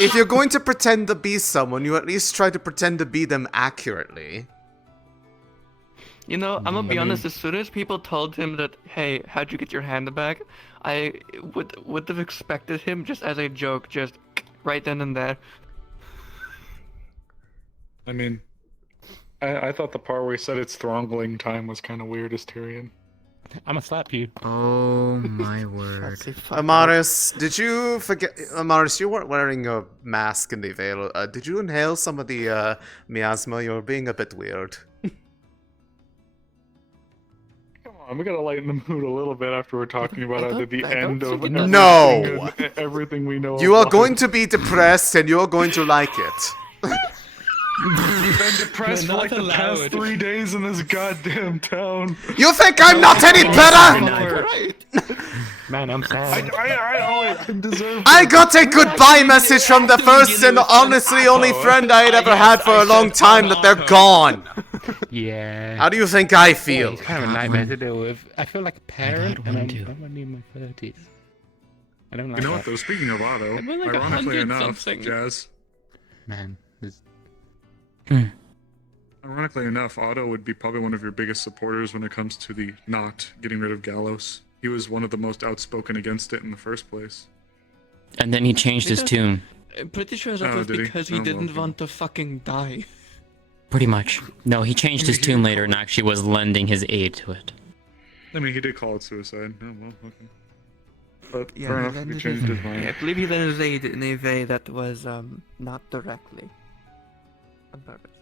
If you're going to pretend to be someone, you at least try to pretend to be them accurately. You know, I'm gonna be honest. As soon as people told him that, "Hey, how'd you get your hand back?" I would have expected him just as a joke, just right then and there. I mean, I thought the part where he said it's throngling time was kind of weird as Tyrion. I'ma slap you. Oh my word. Amaris, did you forget? Amaris, you weren't wearing a mask in the Vale. Did you inhale some of the miasma? You're being a bit weird. We gotta lighten the mood a little bit after we're talking about the end of everything we know. You are going to be depressed, and you are going to like it. You've been depressed for like the past 3 days in this goddamn town. You think I'm not any better? Man, I'm sad. I got a goodbye message from the first and honestly only friend I had ever had for a long time that they're gone. Yeah. How do you think I feel? It's kind of a nightmare to deal with. I feel like a parent, and I'm in my 30s. I don't like You know that. what though? Speaking of Otto, I'm like ironically 100 enough, something. Jazz. Man, Ironically enough, Otto would be probably one of your biggest supporters when it comes to the not getting rid of Gallows. He was one of the most outspoken against it in the first place. And then he changed his tune. I'm pretty sure that was because he didn't want to fucking die. Pretty much. No, he changed his tune later and actually was lending his aid to it. I mean, he did call it suicide. Oh, well, okay. But Yeah, fair he enough, he lended changed his mind. I believe he lent his aid in a way that was not directly on purpose.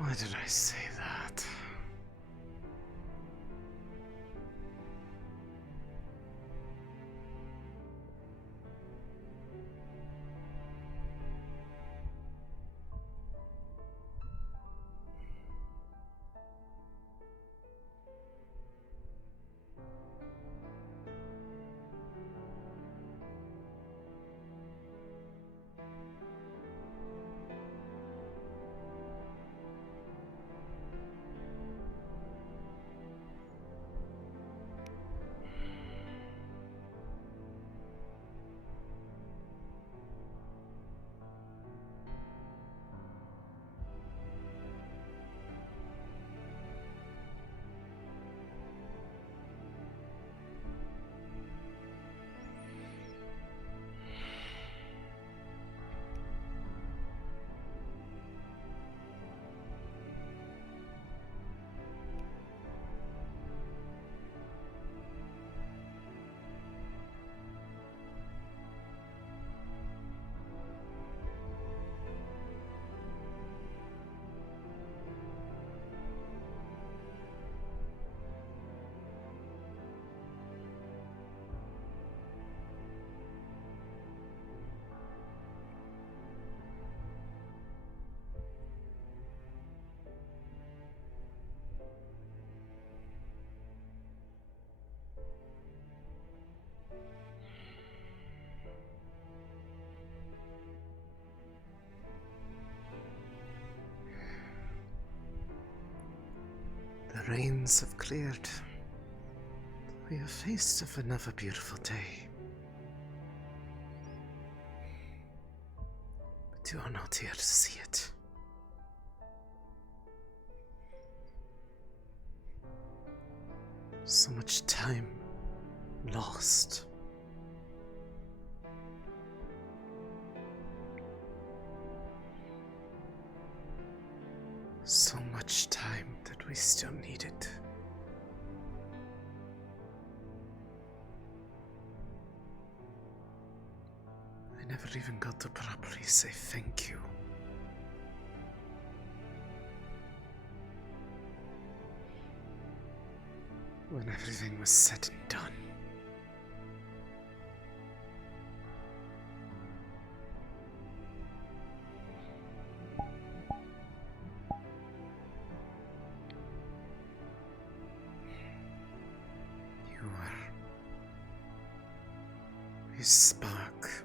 Why did I say that? rains have cleared. We have faced of another beautiful day. But you are not here to see it. So much time lost. So much time that we still needed. I never even got to properly say thank you. When everything was said and done. You are a spark,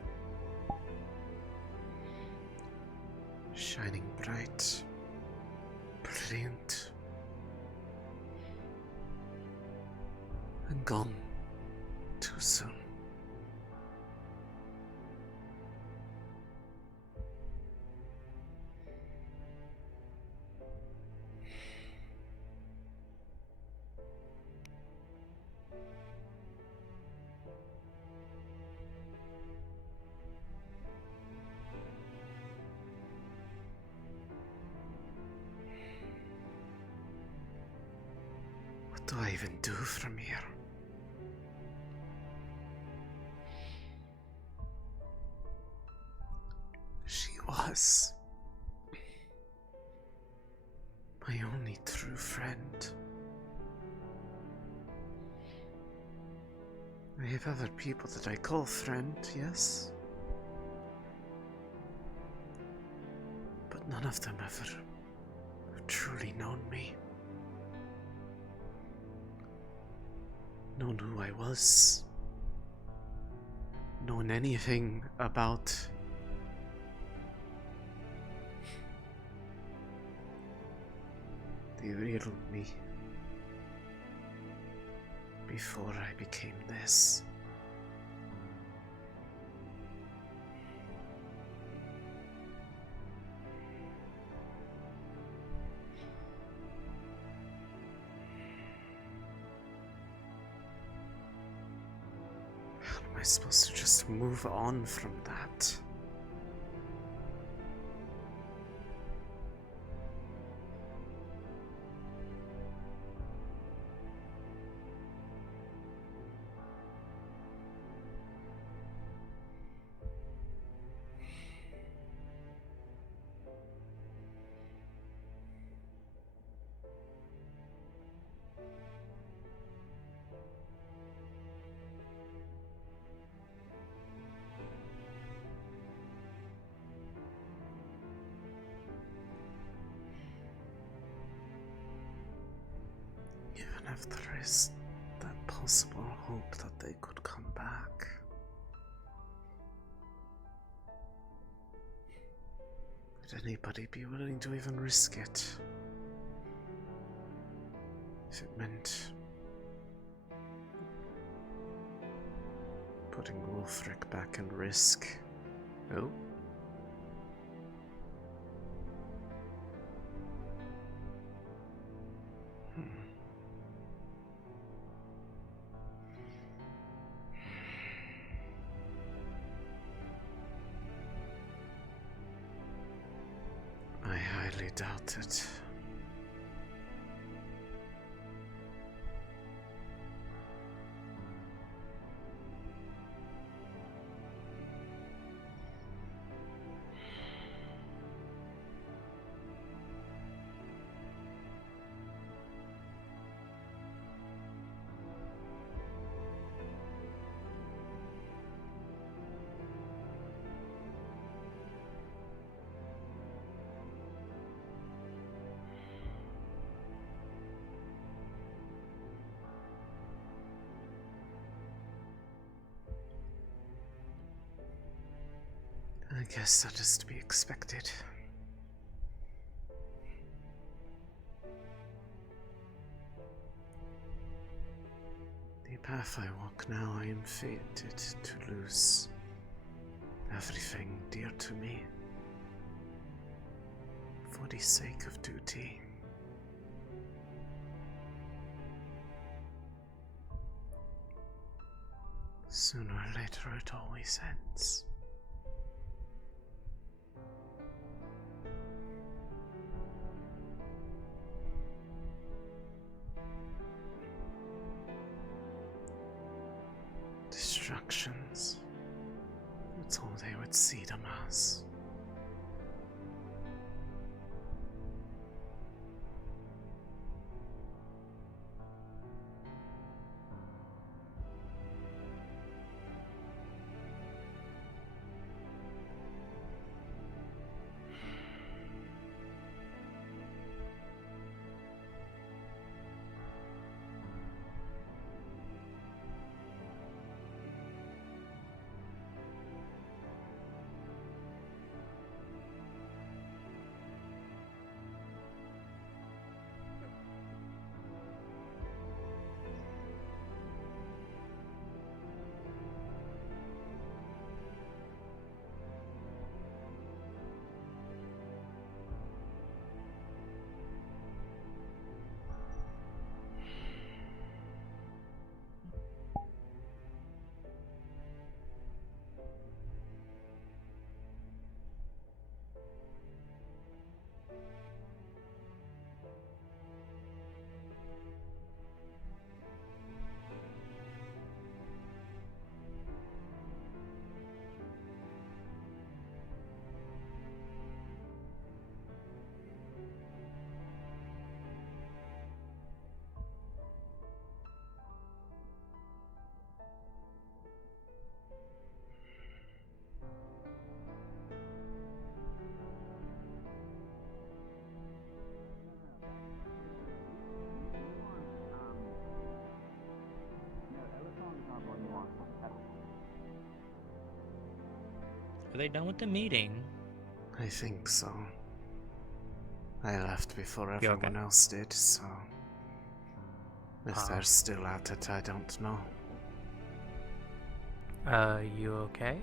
shining bright, brilliant, and gone too soon. What do I even do from here? She was my only true friend. I have other people that I call friend, yes? But none of them ever have truly known me. Known who I was. Known anything about the real me before I became this. How am I supposed to just move on from that? Even if there is that possible hope that they could come back. Would anybody be willing to even risk it? If it meant putting Wolfric back in risk. Oh? I highly doubt it. I guess that is to be expected. path I walk now, I am fated to lose everything dear to me for the sake of duty. Sooner or later it always ends. Distractions. That's all they would see them as. Are they done with the meeting? I think so. I left before You okay? everyone else did, so... If they're still at it, I don't know. You okay?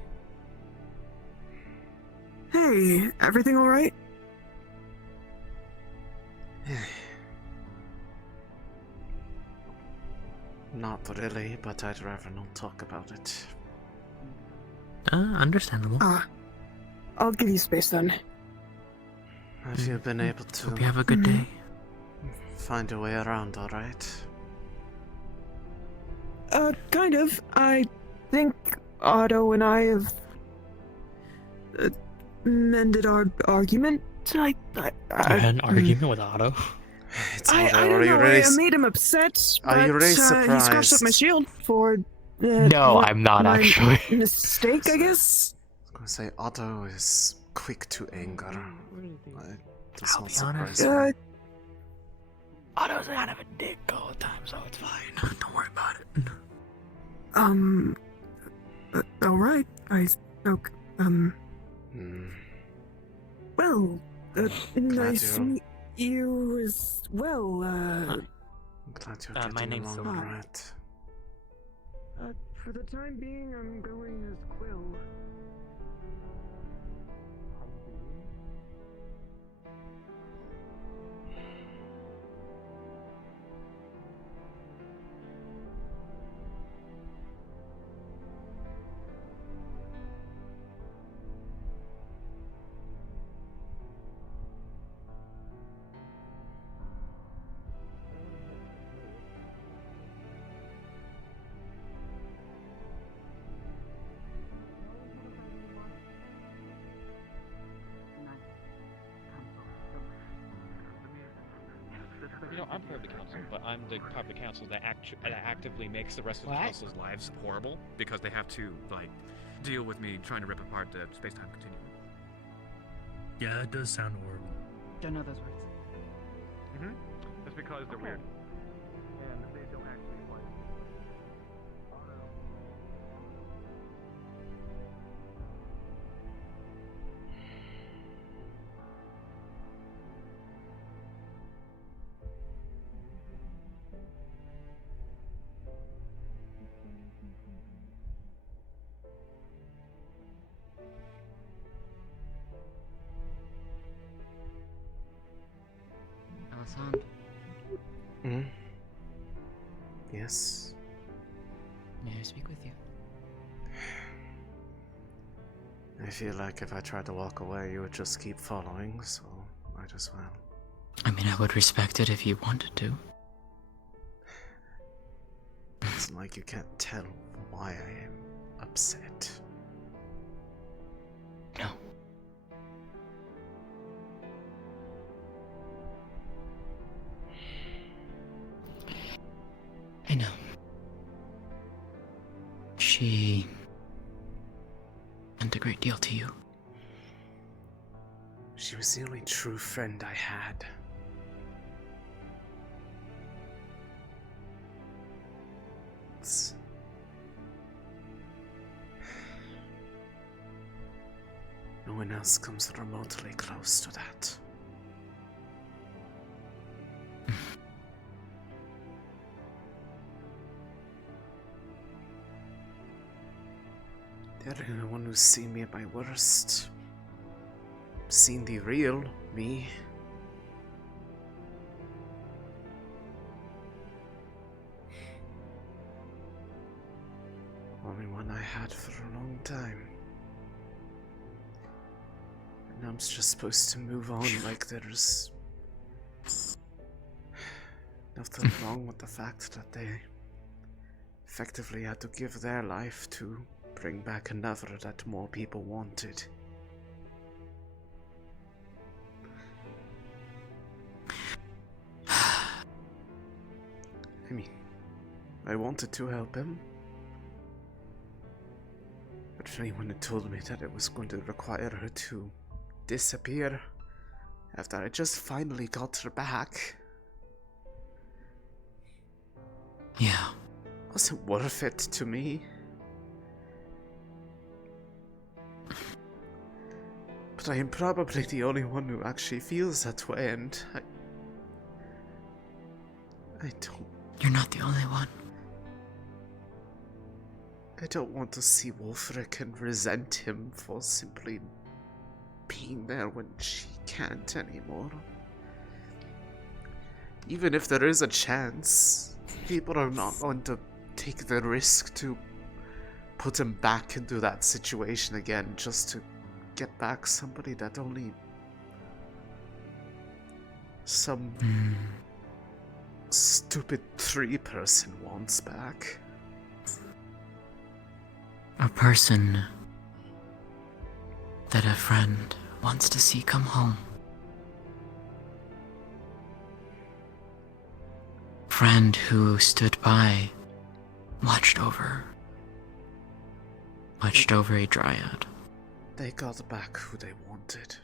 Hey, everything alright? Not really, but I'd rather not talk about it. Understandable. I'll give you space then. Have you been able to... Hope you have a good day. Find a way around, alright? Kind of. I think Otto and I have mended our argument. You had an argument with Otto? I don't know. I made him upset. Are you really He scratched up my surprised? shield for. No, I'm not my actually. Mistake, I guess. I was gonna say Otto is quick to anger. It does I'll not be surprise honest. me. Otto's kind of a dick all the time, so it's fine. Don't worry about it. Alright. Okay. Well, nice to meet you as well, I'm glad you're my getting name's along Silver. alright. For the time being, I'm going as Quill. You know, I'm part of the council, but I'm the part of the council that actively makes the rest of the council's lives horrible because they have to, like, deal with me trying to rip apart the space-time continuum. Yeah, it does sound horrible. Don't know those words. Mm-hmm. That's because they're weird. And they don't actually like. Hmm? Yes. May I speak with you? I feel like if I tried to walk away, you would just keep following, so might as well. I mean, I would respect it if you wanted to. It's like you can't tell why I am upset. No. I know. She meant a great deal to you. She was the only true friend I had. No one else comes remotely close to that. They're the only one who's seen me at my worst. Seen the real me. Only one I had for a long time. And I'm just supposed to move on like there's nothing wrong with the fact that they effectively had to give their life to bring back another that more people wanted. I mean, I wanted to help him. But if anyone had told me that it was going to require her to disappear after I just finally got her back... Yeah. wasn't worth it to me. But I am probably the only one who actually feels that way, and I don't... You're not the only one. I don't want to see Wolfric and resent him for simply being there when she can't anymore. Even if there is a chance, people are not going to take the risk to put him back into that situation again just to get back somebody that only some stupid 3 person wants back. A person that a friend wants to see come home. Friend who stood by, watched over a dryad. They got back who they wanted.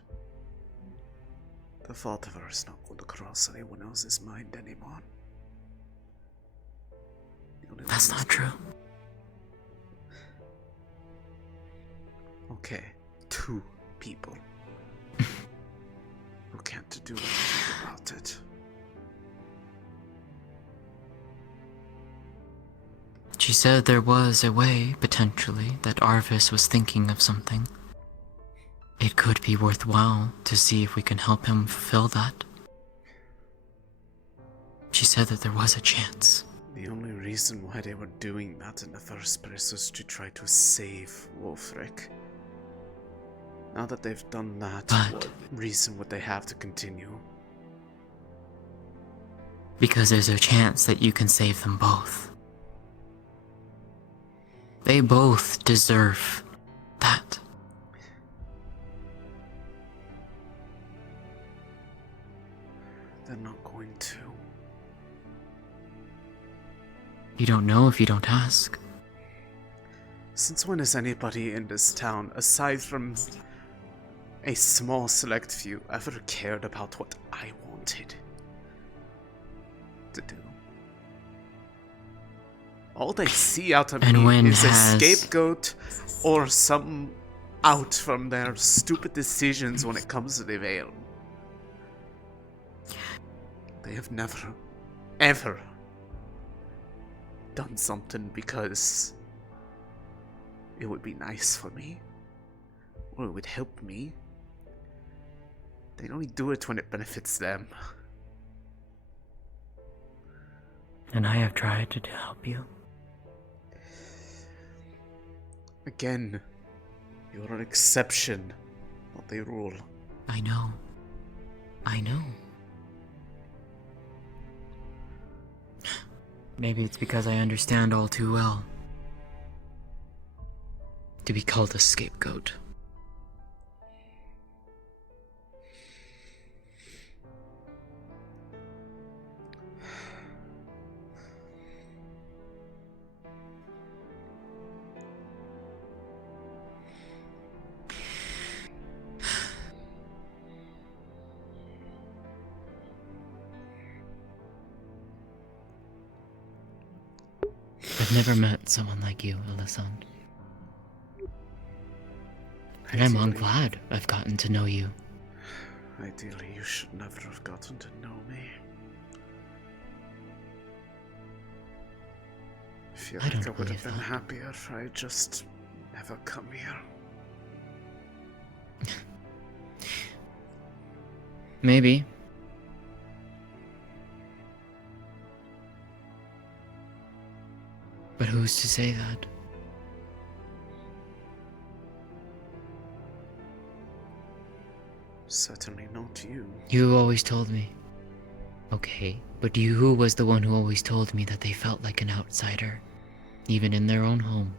The thought of her is not going to cross anyone else's mind anymore. That's not true. Okay, 2 people who can't do anything about it. She said there was a way, potentially, that Arvis was thinking of something. It could be worthwhile to see if we can help him fulfill that. She said that there was a chance. The only reason why they were doing that in the first place was to try to save Wolfric. Now that they've done that, what reason would they have to continue? Because there's a chance that you can save them both. They both deserve that. They're not going to. You don't know if you don't ask. Since when has anybody in this town, aside from a small select few, ever cared about what I wanted to do? All they see out of me is a scapegoat or some out from their stupid decisions when it comes to the Vale. They have never, ever done something because it would be nice for me, or it would help me. They only do it when it benefits them. and I have tried to help you. Again, you're an exception, not the rule. I know. I know. Maybe it's because I understand all too well. To be called a scapegoat. I've never met someone like you, Elisande. And I'm glad I've gotten to know you. Ideally, you should never have gotten to know me. I feel like I would have been happier if I just never come here. Maybe. But who's to say that? Certainly not you. You always told me. Okay, but who was the one who always told me that they felt like an outsider, even in their own home?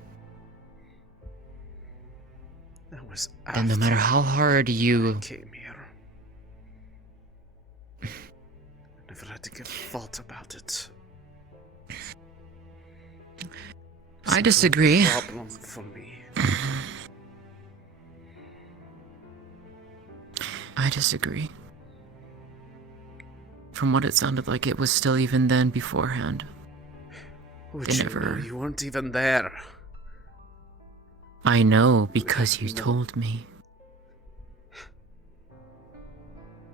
That was Then no matter how hard you came here, I never had to give thought about it. I disagree. It's not a problem for me. I disagree. From what it sounded like, it was still even then beforehand. Would They you never. know you weren't even there? I know because you told me.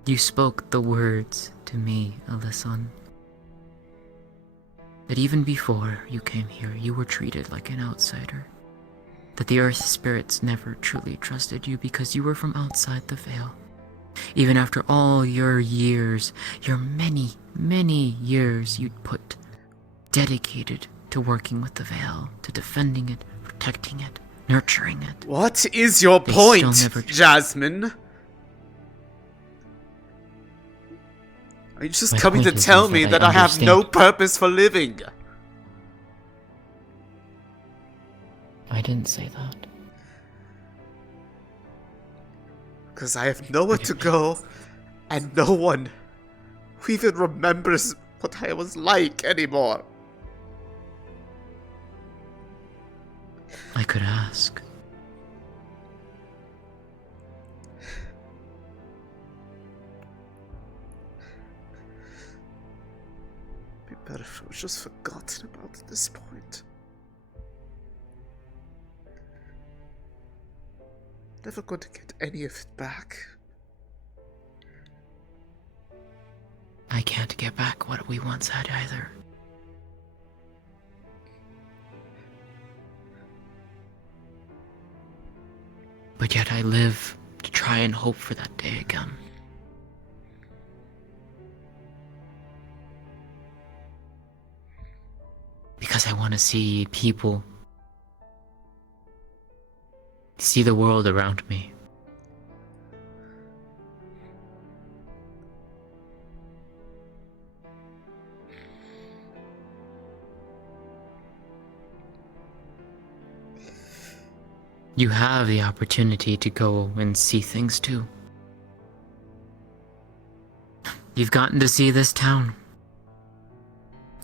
You spoke the words to me, Elisande. That even before you came here, you were treated like an outsider. That the Earth spirits never truly trusted you because you were from outside the Vale. Even after all your years, your many, many years you'd put dedicated to working with the Vale, to defending it, protecting it, nurturing it. What is your point, Jasmine? Are you just coming to tell me that I have no purpose for living? I didn't say that. Because I have nowhere to go, and no one who even remembers what I was like anymore. I could ask. Be better if I was just forgotten about at this point. Never going to get any of it back. I can't get back what we once had either. But yet I live to try and hope for that day again. Because I want to see people, see the world around me. You have the opportunity to go and see things too. You've gotten to see this town.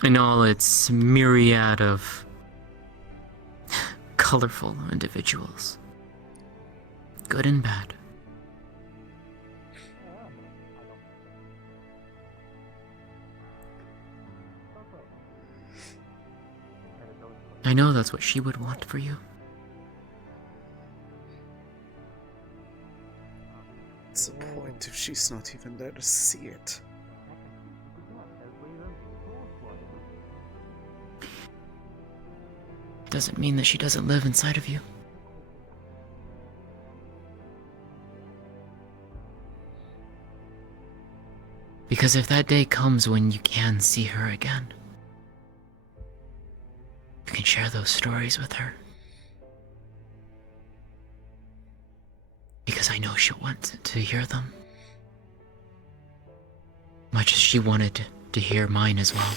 In all its myriad of colorful individuals. Good and bad. I know that's what she would want for you. What's the point if she's not even there to see it? Doesn't mean that she doesn't live inside of you. Because if that day comes when you can see her again, you can share those stories with her. Because I know she'll want to hear them. Much as she wanted to hear mine as well.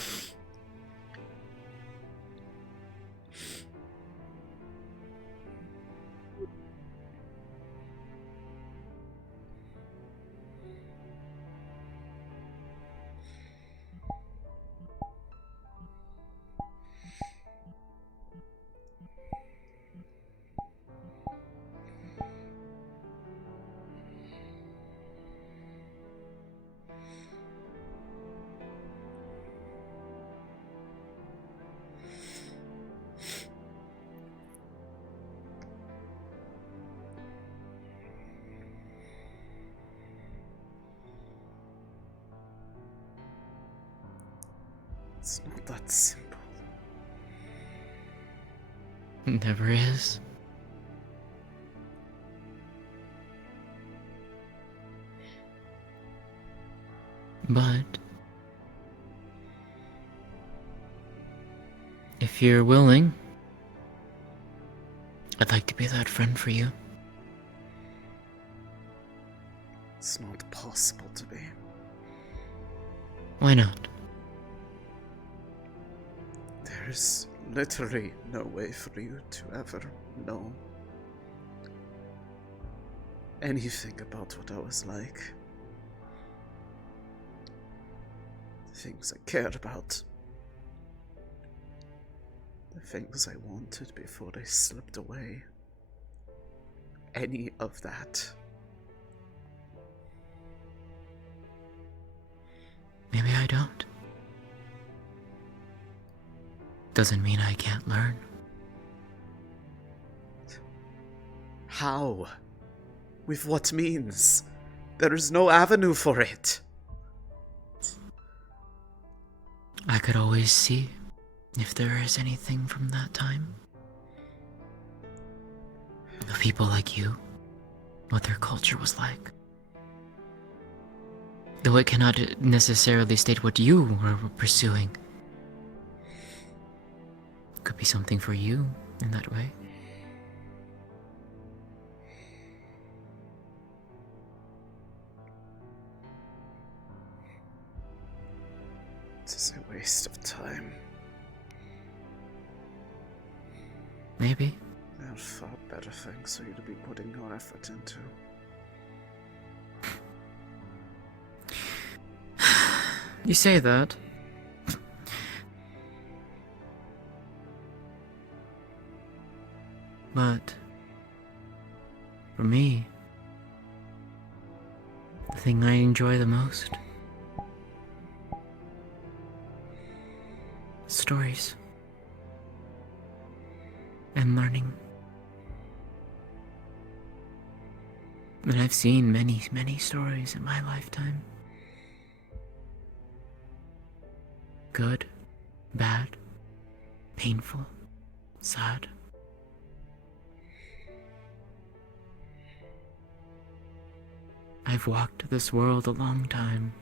It's not that simple. It never is. But if you're willing, I'd like to be that friend for you. It's not possible to be. Why not? There's literally no way for you to ever know anything about what I was like. The things I cared about. The things I wanted before they slipped away. Any of that. Maybe I don't. Doesn't mean I can't learn. How? With what means? There is no avenue for it. I could always see if there is anything from that time. Of people like you, what their culture was like. Though it cannot necessarily state what you were pursuing. Could be something for you in that way. It's a waste of time. Maybe. There are far better things for you to be putting your effort into. You say that. But for me, the thing I enjoy the most, stories and learning. And I've seen many, many stories in my lifetime. Good, bad, painful, sad. I've walked this world a long time.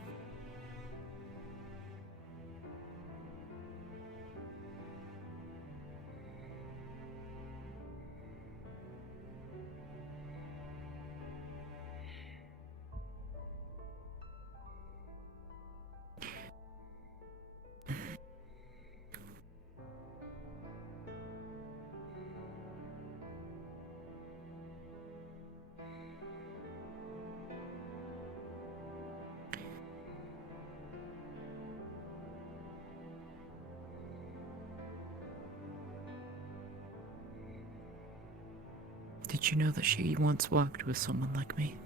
Did you know that she once walked with someone like me?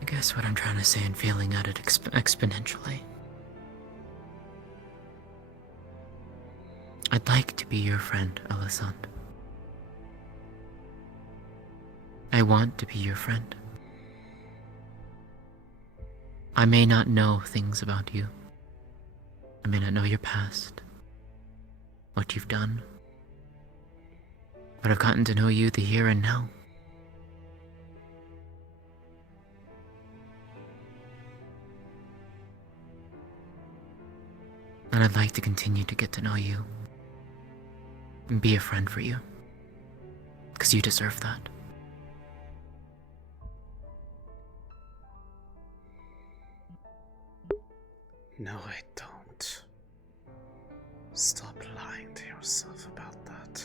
I guess what I'm trying to say and feeling at it exponentially. I'd like to be your friend, Elisande. I want to be your friend. I may not know things about you. I may not know your past, what you've done, but I've gotten to know you the here and now. And I'd like to continue to get to know you and be a friend for you, because you deserve that. No, I don't. Stop lying to yourself about that.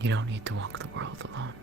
You don't need to walk the world alone.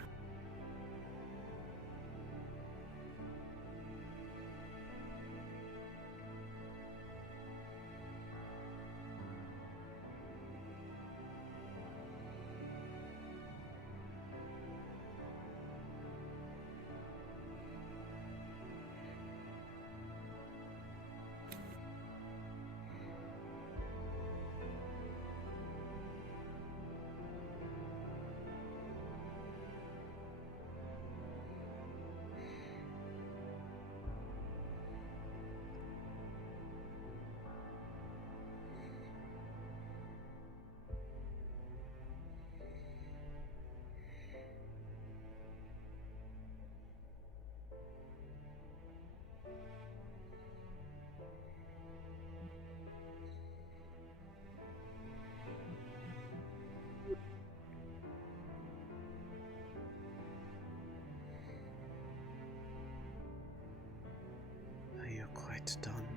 Are you quite done?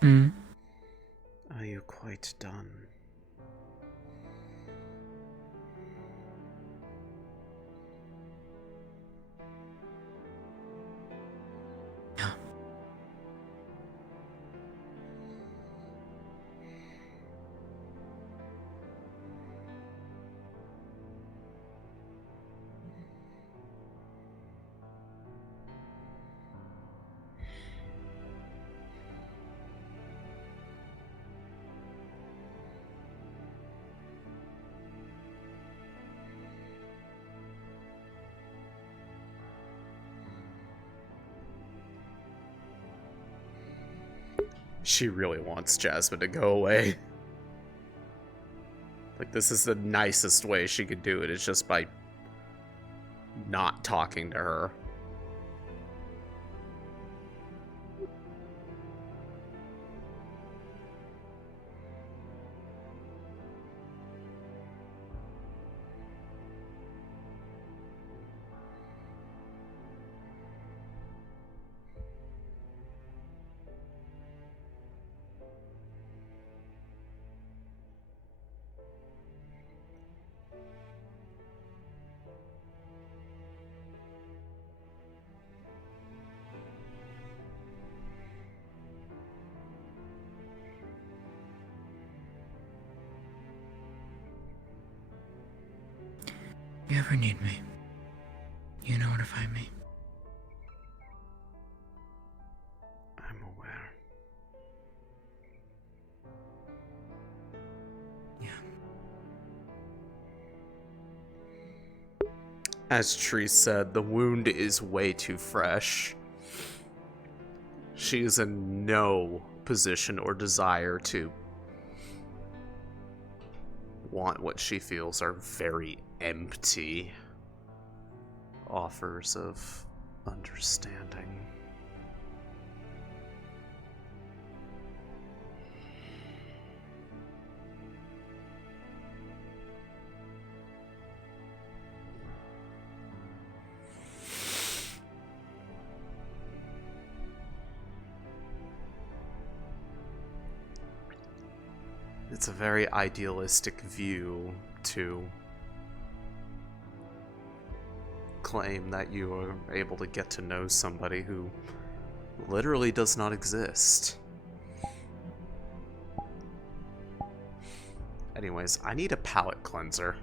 Hmm? Are you quite done? She really wants Jasmine to go away. Like, this is the nicest way she could do it, is just by not talking to her. If you ever need me, you know where to find me. I'm aware. As Tree said, the wound is way too fresh. She is in no position or desire to want what she feels are very empty offers of understanding. It's a very idealistic view to claim that you are able to get to know somebody who literally does not exist. Anyways, I need a palate cleanser.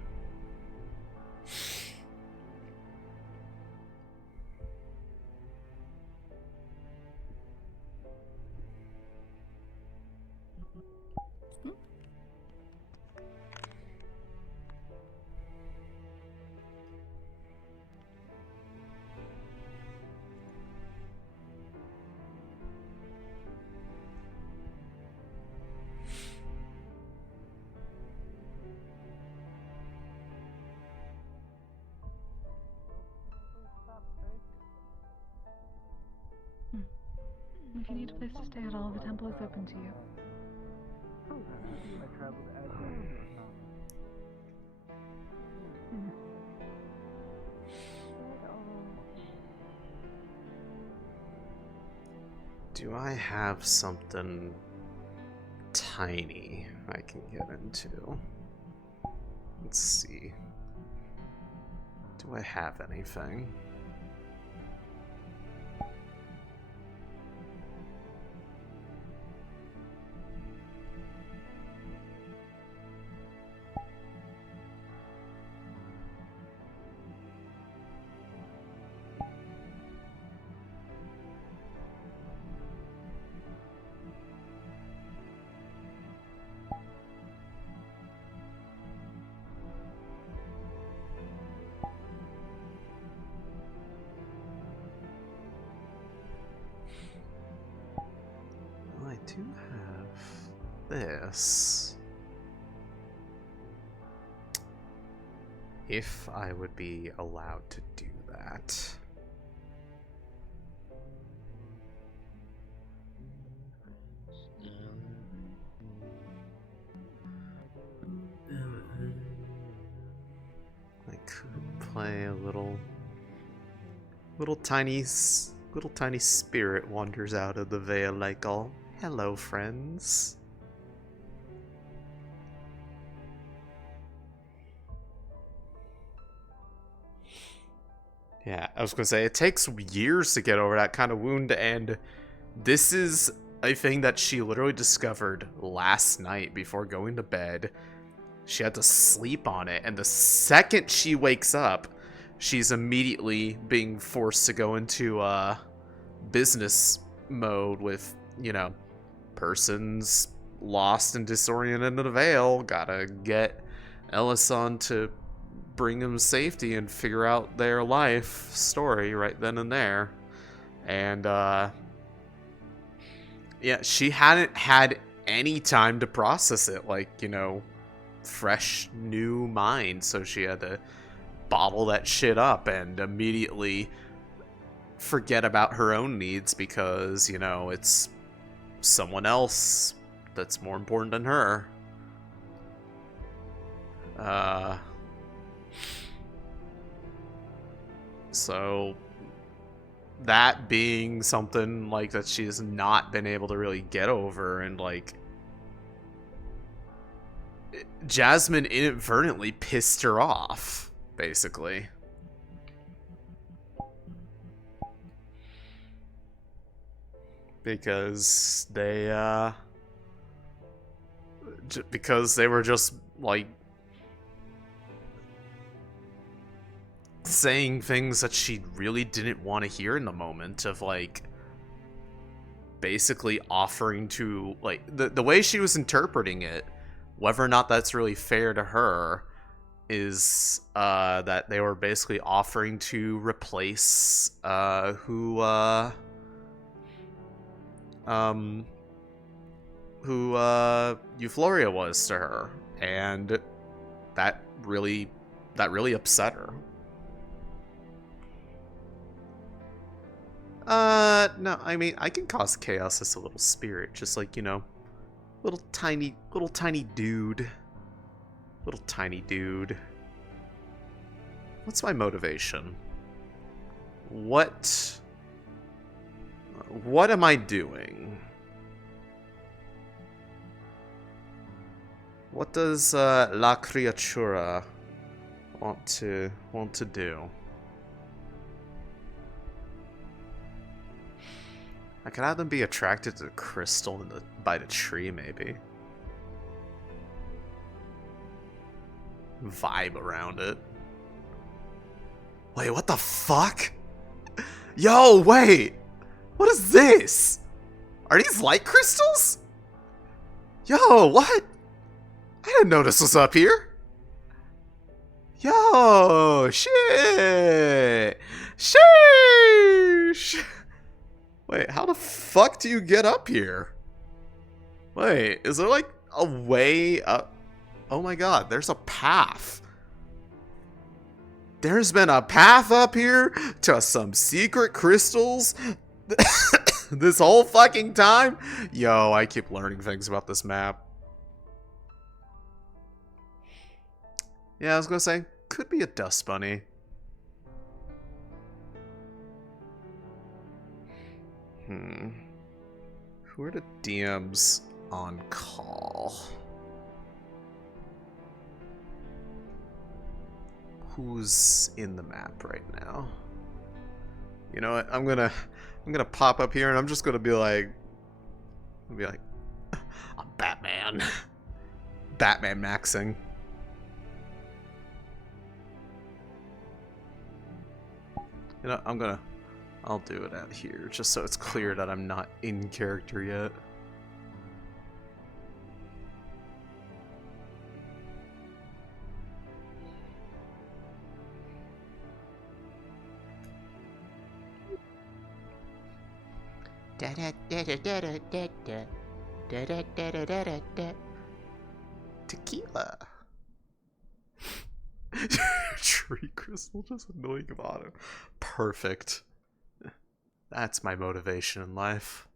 If you need a place to stay at all, the temple is open to you. Do I have something tiny I can get into? Let's see. Do I have anything? Well, I do have this. If I would be allowed to do that. I could play a little tiny spirit wanders out of the Vale like all, hello friends. Yeah, I was gonna say, it takes years to get over that kind of wound, and this is a thing that she literally discovered last night before going to bed. She had to sleep on it, and the second she wakes up, she's immediately being forced to go into business mode with, you know, persons lost and disoriented in the Vale. Gotta get Elisande to bring them safety and figure out their life story right then and there. And yeah, she hadn't had any time to process it, like, you know, fresh new mind, so she had to bottle that shit up and immediately forget about her own needs because, you know, it's someone else that's more important than her. So that being something like that she has not been able to really get over, and like Jasmine inadvertently pissed her off, basically. Because they were just like saying things that she really didn't want to hear in the moment, of like basically offering to, like, the way she was interpreting it, whether or not that's really fair to her, is that they were basically offering to replace who Euphoria was to her, and that really upset her. No, I mean, I can cause chaos as a little spirit, just like, you know, little tiny dude. Little tiny dude. What's my motivation? What am I doing? What does La Criatura want to do? I could have them be attracted to the crystal by the tree, maybe. Vibe around it. Wait, what the fuck? Yo, wait! What is this? Are these light crystals? Yo, what? I didn't know this was up here. Yo, shit! Sheesh! Wait, how the fuck do you get up here? Wait, is there like a way up? Oh my god, there's a path. There's been a path up here to some secret crystals this whole fucking time? Yo, I keep learning things about this map. Yeah, I was gonna say, could be a dust bunny. Who are the DMs on call? Who's in the map right now? You know what? I'm gonna pop up here and I'm just gonna be like, I'm Batman. Batman maxing. You know, I'll do it out here just so it's clear that I'm not in character yet. Tequila. Tree crystal just annoying about it. Perfect. That's my motivation in life.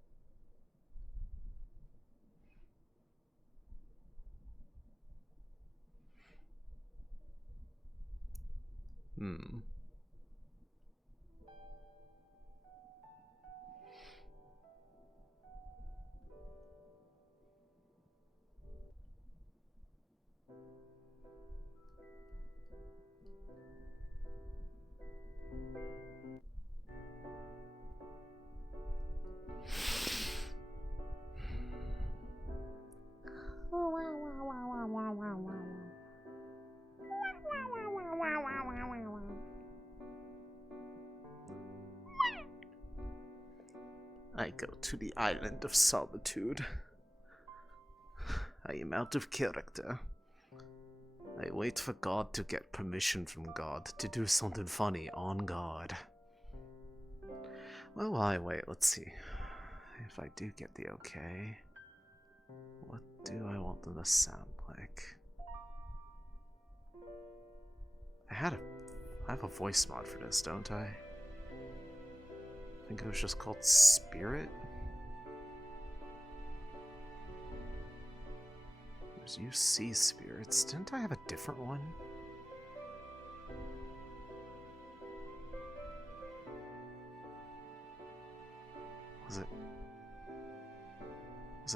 I go to the island of solitude. I am out of character. I wait for God to get permission from God to do something funny on God. Well, while I wait, let's see. If I do get the okay, what do I want them to sound like? I have a voice mod for this, don't I? I think it was just called Spirit. There's you see spirits. Didn't I have a different one? Was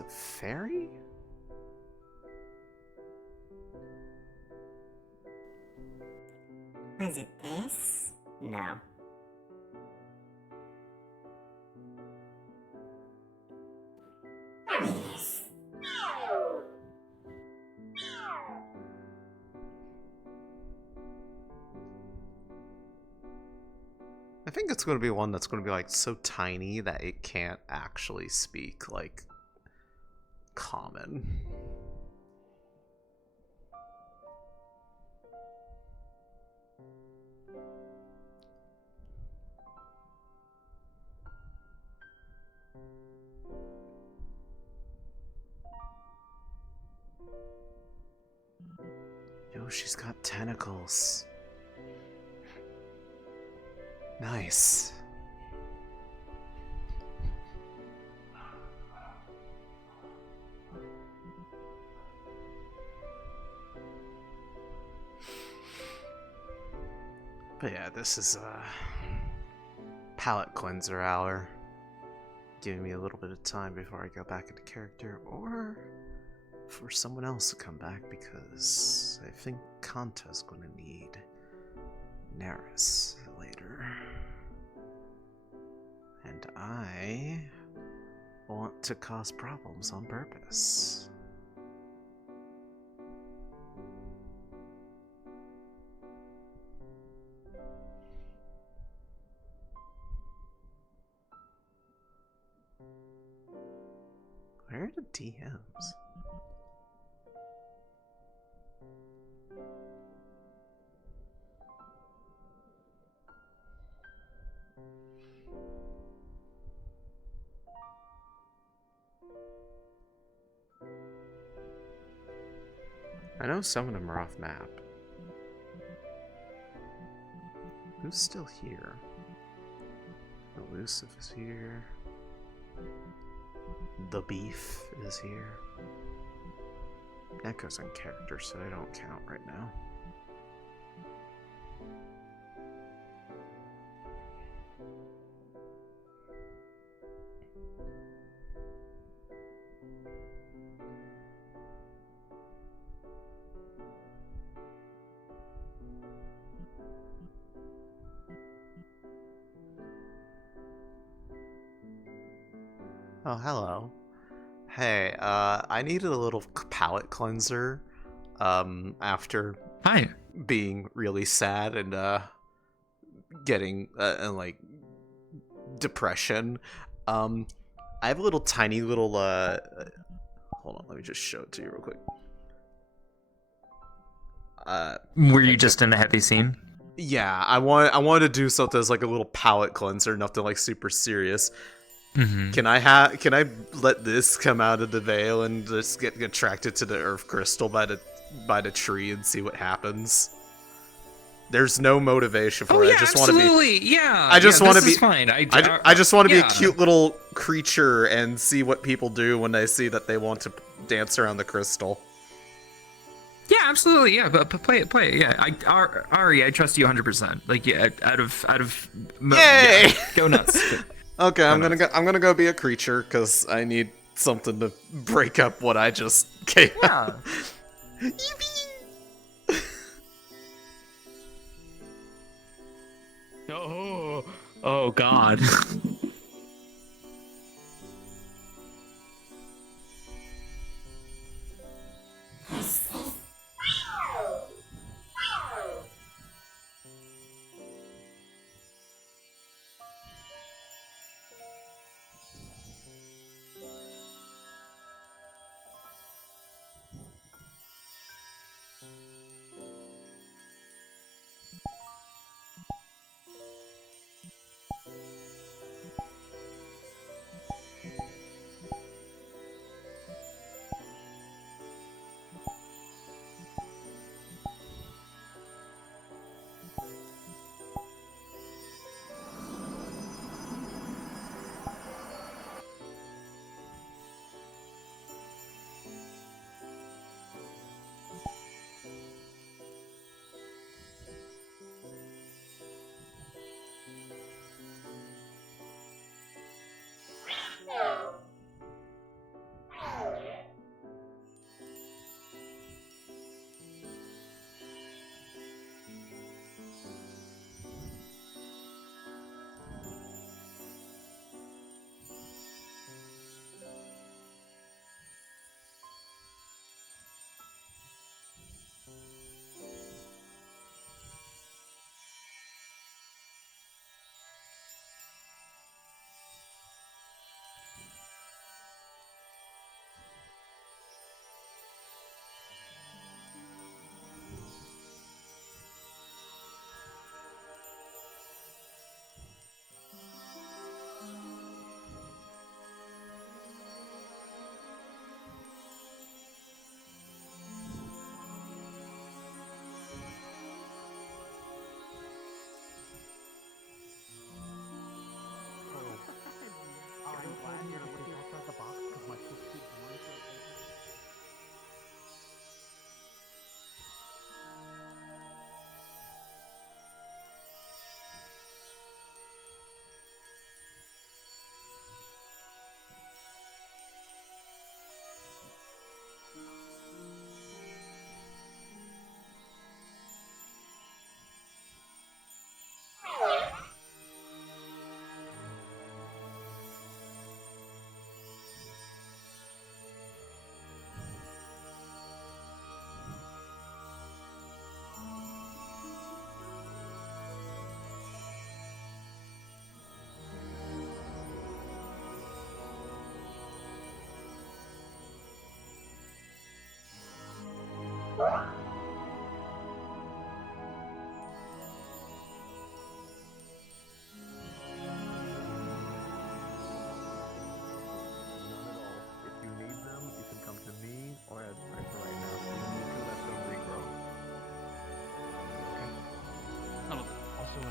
it fairy? Was it this? No. I think it's going to be one that's going to be like so tiny that it can't actually speak like common. Yo, she's got tentacles. Nice. But yeah, this is palette cleanser hour. Giving me a little bit of time before I go back into character, or for someone else to come back, because I think Kanta's gonna need Neris later. And I to cause problems on purpose. Where are the DMs? I know some of them are off map. Who's still here? Elusive is here. The Beef is here. Echo's in character, so they don't count right now. Oh, hello. Hey, I needed a little palate cleanser, after being really sad and, getting, like, depression. I have a little tiny little, hold on, let me just show it to you real quick. Were you just in a heavy scene? Yeah, I wanted to do something as like a little palate cleanser, nothing like super serious. Mm-hmm. Can I let this come out of the Vale and just get attracted to the Earth Crystal by the tree and see what happens? There's no motivation for it. I just want to be. Yeah. I just want to be fine. I just want to be a cute little creature and see what people do when they see that they want to dance around the crystal. Yeah, absolutely. Yeah, but play it. Yeah, Ari, I trust you 100%. Like, yeah, out of. Yay! Yeah, go nuts. Okay, I'm gonna go be a creature because I need something to break up what I just gave. Yeah. Oh God.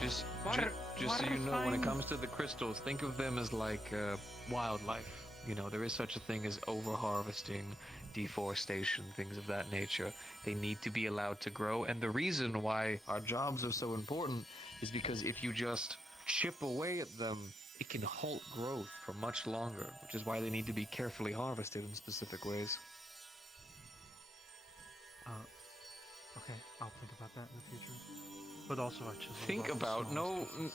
Just so you know, when it comes to the crystals, think of them as like wildlife. You know, there is such a thing as over-harvesting, deforestation, things of that nature. They need to be allowed to grow, and the reason why our jobs are so important is because if you just chip away at them, it can halt growth for much longer, which is why they need to be carefully harvested in specific ways. Okay, I'll think about that in the future. But also, I chiseled Think off the about, smallest pieces.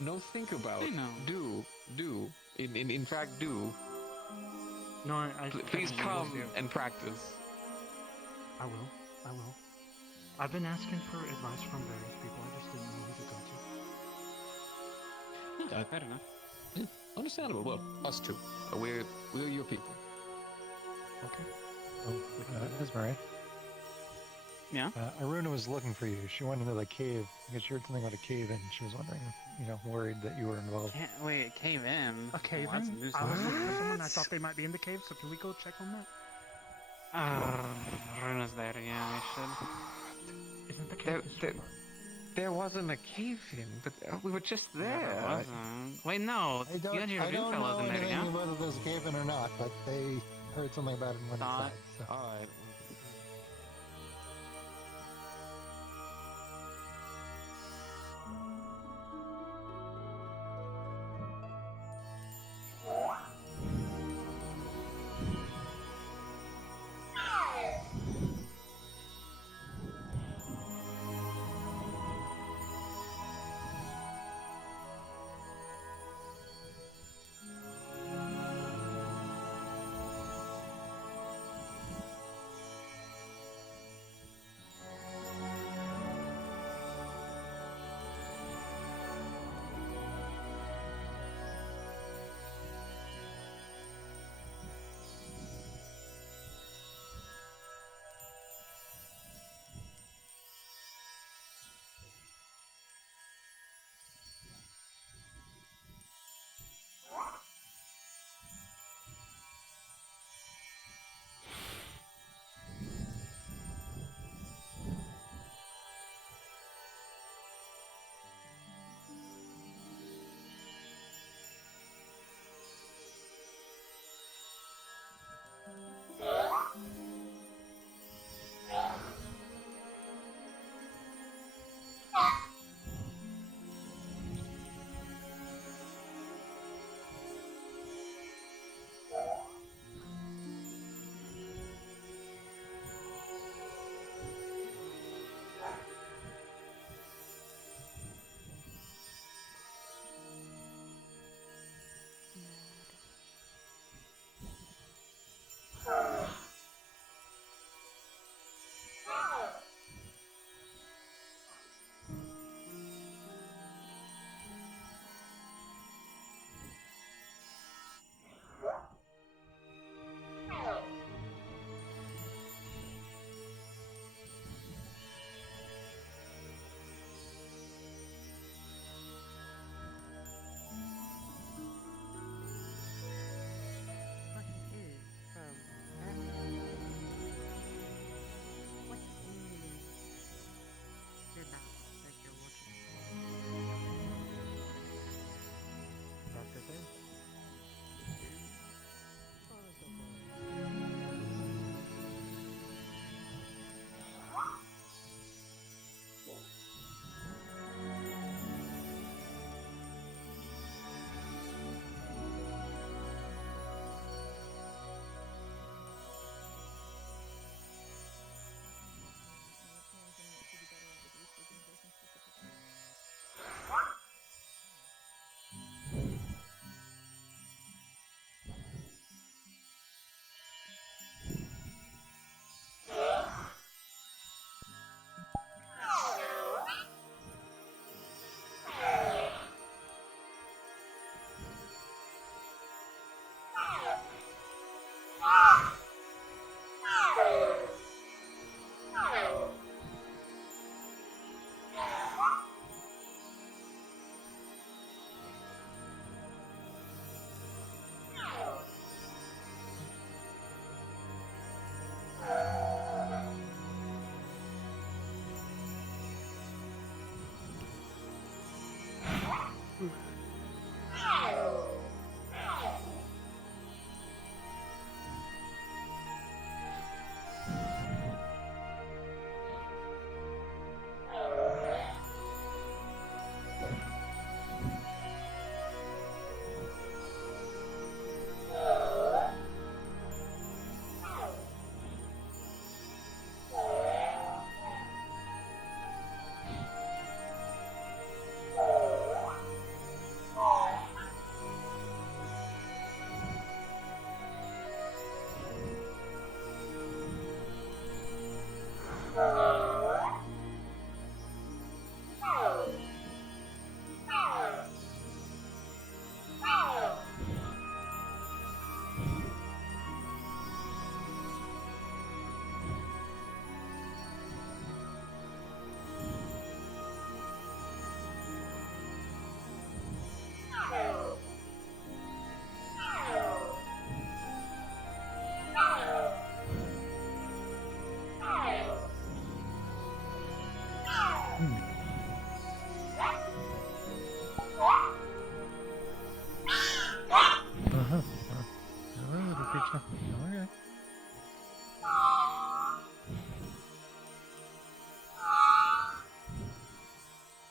no, think about. I know. Do. In fact, do. No, I Please definitely will come do. and practice. I will. I've been asking for advice from various people. I just didn't know who to go to. Fair enough. Yeah, understandable. Well, us too. We're your people. Okay. Esmeralda. Yeah? Aruna was looking for you. She went into the cave because she heard something about a cave in. She was wondering, worried that you were involved. Wait, cave in? A cave Well, that's in? news. I was looking for someone. I thought they might be in the cave, so can we go check on that? Runa's there, yeah, we should. Isn't the cave There wasn't a cave in, but we were just there. There wasn't. Wait, no. I don't fellows know in there, anything yeah? whether there's a cave in or not, but they heard something about it and went inside. So. Alright.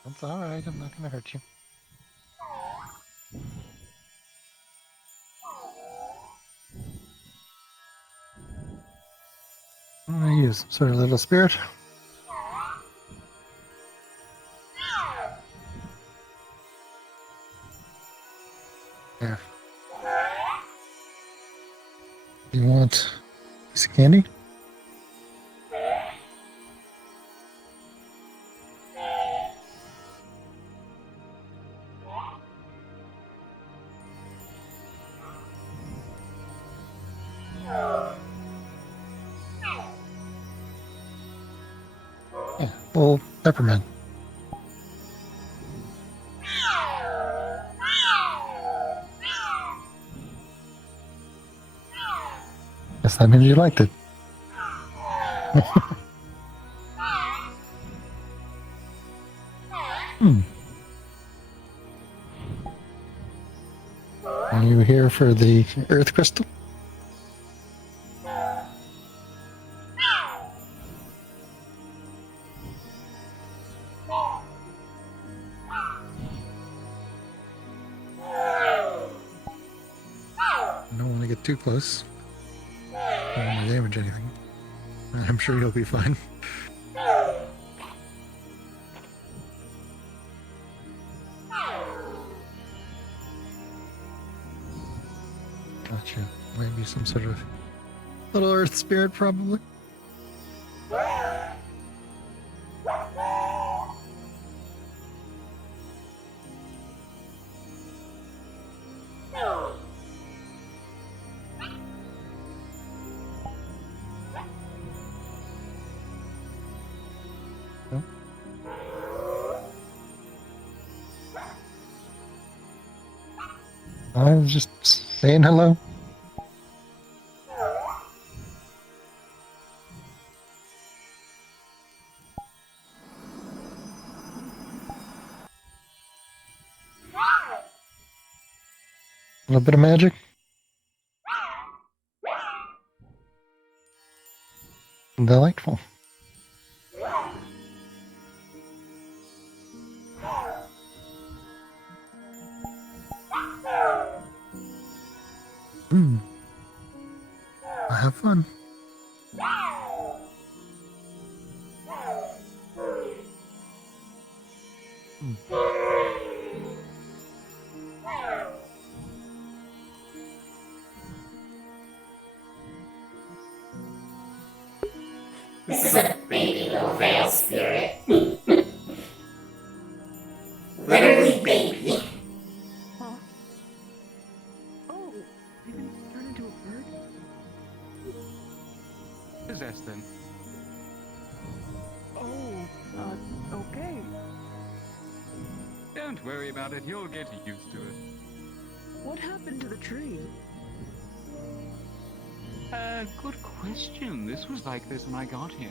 That's alright, I'm not gonna hurt you. I'm gonna use some sort of little spirit. There. You want a piece of candy? Yeah, little peppermint. Guess that means you liked it. Are you here for the earth crystal? I don't want to get too close. I don't want to damage anything. I'm sure you'll be fine. Gotcha. Maybe some sort of little earth spirit, probably. No? I was just saying hello. A little bit of magic. Delightful. Have fun. This is a baby little Vale spirit. Literally baby. Huh? Oh, you can turn into a bird? Possess them. Oh, okay. Don't worry about it, you'll get used to it. What happened to the tree? Good question. This was like this when I got here.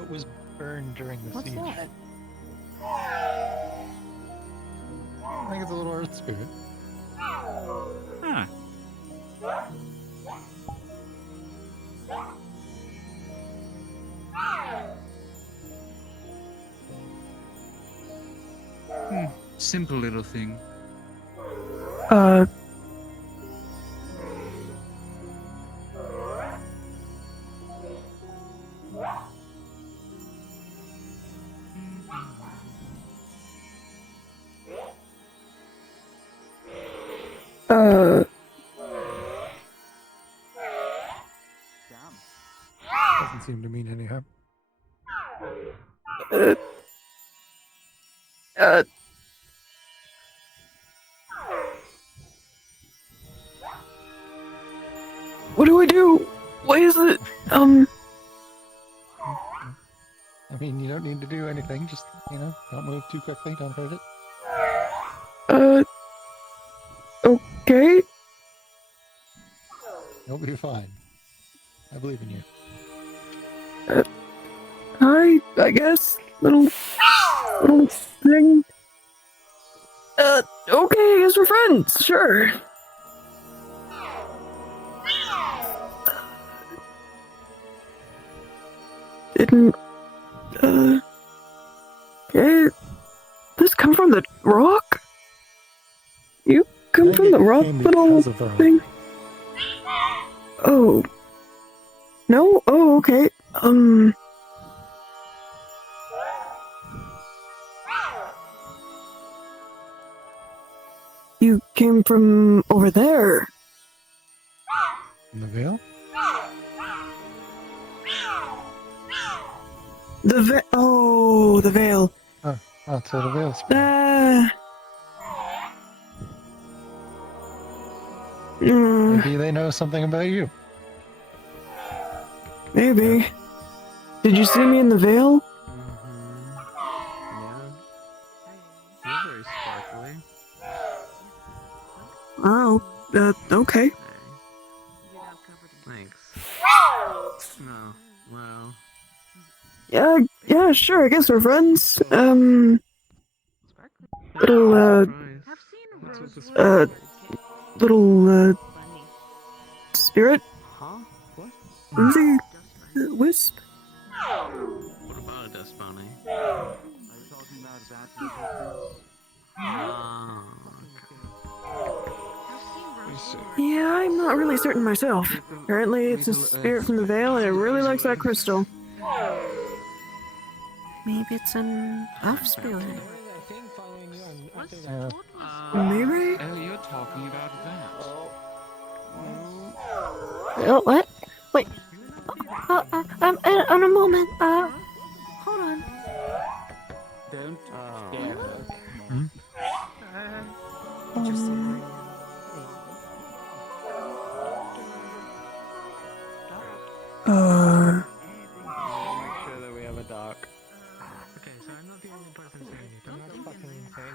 It was burned during the What's siege. that? I think it's a little earth spirit. Huh. Simple little thing. Doesn't seem to mean any harm. What do I do? Why is it, I mean, you don't need to do anything. Just, don't move too quickly. Don't hurt it. Okay. You'll be fine. I believe in you. I guess. Little thing. Okay, I guess we're friends, sure. Didn't, okay. this come from the rock? You come from the rock, came little because of the rock. thing? Oh. No? Oh, okay. You came from over there. In the Vale? Oh, the Vale. Oh, so the Vale's. Maybe they know something about you. Maybe. Did you see me in the Vale? Yeah. You're very sparkly. Oh, okay. Thanks. No, well. Yeah, sure, I guess we're friends. Little, spirit? Huh? What? Oozy? Wisp? What about a dust bunny? Yeah, I'm not really certain myself. Apparently, it's a spirit from the Vale, and it really likes that crystal. Maybe it's an elf spirit. Maybe? Oh, you're talking about that. Oh, what? Wait. In a moment. Hold on. Don't Make sure that we have a dock. Okay, so I'm not the only person saying it. I'm not fucking insane.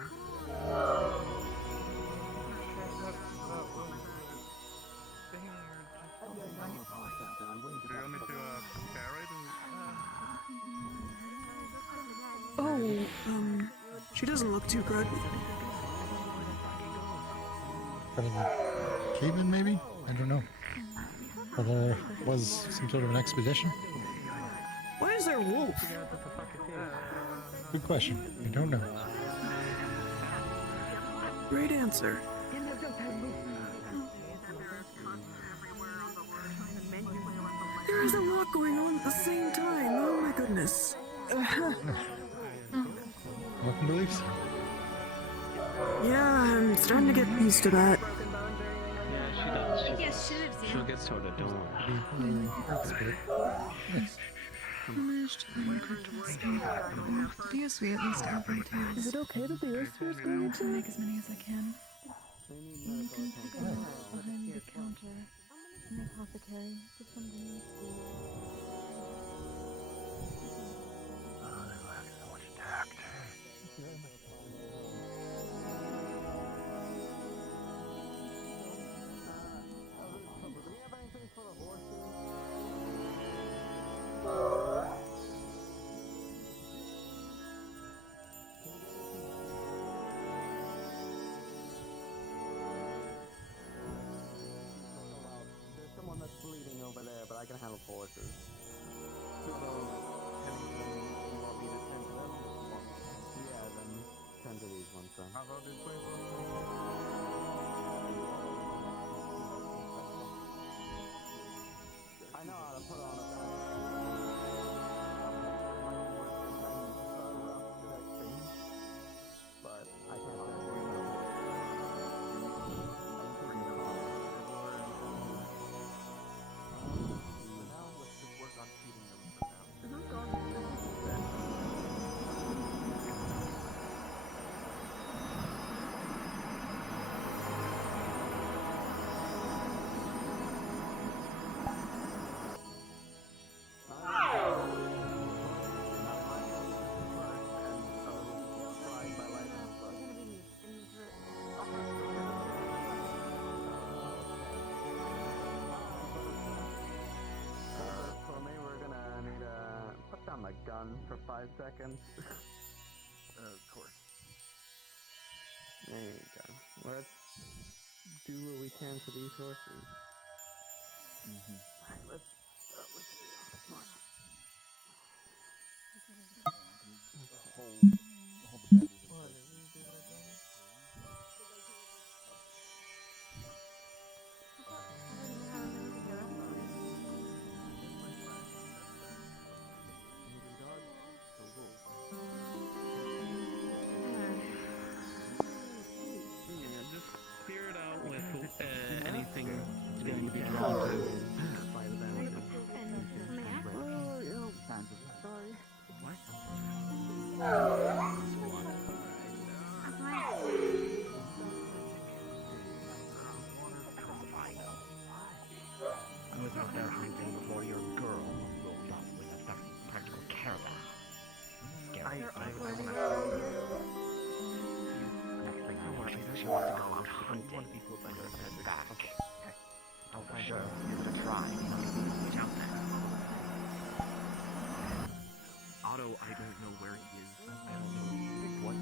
Oh, she doesn't look too good. Cave-in, maybe? I don't know. Or there was some sort of an expedition? Why is there a wolf? Good question. I don't know. Great answer. There is a lot going on at the same time. Oh my goodness. Welcome to Leafside. Yeah, I'm starting to get used to that. Yeah, she does. She'll get sorted, don't worry. Yes, we at least open to. Is it okay that the earth sphere's going To make as many as I can. You can pick them up behind the counter. In the apothecary. Just something. There's someone that's bleeding over there, but I can handle horses. Yeah, then tend to these ones then. How about this way? I know how to put on a but I can't my gun for 5 seconds. Of course. There you go. Let's do what we can for these horses. Alright, let's start with you. Come on. she wants to go out hunting. Back. Okay. I'll find her. Give it a try. Reach out there. Otto, I don't know where he is. I don't know what.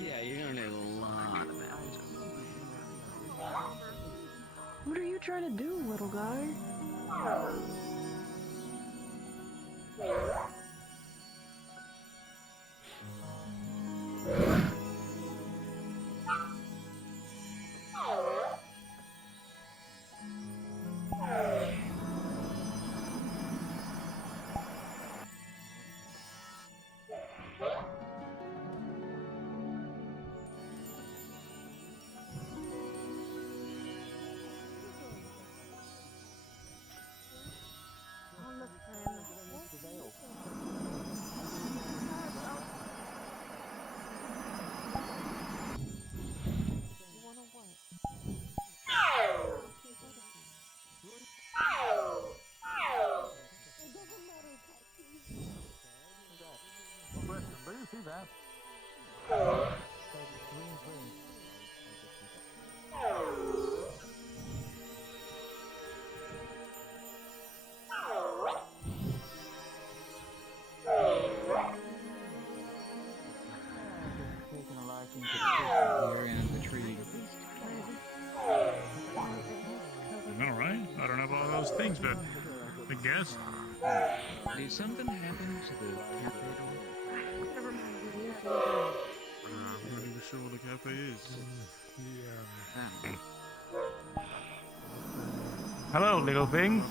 Yeah, you're gonna need a lot of baptism. What are you trying to do, little guy? Alright, I don't have all those things, but I guess. Did something happen to the cafe door? I'm not even sure what the cafe is. Hello, little thing.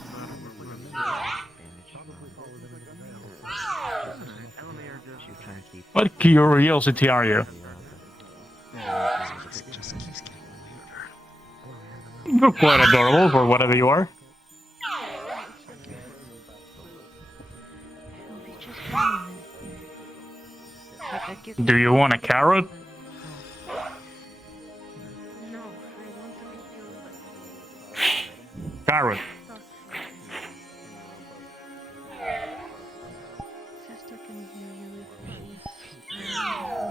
What curiosity are you? You're quite adorable for whatever you are. Do you want a carrot? Carrot.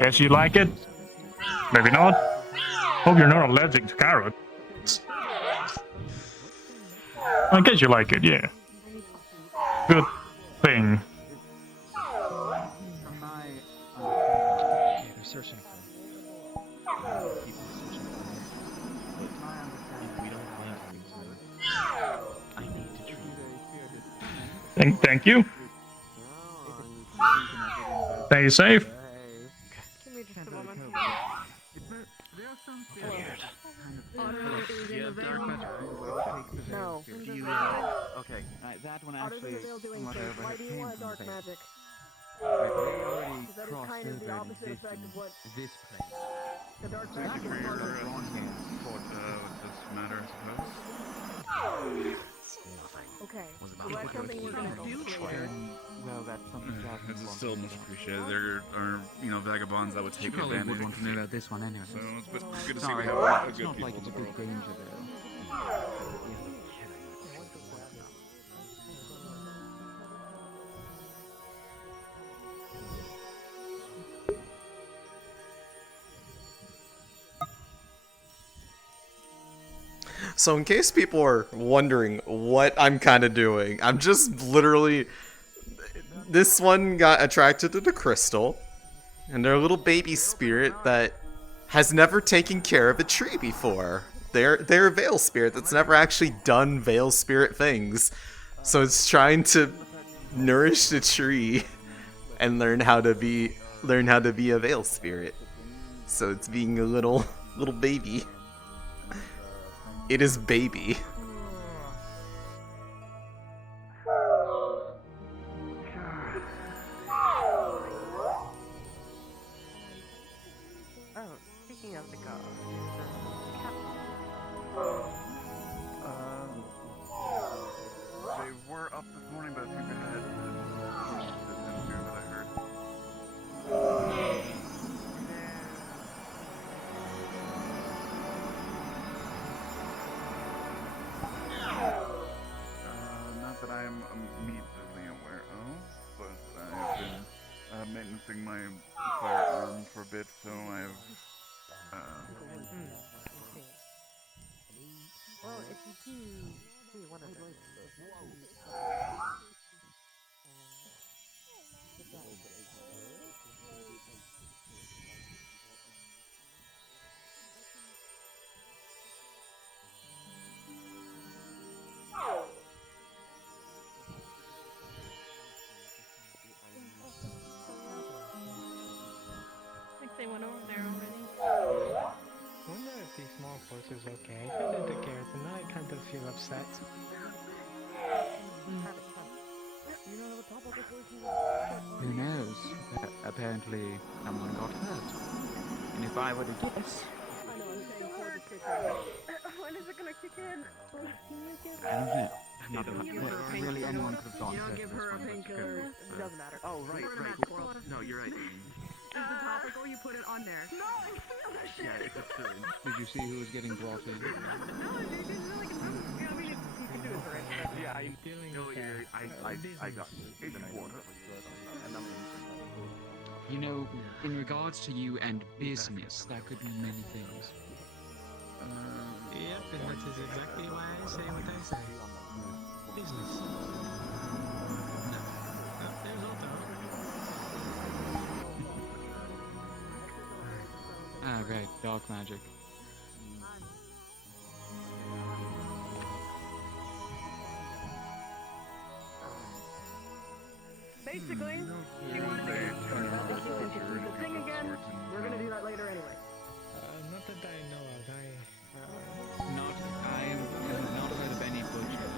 Guess you like it? Maybe not. Hope you're not allergic to carrots. I guess you like it, yeah. Good thing. They're searching for people searching for him. But my understanding, we don't find him, so I need to treat him. Thank you. Stay safe. Give me just a moment. Weird. No. Okay, that one actually somewhat Why do you came want from dark the base. magic? Like, they already That is crossed kind of the over and opposite exist effect in of what this place. the dark Thank magic you for is your part of. support with this matter, I suppose. Okay. Was So about that's something we're gonna do later. Well, that's something Jasmine This is wants still to much know. appreciated. There are, vagabonds that would She take probably advantage. would want to know about this one anyway. So it's good to see Sorry, we have a it's good not people like in it's the a big world. danger though. So in case people are wondering what I'm kind of doing, I'm just literally... This one got attracted to the crystal, and they're a little baby spirit that has never taken care of a tree before. They're a Vale spirit that's never actually done Vale spirit things. So it's trying to nourish the tree and learn how to be a Vale spirit. So it's being a little baby. It is baby. Oh, speaking of the guard, They were up this morning, but I think they had them here that I heard. Not that I am immediately aware of, but I have been maintenancing my firearm for a bit, so I've Well, if you do see one of those, I think they went over there already. I wonder if the small force is okay. I heard that the keratin, I kind of feel upset. Who knows? Apparently, someone got hurt. And if I were to guess, when is it gonna kick in? I don't know. Really, anyone could have gone You don't first give at this her a point, but painkiller. sure. It doesn't matter. Oh, right, We're in a right. magic world. No, you're right. Is it topical? You put it on there. No, I feel that shit. Yeah, it's absurd. Did you see who was getting brought in? No, dude, this is like a move. Yeah, I mean, you can do it for it. Yeah, I'm dealing with I got it. You know, in regards to you and business, that could mean many things. Yep, and that is exactly why I say what I say. Business. No. Oh, there's Otto. Ah, right, dark magic. Basically, you want to make the thing again. We're gonna do that later anyway. Not that I know of. I have not heard of any butcher.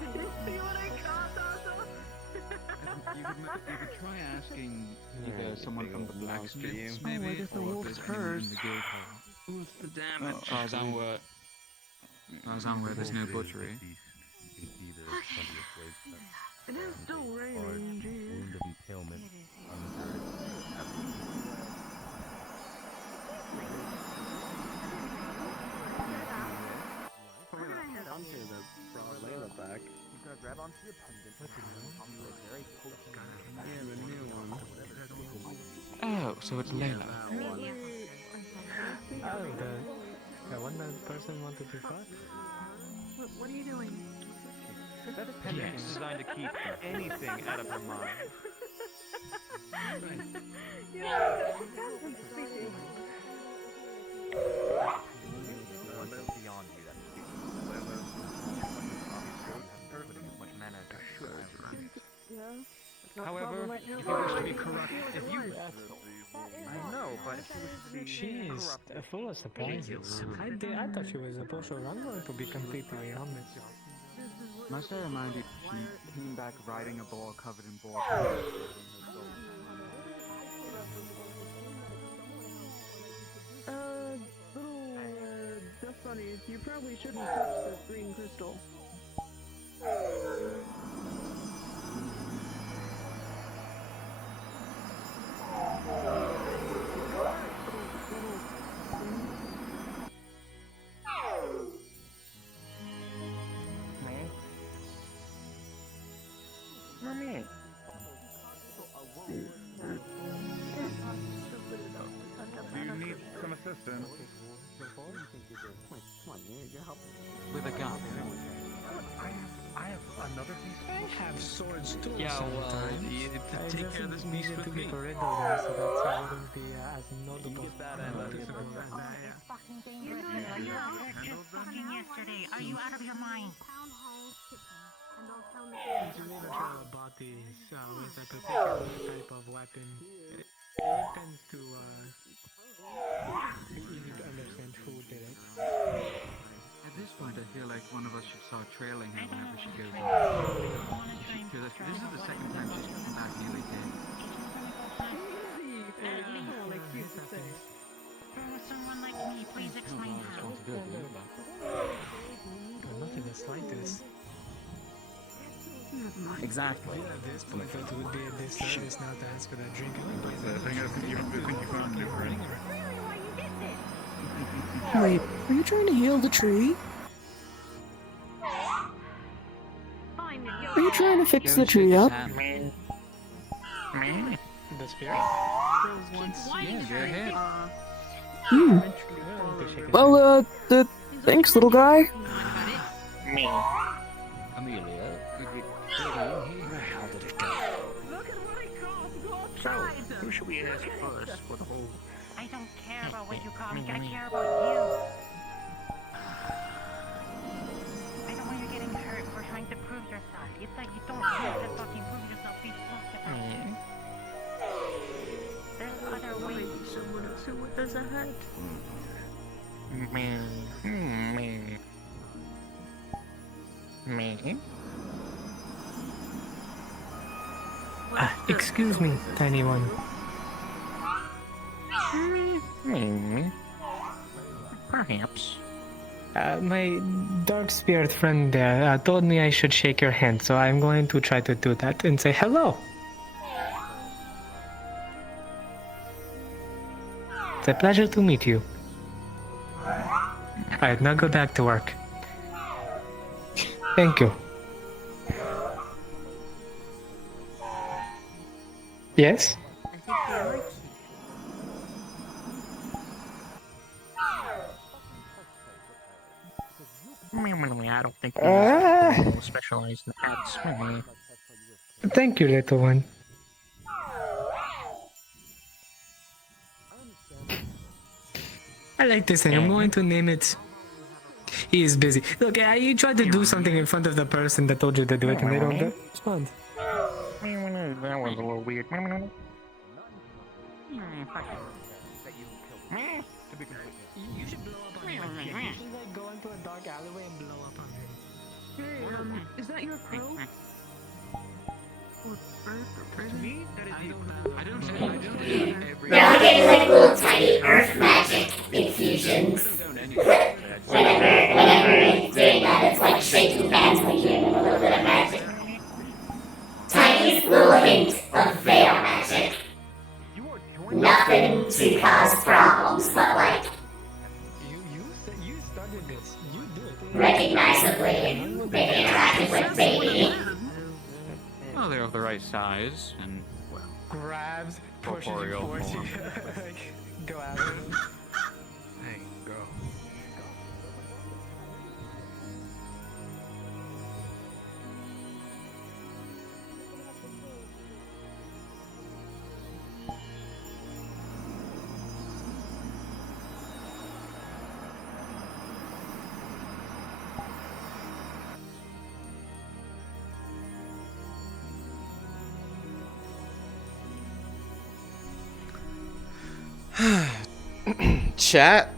Did you see what I caught, Otto? You could try asking either someone from the blacksmiths, Oh, I maybe, guess the or if wolf's there's anyone hers. in the guild hall. Who's the damage? As far as I'm aware, there's no butchery. It is still raining, geez. We're gonna head up. Brought Layla back. He's gonna grab onto your pendant. Onto a very potent guy. Yeah, the new one. Oh, so it's Layla. Oh, the one that person wanted to fuck? What are you doing? That pendant is designed to keep anything out of her mind. Beyond you, that speaks. Exerting as much mana as you should. However, if you wish to be corrupt, if you... I know, but if you wish to be She is full of surprises. I thought she was a partial runner, to be completely honest. Must I remind you, she came back riding a boar covered in boar. Little, Death Bunny, you probably shouldn't touch this green crystal. Mommy. Do you need some assistance? With a gun. I have another piece. I have swords too. Yeah, well, sometimes. you need to I take just care of this piece needed with to me. get rid of them so that I wouldn't be as notable. You know, just fucking yesterday. Are you out of your mind? Since you never try to bought these with a particular type of weapon, it tends to easy to understand who did it. At this point, I feel like one of us should start trailing her whenever she goes off. Because this is the second time she's come back nearly dead. For someone like me, please explain how. Not in the slightest. Exactly. At this point, it would be a disservice not to ask for that drink. I think you found different. Wait, are you trying to heal the tree? Are you trying to fix the tree up? The spirit? Yeah, go ahead. Well, thanks, little guy. Me. Amelia, how did it go? So, who should we ask first for the whole... I don't care about what you call me, I care about you. I don't want you getting hurt for trying to prove yourself. It's like you don't have to fucking prove yourself, be talked about. There's other ways. Someone else who does a hurt. Me? Excuse me, tiny one. Me? Perhaps. My dark spirit friend there told me I should shake your hand, so I'm going to try to do that and say hello. It's a pleasure to meet you. Alright, now go back to work. Thank you. Yes? I don't think we specialize in pets. Thank you, little one. I like this thing. I'm going to name it. He is busy. Look, you tried to do something in front of the person that told you to do it, and they don't respond. That was a little weird. You should blow up on him. You should like go into a dark alleyway and blow up on him. Is that your crow? Me? I don't They're all getting like little tiny earth magic infusions. Whenever it's doing that, it's like shaking hands when you're doing a little bit of magic. Tiny little hint of Vale magic. Nothing to cause problems, but like You started this. You do it. recognizably, maybe interacting with baby. Well, they're of the right size and well. Grabs, pushes you Corporeal towards you. form. Go at it. Hey, go. Chat?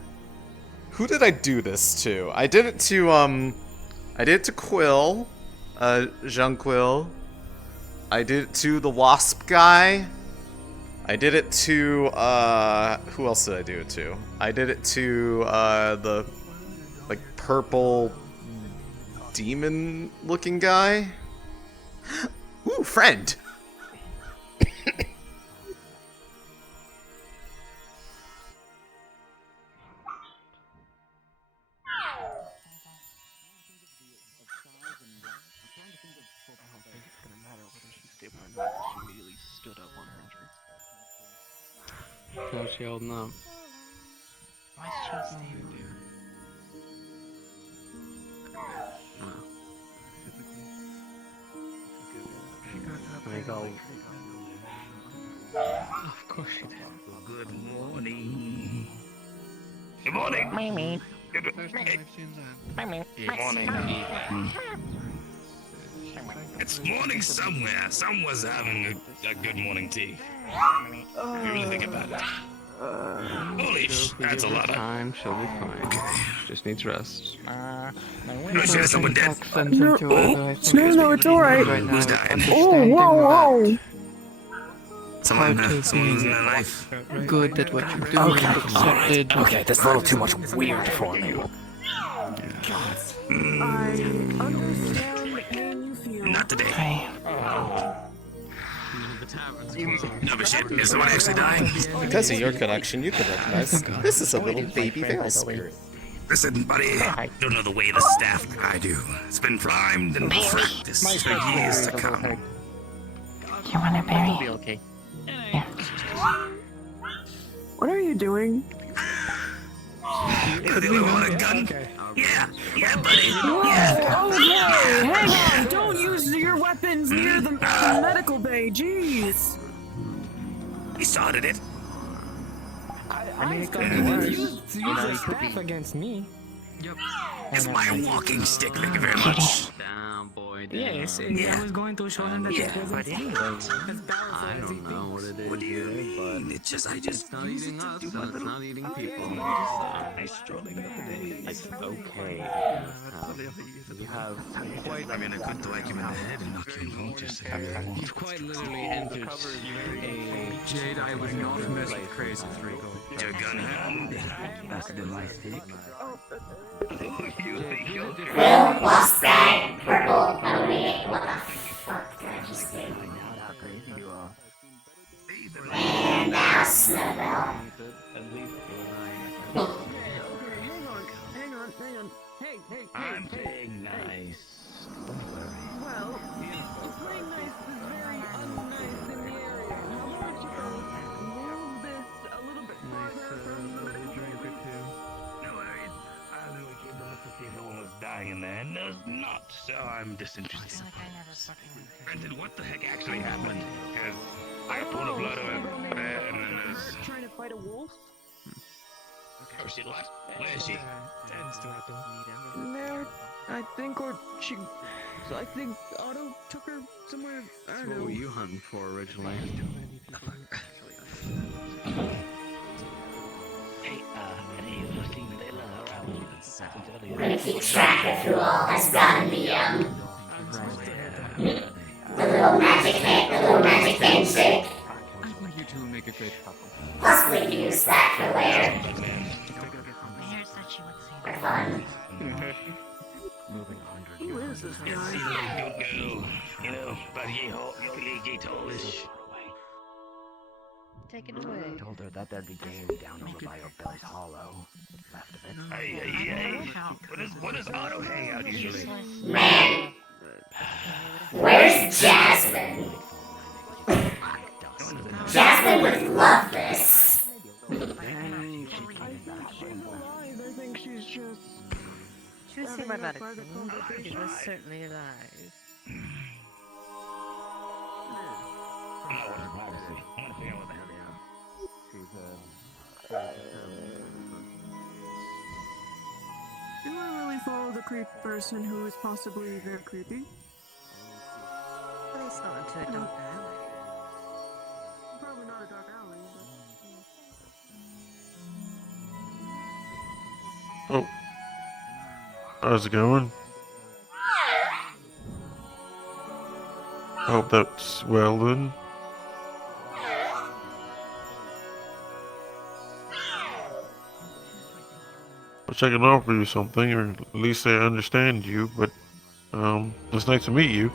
Who did I do this to? I did it to Quill. Jean Quill. I did it to the Wasp guy. I did it to, who else did I do it to? I did it to, the, like, purple demon-looking guy. Ooh, friend! So she holding up. Why is she standing there? Of course she did. Good morning. Good morning. Mimi. Good morning. It's morning somewhere. Someone's having a good morning tea. If you really think about it. Holy that's a lot of time. She'll be fine. Okay. She just needs rest. Oh, she has someone dead. No, it's alright. Who's dying? Oh, whoa. Someone losing their life. Good that what you're doing is accepted. Okay, that's a little too much weird for me. Not today. No, but shit, is someone actually dying? Because of your connection, you can recognize this is a little baby Vale spirit. Listen, buddy, you don't know the way of the staff like I do. It's been primed and practiced for years to come. You want a berry? It'll be okay. Yeah. What are you doing? Could we want a gun? Okay. Yeah, buddy. Whoa, okay, hang on. Don't use your weapons near the medical bay. Jeez. He started it. I mean, it could be worse. Use a staff against me. Yep. It's my walking stick, thank you very much. Down, boy. Down. Yes, and I was going to show him that it wasn't steel. I don't know what it is. What do you mean? It's just, It's not eating us, so it's not eating people. Nice strolling of the day. It's okay. You have quite. I mean, I could thwack him in the head and knock you unconscious if you want. You've quite literally entered a Jade, I would not mess with crazy three. Your gun in hand. That's the nice stick. Will, lost guy, purple, pony. What the fuck did I just say? And now Snowbell. Hang on. Hey. I'm playing nice. Don't worry. Well, playing nice is very unnice in the area. How about you move this a little bit farther from the No worries. I knew we came to look to see if no one was dying in there, and there's not, so I'm disinterested. Granted, what the heck actually happened? Because I got pulled a blood over there, and then there's... trying to fight a wolf? Oh, she left. Where is she? Tends to happen. No, I think Otto took her somewhere. I don't What know. were you hunting for originally? Hey, any of you seen Vale around? We're gonna keep track of who all has gotten the little magic handshake. I think you two will make a great couple. Plus, we can use that for later. For fun. Moving 100 Who is this guy? She's a good girl. You know, but he tallish. Take it away. I told her that there'd be game down over by O'Bell's Hollow. Left of it. Hey. What does Otto hang out usually? Man, where's Jasmine? Jasmine would love this. I think she's just. She was seen by about She was certainly alive. Do I really follow the creep person who is possibly very creepy? At least not into a dark alley. Probably not a dark alley. Oh. How's it going? I hope that's well then. Wish I can offer you something, or at least say I understand you, but it's nice to meet you.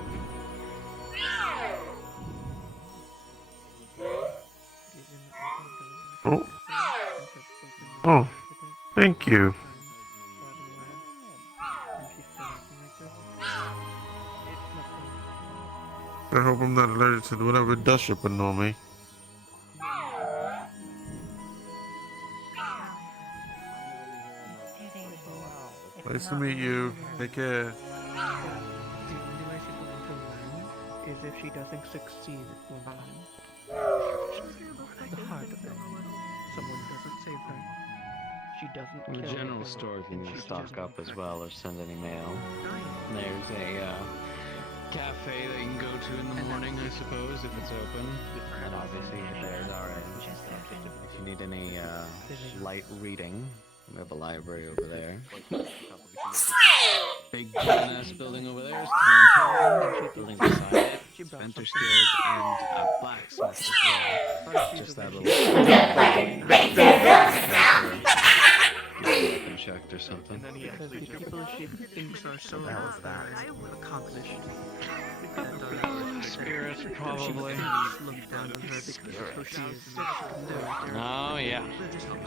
Oh, thank you. I hope I'm not allergic to whatever dust you're putting on me. Nice to meet you. Take care. The only way she's going to learn is if she doesn't succeed in time. The hard thing. Someone doesn't save her. She doesn't The kill general her, store and can she's stock just up as well or send any mail. There's a cafe that you can go to in the morning, I suppose, if it's open. And obviously there's our end. If you need any light reading, we have a library over there. Big ass building over there is Town Hall. Building beside it, Venture Skills, and a blacksmith as well. Just that little checked or something. Because the people she thinks are so accomplished. Spirits, probably. Look down on her because of who she is. Oh yeah,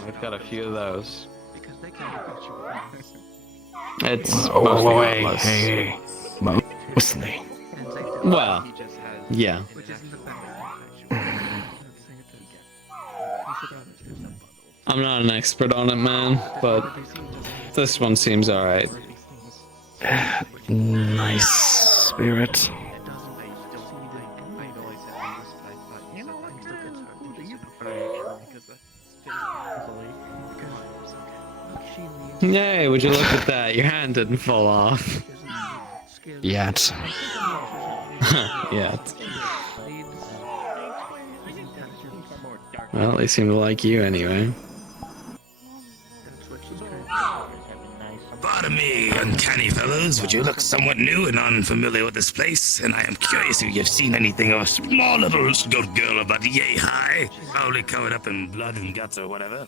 we've got a few of those. Because they can't approach you. It's Oh, mostly wait, hopeless. hey, mostly. translated. Well, He just has, yeah. Which isn't the best. I'm not saying it is. You should understand. I'm not an expert on it, man, but this one seems alright. Nice spirit. You know what? Do you prefer because that's Yay, would you look at that? Your hand didn't fall off. Yet. Yet. Well, they seem to like you anyway. Pardon me, uncanny fellows. Would you look somewhat new and unfamiliar with this place? And I am curious if you've seen anything of a small little good girl about yay high, probably covered up in blood and guts or whatever.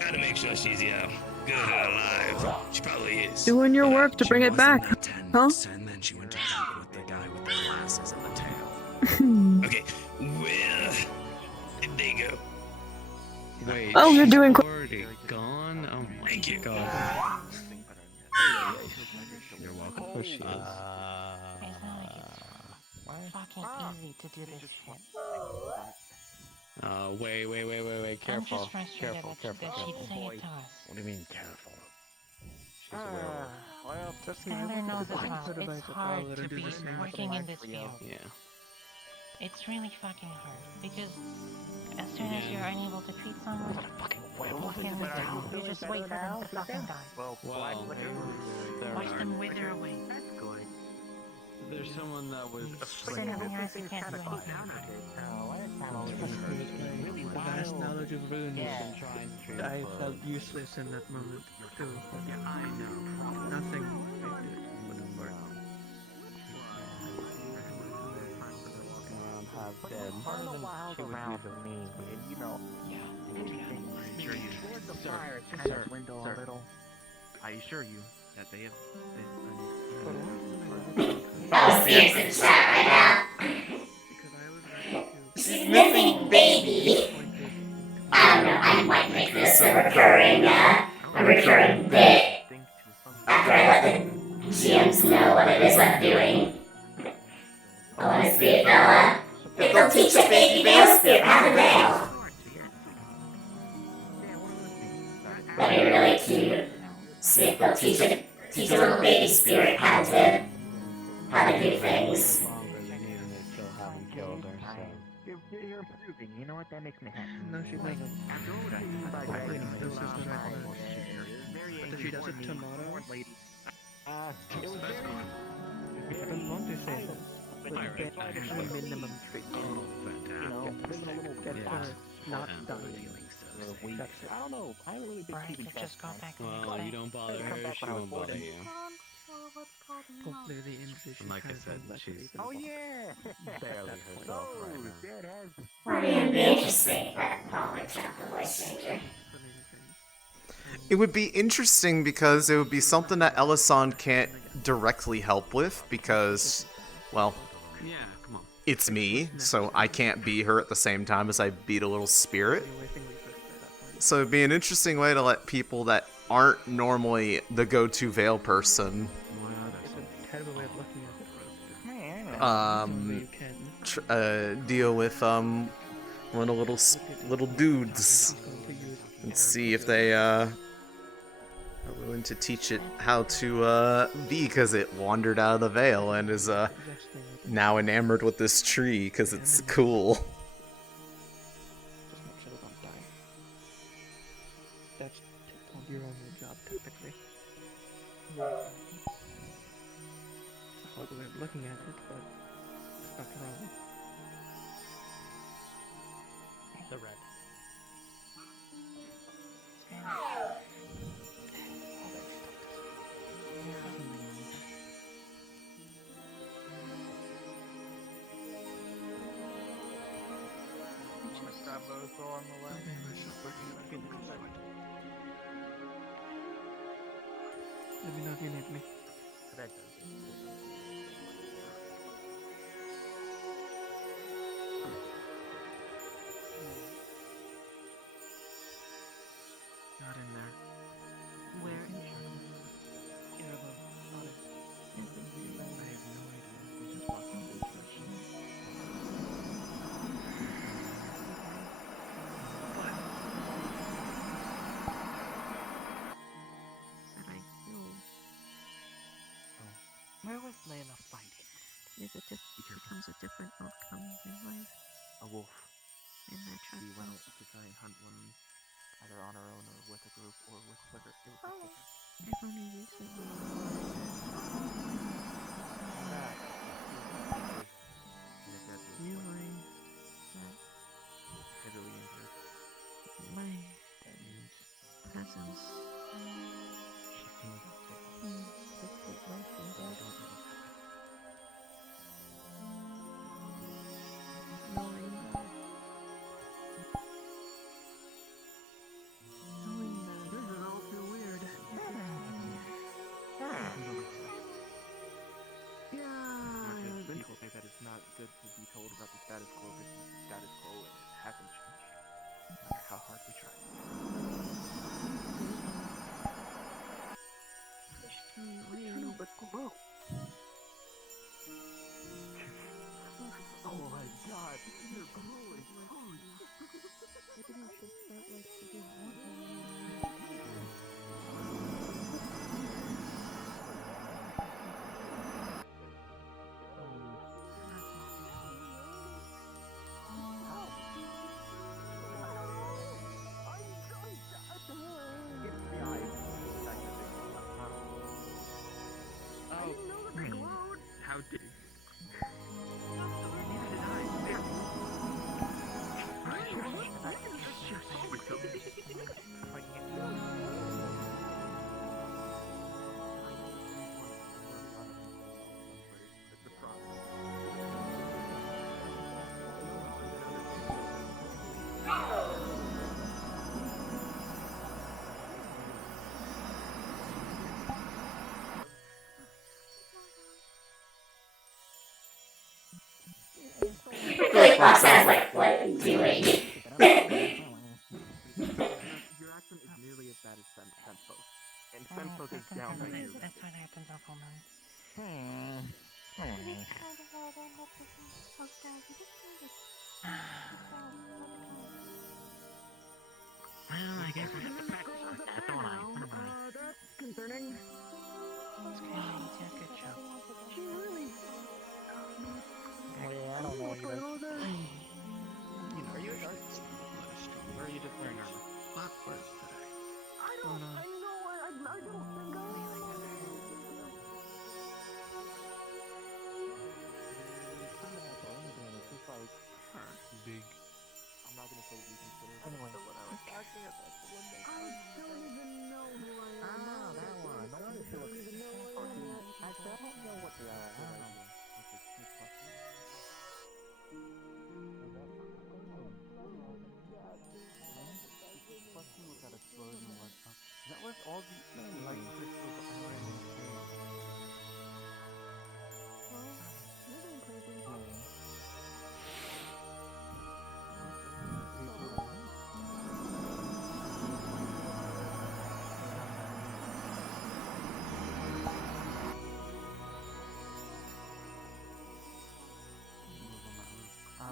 Gotta make sure she's good and alive. She probably is. Doing your work to bring it back, huh? And then she went to bed with the guy with the glasses and the tail. Okay, where did they go? Wait. Oh, you're doing she's already gone? Oh my Thank you. God. You're welcome. Where she is. Fucking easy to do this shit. Wait. Careful. I'm just frustrated that she'd say it to us. What do you mean careful? Well, Skylar knows as well. It's hard to be working in this field. Yeah. It's really fucking hard because as soon as you're unable to treat someone, you just wait for them to fucking die. Well, Watch them wither away. there's someone that was Sitting on your ass, you can't do anything. The vast knowledge of runes. I felt useless in that moment too. Yeah, I know. Nothing. dead. Part of the wild around me, you know. Yeah. Sure you. The fire kind of dwindle a little. I assure you that they have. Oh, Steve's in chat right now. She's missing baby. I don't know, I might make this a recurring bit. After I let the GMs know what it is I'm doing. I want to see if they'll teach a baby Vale spirit how to Vale. That'd be really cute. See if they'll teach a little baby spirit how to do things. You're improving, you know what? That makes me happy. No, she doesn't. This is the right word. But if she does it tomorrow, it was very... I don't want to say it. But the minimum treatment. You know, get her not dying. I don't know. I really big Or I could just go back and Well, you don't bother her, she won't bother you. Hopefully the injury she Like I has said, won't she's Oh yeah! barely herself right now. Well, it'd be interesting, but I'll reach out to voice changer. It would be interesting because it would be something that Elisande can't directly help with because, well, Yeah, come on. it's me, so I can't be her at the same time as I beat a little spirit. So it'd be an interesting way to let people that aren't normally the go-to Vale person deal with one of little dudes and see if they are willing to teach it how to be, because it wandered out of the Vale and is now enamored with this tree because it's cool. That's your only job, typically. Hard way of looking at it, but it's not wrong. The red. Let me know if you need me. Not in there. Where is she? I have no idea. There's just becomes a different outcome in life. A wolf. And I We trust went them. out to try and hunt one, either on our own or with a group or with Flicker. It was with Flicker. I've only recently realized that Heavily injured. my presence She seemed can dictate life and death. Knowing that This is all too weird. People say that it's not good to be told about the status quo because the status quo and it hasn't changed, no matter how hard we try. True, but grow. Oh my god, you're growing. I didn't just start like to do How did Flip-flop sounds like what I'm doing. Your accent is nearly as bad as Senpo's. And Senpo's is downright rude. That's what happens on full moon. Well, I guess I have to practice on that, don't I? That's concerning. It's good, you did a good job. She really... Oh yeah, I don't know either. You know, are you a shark? Or are you just wearing armor? What was today? I don't think Big. I'm not gonna say we consider it. Anyway. I don't even know who I am. Ah, that one. I don't even know who I am. Actually, I don't know what the that was all the light crystals around the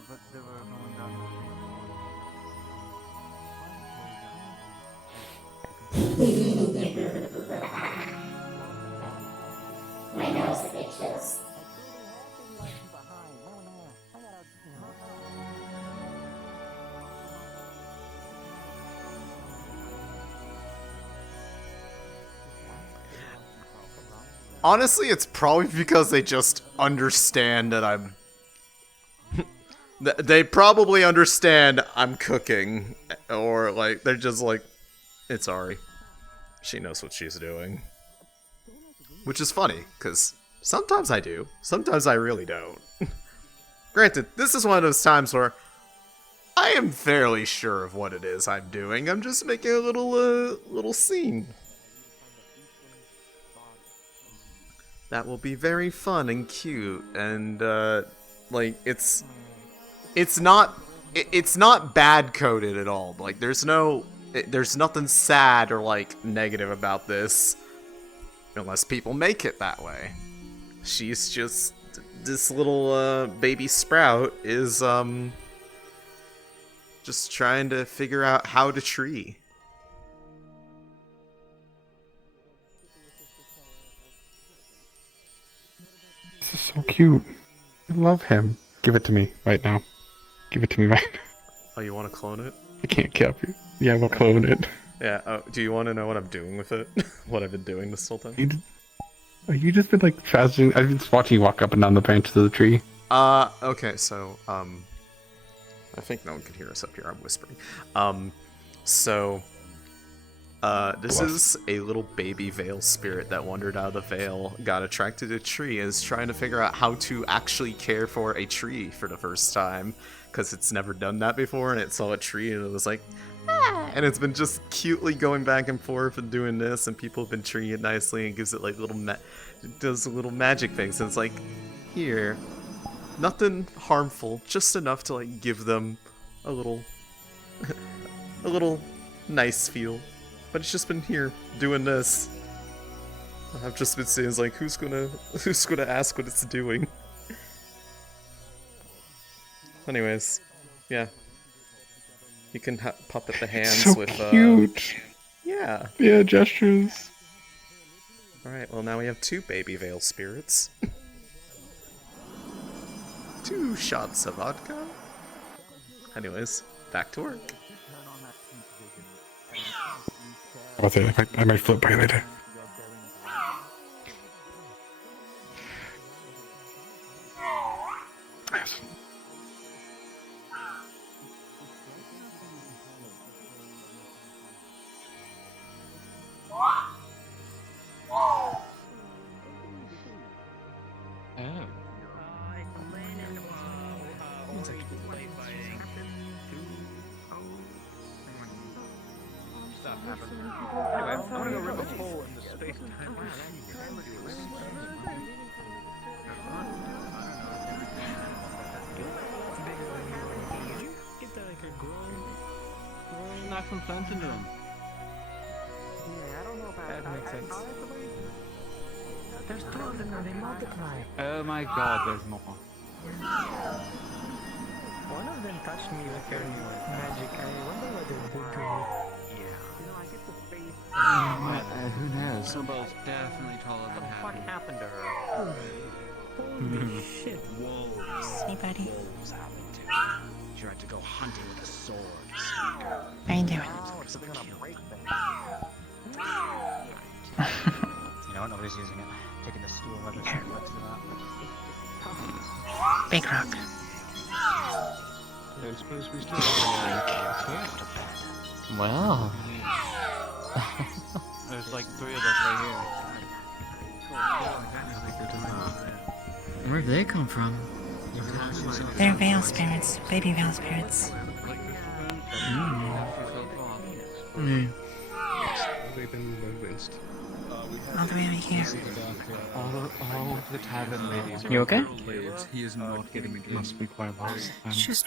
but they were going down My nose itches. Honestly, it's probably because they just understand that I'm... They probably understand I'm cooking. Or, like, they're just like, it's Ari. She knows what she's doing. Which is funny, because sometimes I do. Sometimes I really don't. Granted, this is one of those times where I am fairly sure of what it is I'm doing. I'm just making a little scene. That will be very fun and cute, and, like, it's not bad coded at all. Like, there's nothing sad or, like, negative about this. Unless people make it that way. She's just... This little, baby sprout is, just trying to figure out how to tree. This is so cute. I love him. Give it to me right now. Give it to me right now. Oh, you want to clone it? I can't kill you. Yeah, we'll clone it. Yeah. Oh, do you want to know what I'm doing with it? What I've been doing this whole time? You just been like fasting. I've been just watching you walk up and down the branches of the tree. Okay, so, I think no one can hear us up here, I'm whispering. This is a little baby Vale spirit that wandered out of the Vale, got attracted to a tree, and is trying to figure out how to actually care for a tree for the first time, because it's never done that before, and it saw a tree, and it was like, ah! And it's been just cutely going back and forth and doing this, and people have been treating it nicely, and gives it like little it does little magic things, and it's like, here, nothing harmful, just enough to like give them a little a little nice feel. But it's just been here doing this. I've just been saying, like, who's gonna ask what it's doing? Anyways, yeah, you can puppet the hands So with cute. Yeah. Yeah, gestures. All right, well now we have 2 baby Vale spirits. 2 shots of vodka. Anyways, back to work. I'll say I might flip by later. Yes. Anyway, I'm gonna go rip a hole in the space-time Knock some sense into them. Yeah, I don't know about that. Makes sense. There's 2 of them now, they multiply. Oh my god, there's more. One of them touched me with her magic. I wonder what it did to me. Who knows? Snowball's definitely taller than Happy. What happened to her? Holy shit. Wolves. Hey, buddy. Wolves happened to. She had to go hunting with a sword. How you doing? You know, nobody's using it. Taking the stool, whether it's left or not. Big rock. I suppose we still have Well. There's like 3 of us right here. Where'd they come from? They're Vale spirits. Baby Vale spirits. They've been convinced. All the way over here. All of the tavern ladies. You okay? He is not getting me. Must be quite lost. It's just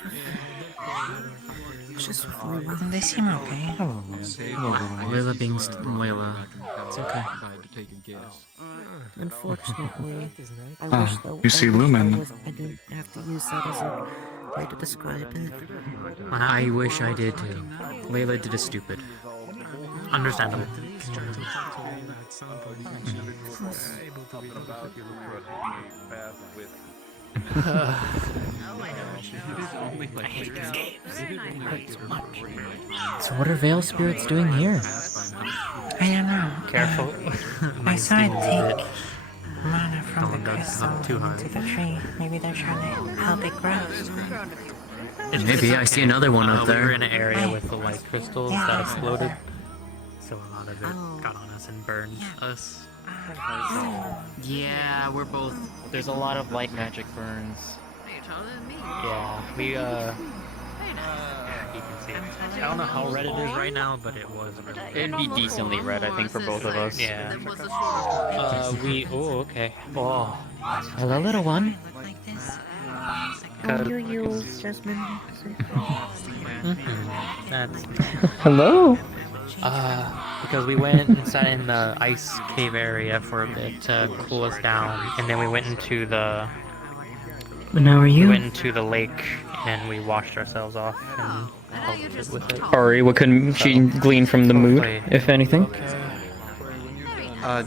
they seem okay. Oh, Layla being Layla. It's okay. Unfortunately, I Ah, wish that you see Lumen. I didn't have to use that as a way to describe it. I wish I did too. Layla did a stupid. Understandable. So what are Vale spirits doing here? I don't know. Careful. I saw it take mana from the crystal into the tree. Maybe they're trying to help it grow. Maybe I see another one up We there. were in an area with the light crystals Yeah. that exploded, so a lot of it got on us and burned us. Yeah, we're both. There's a lot of light magic burns. Yeah, we you can see it. I don't know how red it is right now, but it was really It'd be decently red, I think, for both of us. Yeah. Oh, okay. Oh. Hello, little one. How you use Jasmine? That's Hello. because we went inside in the ice cave area for a bit to cool us down, and then we went into the. But now are We you? went into the lake and we washed ourselves off and helped it with it. Ari, what can she glean from the mood, if anything?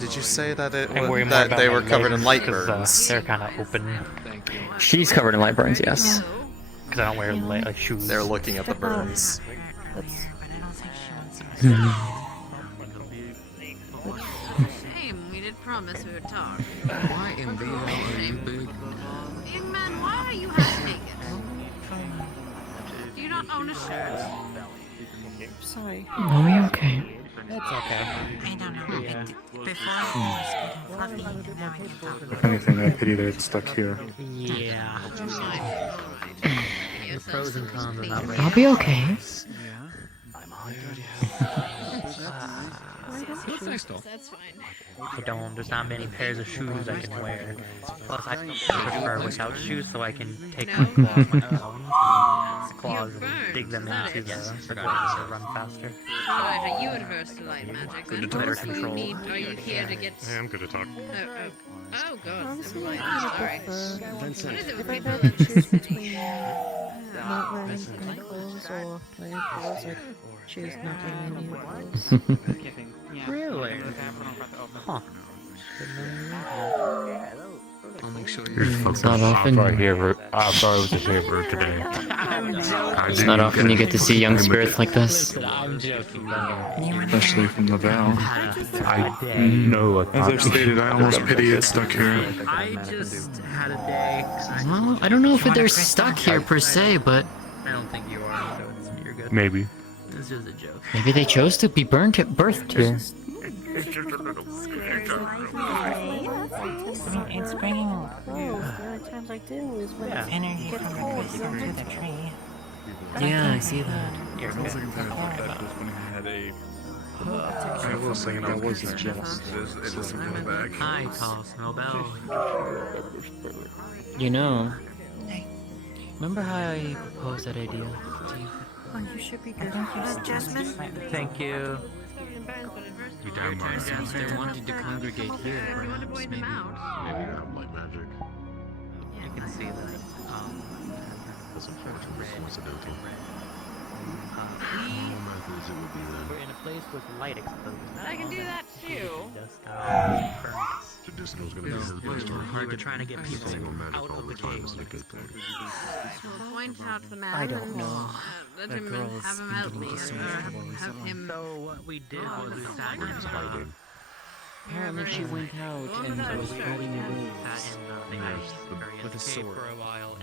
Did you say that it I'm worried was, more that about they my were covered in legs, light 'cause, burns? they're kind of open. She's covered in light burns, yes. Because I don't wear like shoes. They're looking at the burns. Shame, we did promise we would talk. Why in the hell are you big? Young man, why are you half naked? Do you not own a shirt? Sorry. Are we okay? It's okay. I don't know. Yeah. Before it was good and fluffy, and now I can talk. If anything, I pity that it's stuck here. Yeah. The pros and cons of not I'll be okay. That's fine. I don't. There's not many pairs of shoes I can wear. Plus, I prefer without shoes so I can take my claws and dig them into the ground to run faster. Alright, are you adverse to light magic then? Better control. Are you here to get... I am good at talking. Oh god, Honestly, never mind. I Sorry. prefer, What is it if with I people had that to choose between not wearing any clothes or wearing clothes, I'd choose not wearing any clothes. Really? Huh. I'll make sure It's not often. I thought it was a favor today. It's not often you get to see young spirits like this. I'm joking. Especially from the Vale. I know. As I've stated, I almost pity it's stuck here. I just had a day. Well, I don't know if they're stuck here per se, but I don't think you are, so you're good. Maybe. It's just a joke. maybe they chose to be birthed here. It's bringing The only times I do is when it's energy gets from the cold. crystal to the tree. Yeah, I see that. I will say that was a jest. It is in the bag. Hi, tall snowbell. You know, remember how I proposed that idea to you? Oh, you should be good. Jasmine? Thank you. You damn right. Since they wanted to congregate here, perhaps, maybe. Maybe not light magic. You can see that. That's unfortunately coincidental. Normal methods it would be then. We're in a place with light exposed. I can do that too. Traditional is going to be the place to Hard to trying to get people out of the cave. Point out the man. I don't know. Let That him girl's have him help me, or have him. So what we did was we sat in Apparently she went out and was fighting the wolves. With a sword. For a while,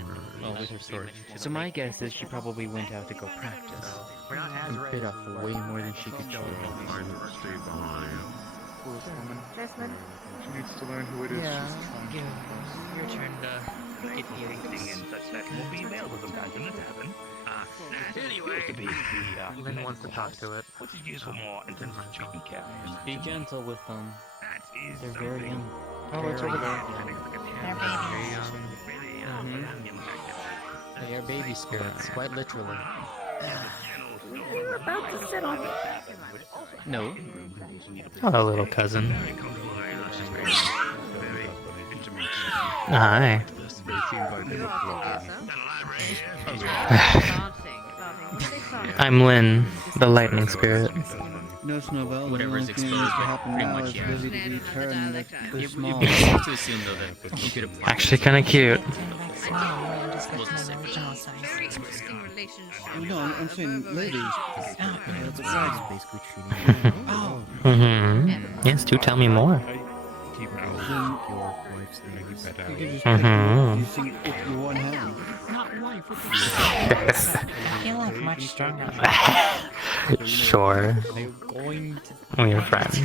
Oh, with her sword. So my guess is she probably went out to go practice. And bit off way more than she could chew. Stay behind. Jasmine? She needs to learn who it is Yeah, she's trying to yeah. Your turn to get healed. Anyway, Lynn wants to talk to it. what's it used for more in terms of treating characters? Be gentle with them. That is They're very young. Oh, it's over there. They're babies. They are baby spirits, quite literally. You're about to sit on it. No. Hello, little cousin. Hi. I'm Lynn, the lightning spirit. No, Snowbell. Whatever's exposed, but pretty much, yeah. Small. You'd be safe to assume, though, that you could apply. Actually, kind of cute. Very interesting relationship. No, I'm saying ladies. Mm-hmm. Yes, do tell me more. You sing it with one hand. I feel like much stronger. Sure. We're friends.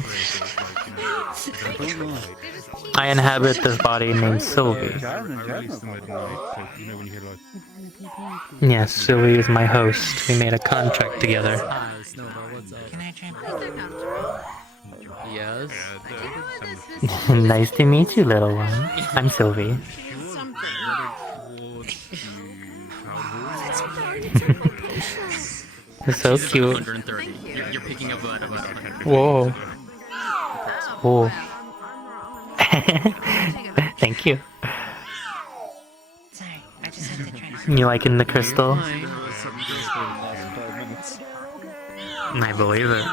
I inhabit this body named Sylvie. Yes, Sylvie is my host. We made a contract together. Can I try my Yes. Nice to meet you, little one. I'm Sylvie. You're so cute. 130. You're picking up about Whoa. Whoa. Thank you. Sorry, I just had to try. You liking the crystal? I believe it.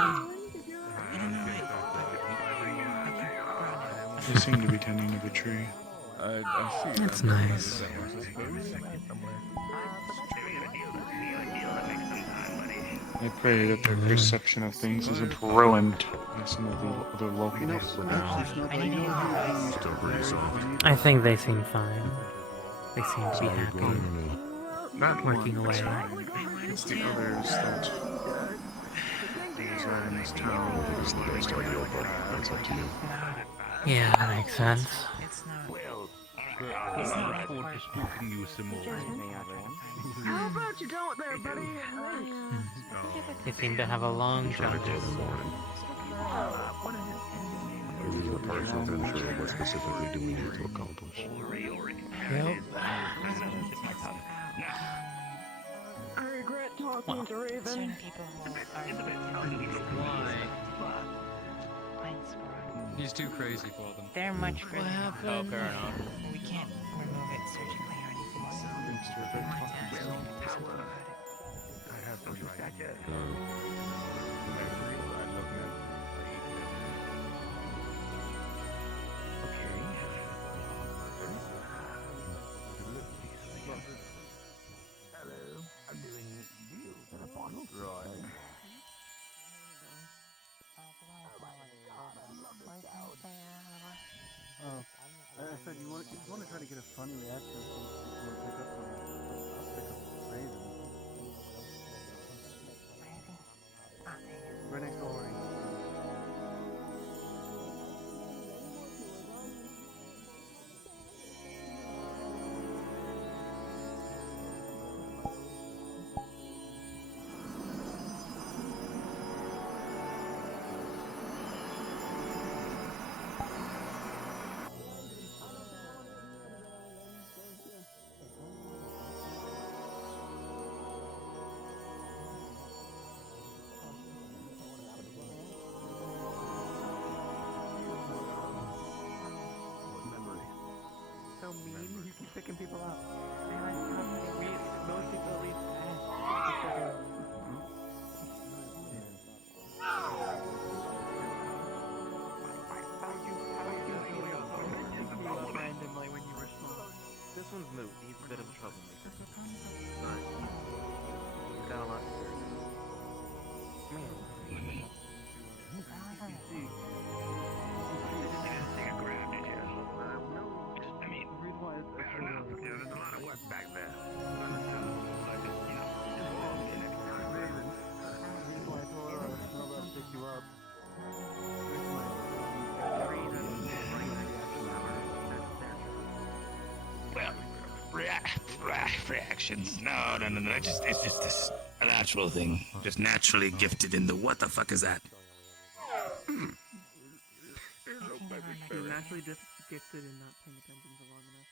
They seem to be tending to the tree. I see. That's nice. I pray that their perception of things isn't ruined by some of the other locals. I think they seem fine. They seem to be happy. Not working away. It's the others that reside in this town. It's the best idea, but that's up to you. Yeah, that makes sense. It's not forward to spooking you some more. How about you don't there, buddy? They seem to have a long Try to job. go in the morning. Maybe your personal venture, what specifically do we need to accomplish? Yep. I regret talking to Raven. Certain people He's too crazy for them. they're much further. Oh, fair enough. We can't remove it surgically or anything, so we wanted to ask you to do something about it. I have no idea. Hello, I'm doing deals at a bottle. Right. Oh, I said you want to try to get a funny reaction from you want to pick up some Raven. Right next door. So mean, you keep picking people up. Most people at least randomly when you were small. This one's moot. He's a bit of a troublemaker. He's got a lot to There's a lot of work back there. Well, reactions. No. It's just this a natural thing. Just naturally gifted in the. What the fuck is that? He's naturally gifted in not paying attention for long enough.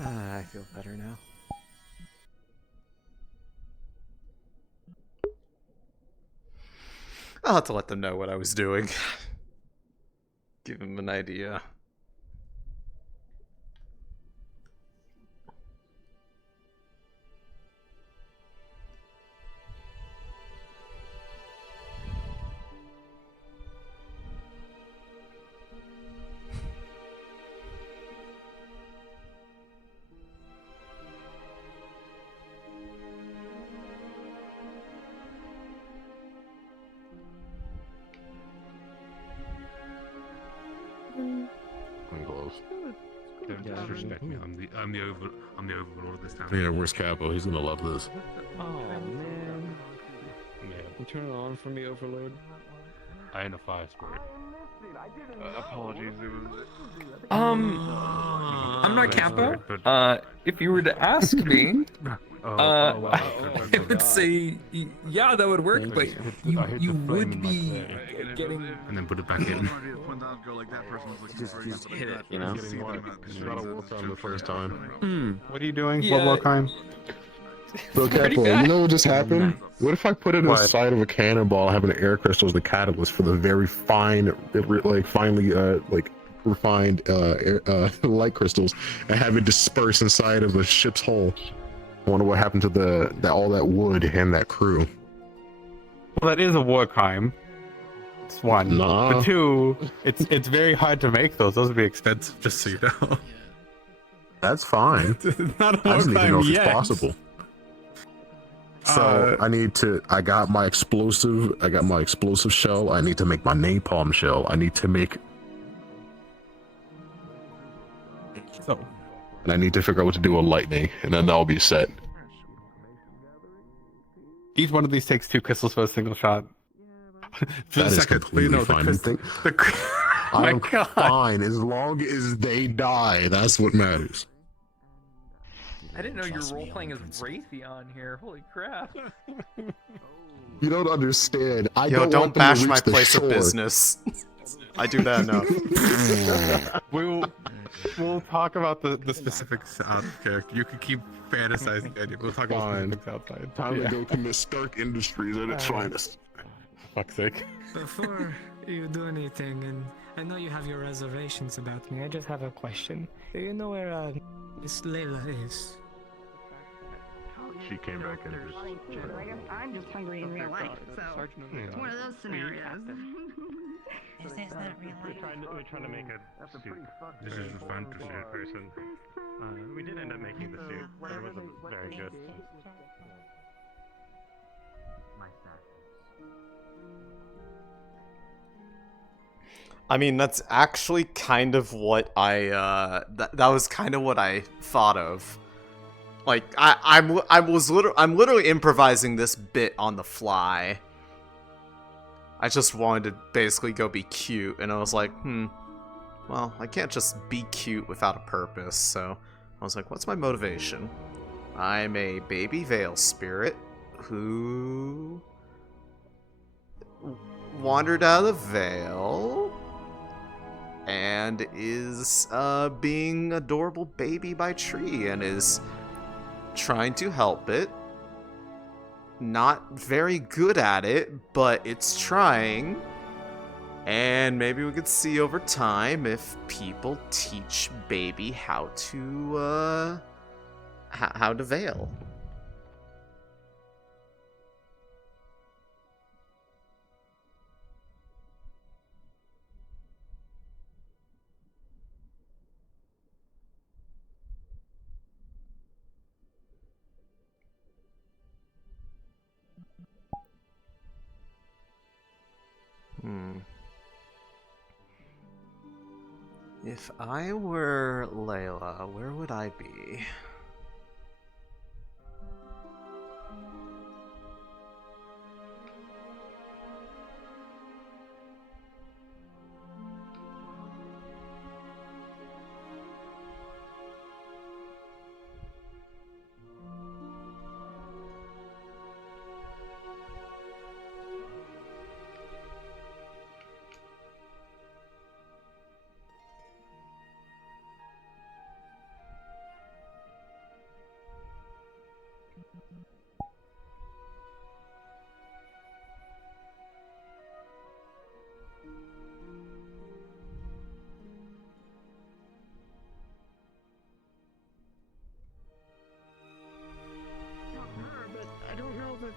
I feel better now. I'll have to let them know what I was doing. Give them an idea. I'm close. Don't disrespect me. I'm the overlord of this town. Yeah, where's Capo? He's gonna love this. Oh man. You turn it on for me, Overlord. I ain't a fire spirit. Apologies, it was... I'm not Capo. If you were to ask me, I would say, yeah, that would work, but you would be getting... And then put it back in. Just hit it, you know? You gotta work on the first time. What are you doing? Yeah. One more time. Bro, Capo, you know what just happened? What if I put it inside of a cannonball, having an air crystal as the catalyst for the very fine, like finely, like refined light crystals, and have it disperse inside of a ship's hull? I wonder what happened to all that wood and that crew. Well, that is a war crime. It's one. Nah. But two, it's very hard to make those. Those would be expensive, just so you know. That's fine. It's not a I war just need to crime know if yet. it's possible. So I got my explosive shell. I need to make my napalm shell. I need to make... And I need to figure out what to do with lightning, and then I'll be set. Each one of these takes 2 crystals for a single shot. For That the is second, completely fine. I'm God. fine as long as they die. That's what matters. I didn't know you were role-playing as Raytheon here. Holy crap. You don't understand. I Yo, don't don't want them to bash reach my the place shore. of business. I do that enough. We'll talk about the specifics out of character. You can keep fantasizing the idea. We'll talk about specifics outside. Time to go commit Stark Industries at its finest. Fuck's sake. Before you do anything, and I know you have your reservations about me, I just have a question. Do you know where Miss Layla is? She came back and I'm just hungry in real life, so it's one of those scenarios. Is this not real life? We're trying to make a suit. This is the fantasy person. We did end up making the suit, but it wasn't very good. I mean, that's actually kind of what I that was kind of what I thought of. Like I'm literally improvising this bit on the fly. I just wanted to basically go be cute, and I was like, well, I can't just be cute without a purpose, so I was like, what's my motivation? I'm a baby Vale spirit who wandered out of the Vale and is being adorable baby by tree and is trying to help it. Not very good at it, but it's trying. And maybe we could see over time if people teach baby how to veil. If I were Layla, where would I be?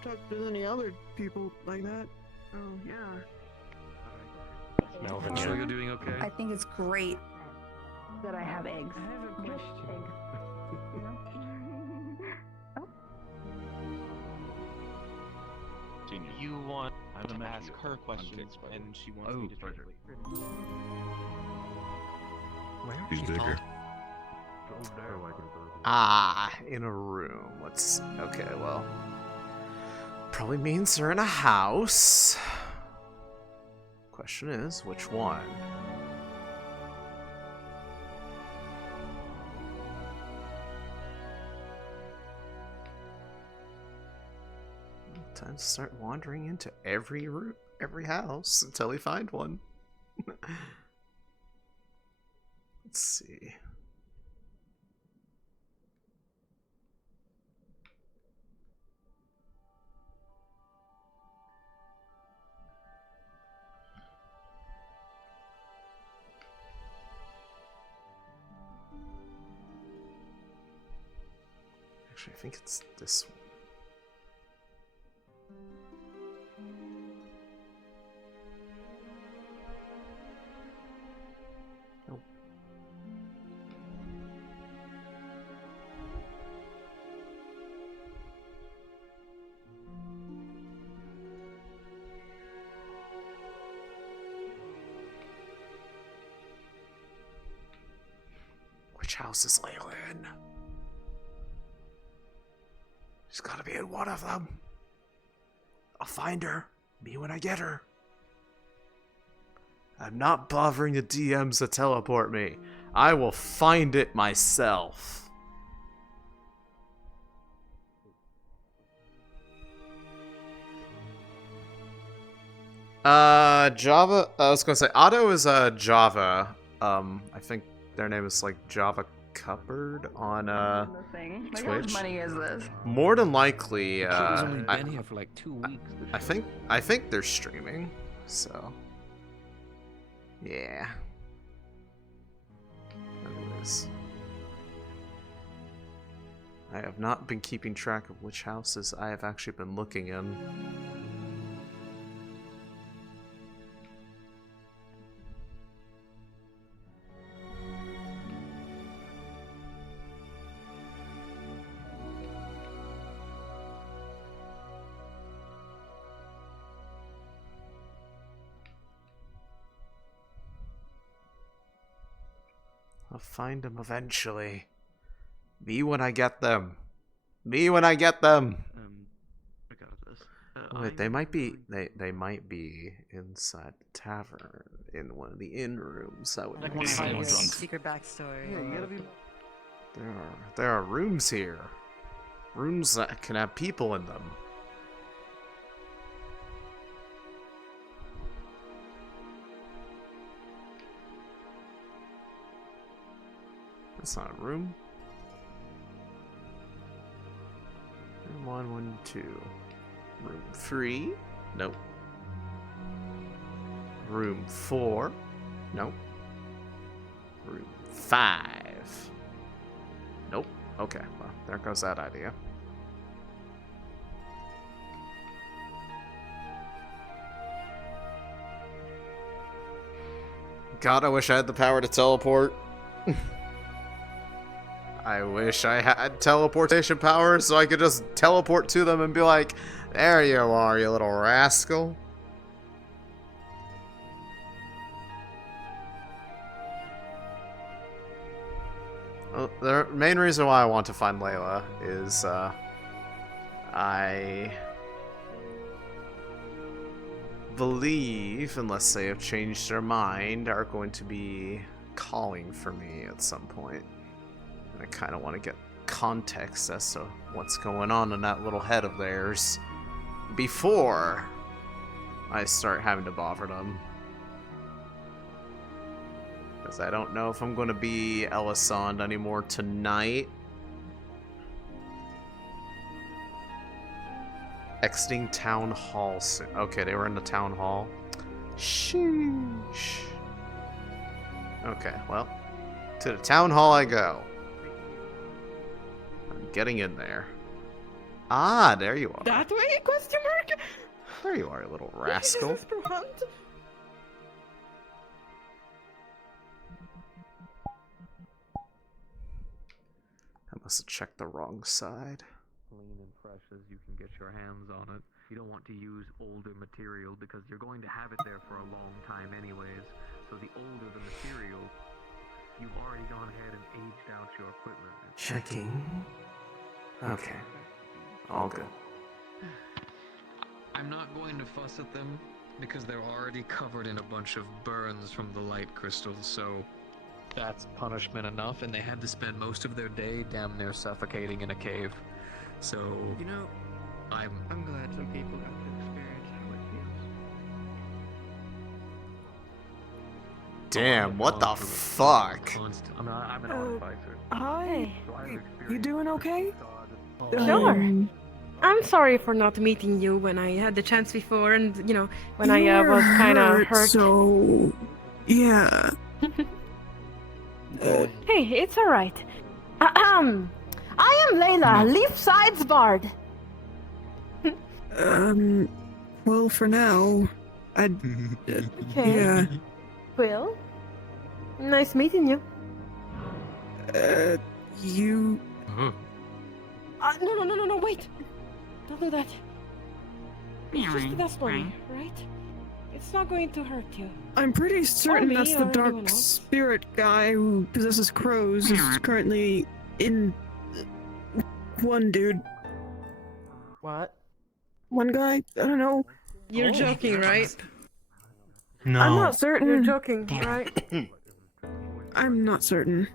talked to any other people like that. Oh, yeah. Melvin, sure you're doing okay? I think it's great that I have eggs. I have a question. You want to ask her questions, and she wants me to translate. He's bigger. Ah, in a room. Let's. Okay, well. Probably means they're in a house. Question is, which one? Time to start wandering into every room, every house until we find one. Let's see. Actually, I think it's this one. Nope. Which house is Layla in? She's gotta be in one of them. I'll find her. Me when I get her. I'm not bothering the DMs to teleport me. I will find it myself. Java. I was gonna say Otto is Java. I think their name is like Java Cupboard on Like, how much Twitch. money is this? More than likely, She's only been here for like 2 weeks. I think they're streaming, so yeah. Anyways, I have not been keeping track of which houses I have actually been looking in. I'll find them eventually. Me when I get them. Me when I get them. Regardless. Wait, they might be. They might be inside the tavern in one of the inn rooms. That would Like make one of my sense. secret backstory. Yeah, you gotta be. There are rooms here. Rooms that can have people in them. That's not a room. Room 1, 1, 2. Room 3? Nope. Room 4? Nope. Room 5? Nope. Okay, well, there goes that idea. God, I wish I had the power to teleport. I wish I had teleportation powers so I could just teleport to them and be like, there you are, you little rascal. Well, the main reason why I want to find Layla is, I believe, unless they have changed their mind, are going to be calling for me at some point. I kind of want to get context as to what's going on in that little head of theirs before I start having to bother them. Because I don't know if I'm going to be Elisande anymore tonight. Exiting town hall soon. Okay, they were in the town hall. Sheesh. Okay, well, to the town hall I go. I'm getting in there. Ah, there you are. That way? Question mark? There you are, you little rascal. Mr. Hunt? I must have checked the wrong side. Clean and fresh as you can get your hands on it. You don't want to use older material because you're going to have it there for a long time anyways. So the older the material, you've already gone ahead and aged out your equipment. Checking. Okay. All good. I'm not going to fuss at them because they're already covered in a bunch of burns from the light crystals, so that's punishment enough, and they had to spend most of their day damn near suffocating in a cave. So, you know, I'm glad some people got to experience how it feels. Damn, what the fuck? I'm an artificer. Hi. You doing okay? Sure. I'm sorry for not meeting you when I had the chance before, and you know, when I was kind of hurt. So, yeah. Hey, it's all right. I am Layla, Leefside's bard. Well, for now, Okay. yeah. Will, nice meeting you. You... No, wait. Don't do that. It's just dust bunny, right? It's not going to hurt you. I'm pretty certain me that's the or anyone dark else. spirit guy who possesses crows is currently in... one dude. What? One guy? I don't know. You're joking, right? No. I'm not certain. You're joking, right? I'm not certain.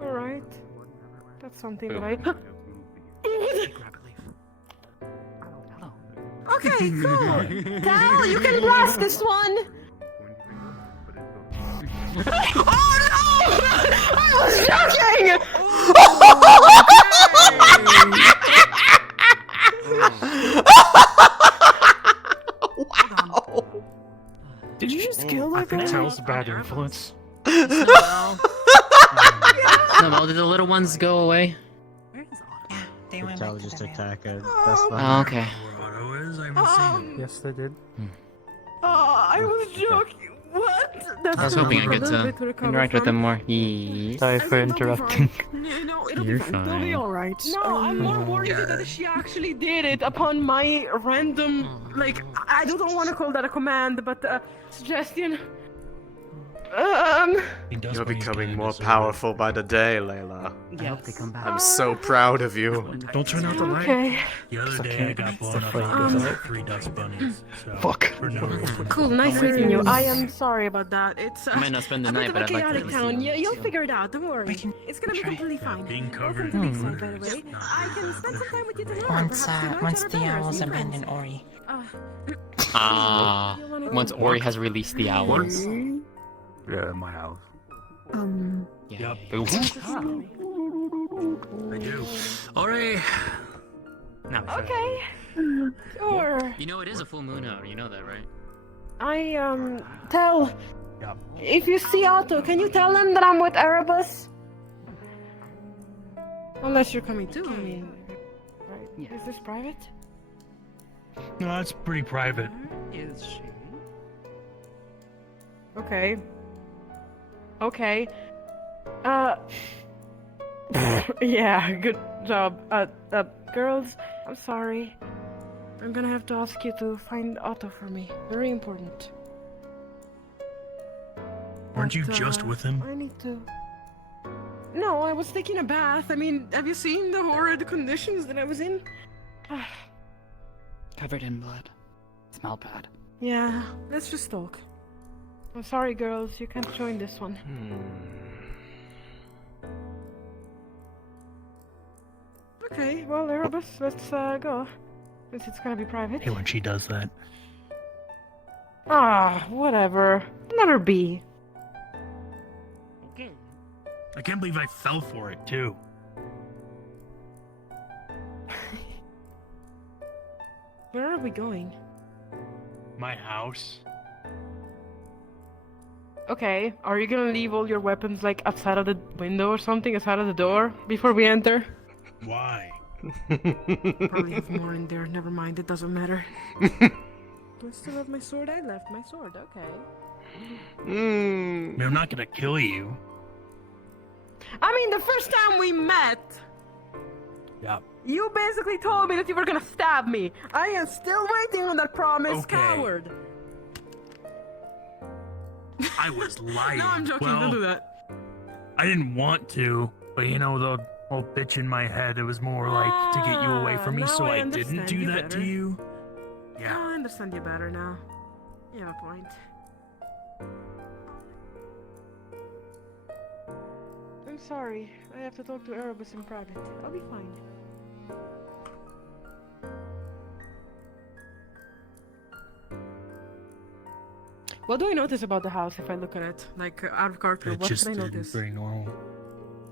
Alright. That's something that I... Okay, cool. Tal, you can blast this one. Oh no! I was joking! Wow! Did you just kill that guy? Tal's a bad influence. Snowball, did the little ones go away? They went Tell just attack a Oh, okay. Yes, they did. I was joking. What? I was hoping I get to interact with them more. Sorry for interrupting. No, it'll You're be fine. They'll be fine. alright. No, I'm more worried that she actually did it upon my random, like, I don't want to call that a command, but suggestion. You're becoming more powerful by the day, Layla. I hope they come back. I'm so proud of you. Don't turn out the light. Okay. The other day I got blown up by 3 dust bunnies. So Fuck. For no reason. Cool, nice meeting you. I am sorry about that. It's I might not spend the a bit night, of but a I'd like chaotic to town. see You'll figure it out. Don't worry. It's gonna be completely fine. Being covered Welcome to in Leefside, blood. by the way. I can spend some time with you tonight. Once, Perhaps you know once each other the better as owls new abandon friends. Ori. Once Ori has released the owls. Yeah, my house. Yeah. I do. Ori! Okay. Sure. You know it is a full moon hour, you know that, right? Tell. If you see Otto, can you tell him that I'm with Erebus? Unless you're coming too, I mean. Right. Is this private? No, that's pretty private. Is she? Okay. Okay. Yeah, good job. Girls, I'm sorry. I'm gonna have to ask you to find Otto for me. Very important. Weren't you But, just with him? I need to... No, I was taking a bath. I mean, have you seen the horrid conditions that I was in? Covered in blood. Smell bad. Yeah, let's just talk. I'm sorry, girls. You can't join this one. Okay, well, Erebus, let's go. Since it's gonna be private. Hey, when she does that. Whatever. Let her be. I can't believe I fell for it, too. Where are we going? My house. Okay, are you gonna leave all your weapons, like, outside of the window or something? Outside of the door? Before we enter? Why? Probably have more in there. Never mind. It doesn't matter. Do I still have my sword? I left my sword. Okay. I mean, I'm not gonna kill you. I mean, the first time we met, Yeah. you basically told me that you were gonna stab me. I am still waiting on that promise, Okay. coward. I was lying. No, I'm joking. Well, Don't do that. I didn't want to, but you know, the whole bitch in my head, it was more like to get you away from me, now so I I didn't understand do you that to better. you. Yeah. Oh, I understand you better now. You have a point. I'm sorry. I have to talk to Erebus in private. I'll be fine. What do I notice about the house if I look at it? Like, out of character, It what just can I didn't notice? very normal.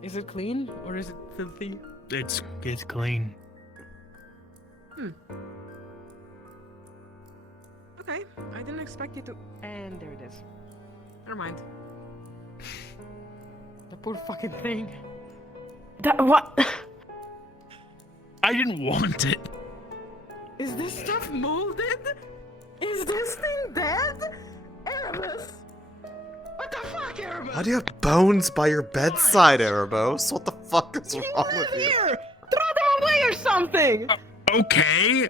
Is it clean or is it filthy? It's clean. Hmm. Okay, I didn't expect you to. And there it is. Never mind. The poor fucking thing. That what? I didn't want it. Is this stuff molded? Is this thing dead? Erebus! What the fuck, Erebus? Why do you have bones by your bedside, Erebos? What the fuck is wrong Live with you? here! Throw them away or something! Okay.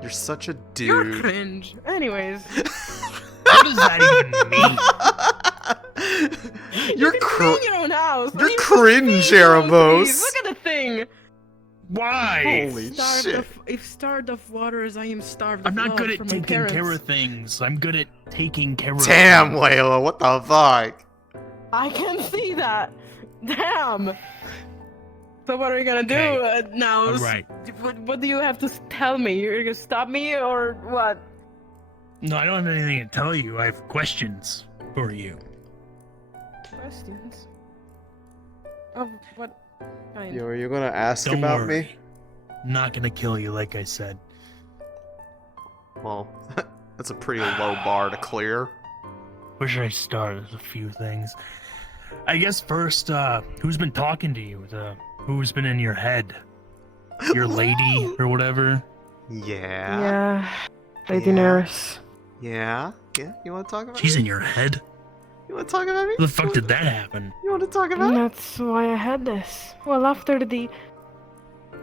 You're such a dude. You're cringe. Anyways. What does that even mean? You're clean your own house. You're You cringe, clean your own Erebos. trees. Look at the thing. Why? Holy Starved shit. if starved of water as I am starved I'm of not love good at from my taking care parents. of things. I'm good at taking care of Damn, things. Layla, what the fuck? I can see that. Damn. So what are we gonna do now? Alright. What do you have to tell me? You're gonna stop me or what? No, I don't have anything to tell you. I have questions for you. Questions? Of what kind? Yo, are you gonna ask Don't about worry. me? I'm not gonna kill you, like I said. Well, that's a pretty low bar to clear. Where should I start? There's a few things. I guess first, who's been talking to you? Who's been in your head? Your lady or whatever? Yeah. Yeah. Lady Yeah. Daenerys. Yeah? Yeah? You wanna talk about She's me? in your head? You wanna talk about me? How the fuck did that happen? You wanna talk about And me? that's why I had this. Well, after the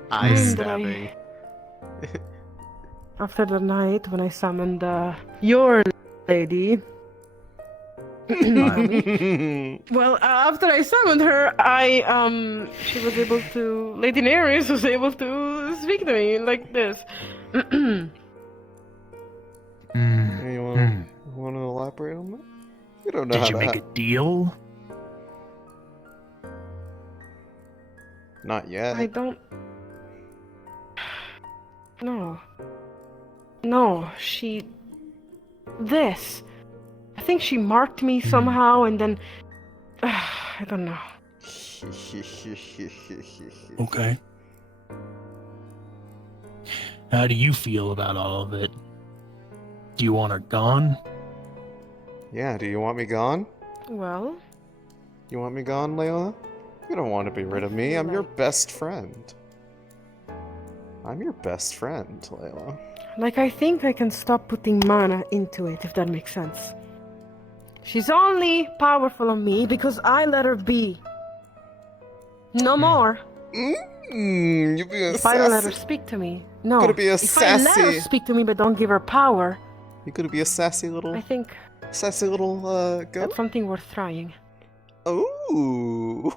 Eye time that stabbing. after the night when I summoned your lady. Well, after I summoned her, she was able to. Lady Daenerys was able to speak to me like this. You wanna elaborate on that? You don't know Did how you to make a deal? Not yet. I don't. No. No, she. This. I think she marked me somehow and then. I don't know. Okay. How do you feel about all of it? Do you want her gone? Yeah, do you want me gone? Well, You want me gone, Layla? You don't want to be rid of me. I'm your best friend. I'm your best friend, Layla. like I think I can stop putting mana into it, if that makes sense. She's only powerful on me because I let her be. No more. You being If I don't let her sassy. speak to me. No. Gonna be a if I let her sassy- speak to me but don't give her power, You gonna be a sassy little, I think goat? that's something worth trying. Ooh,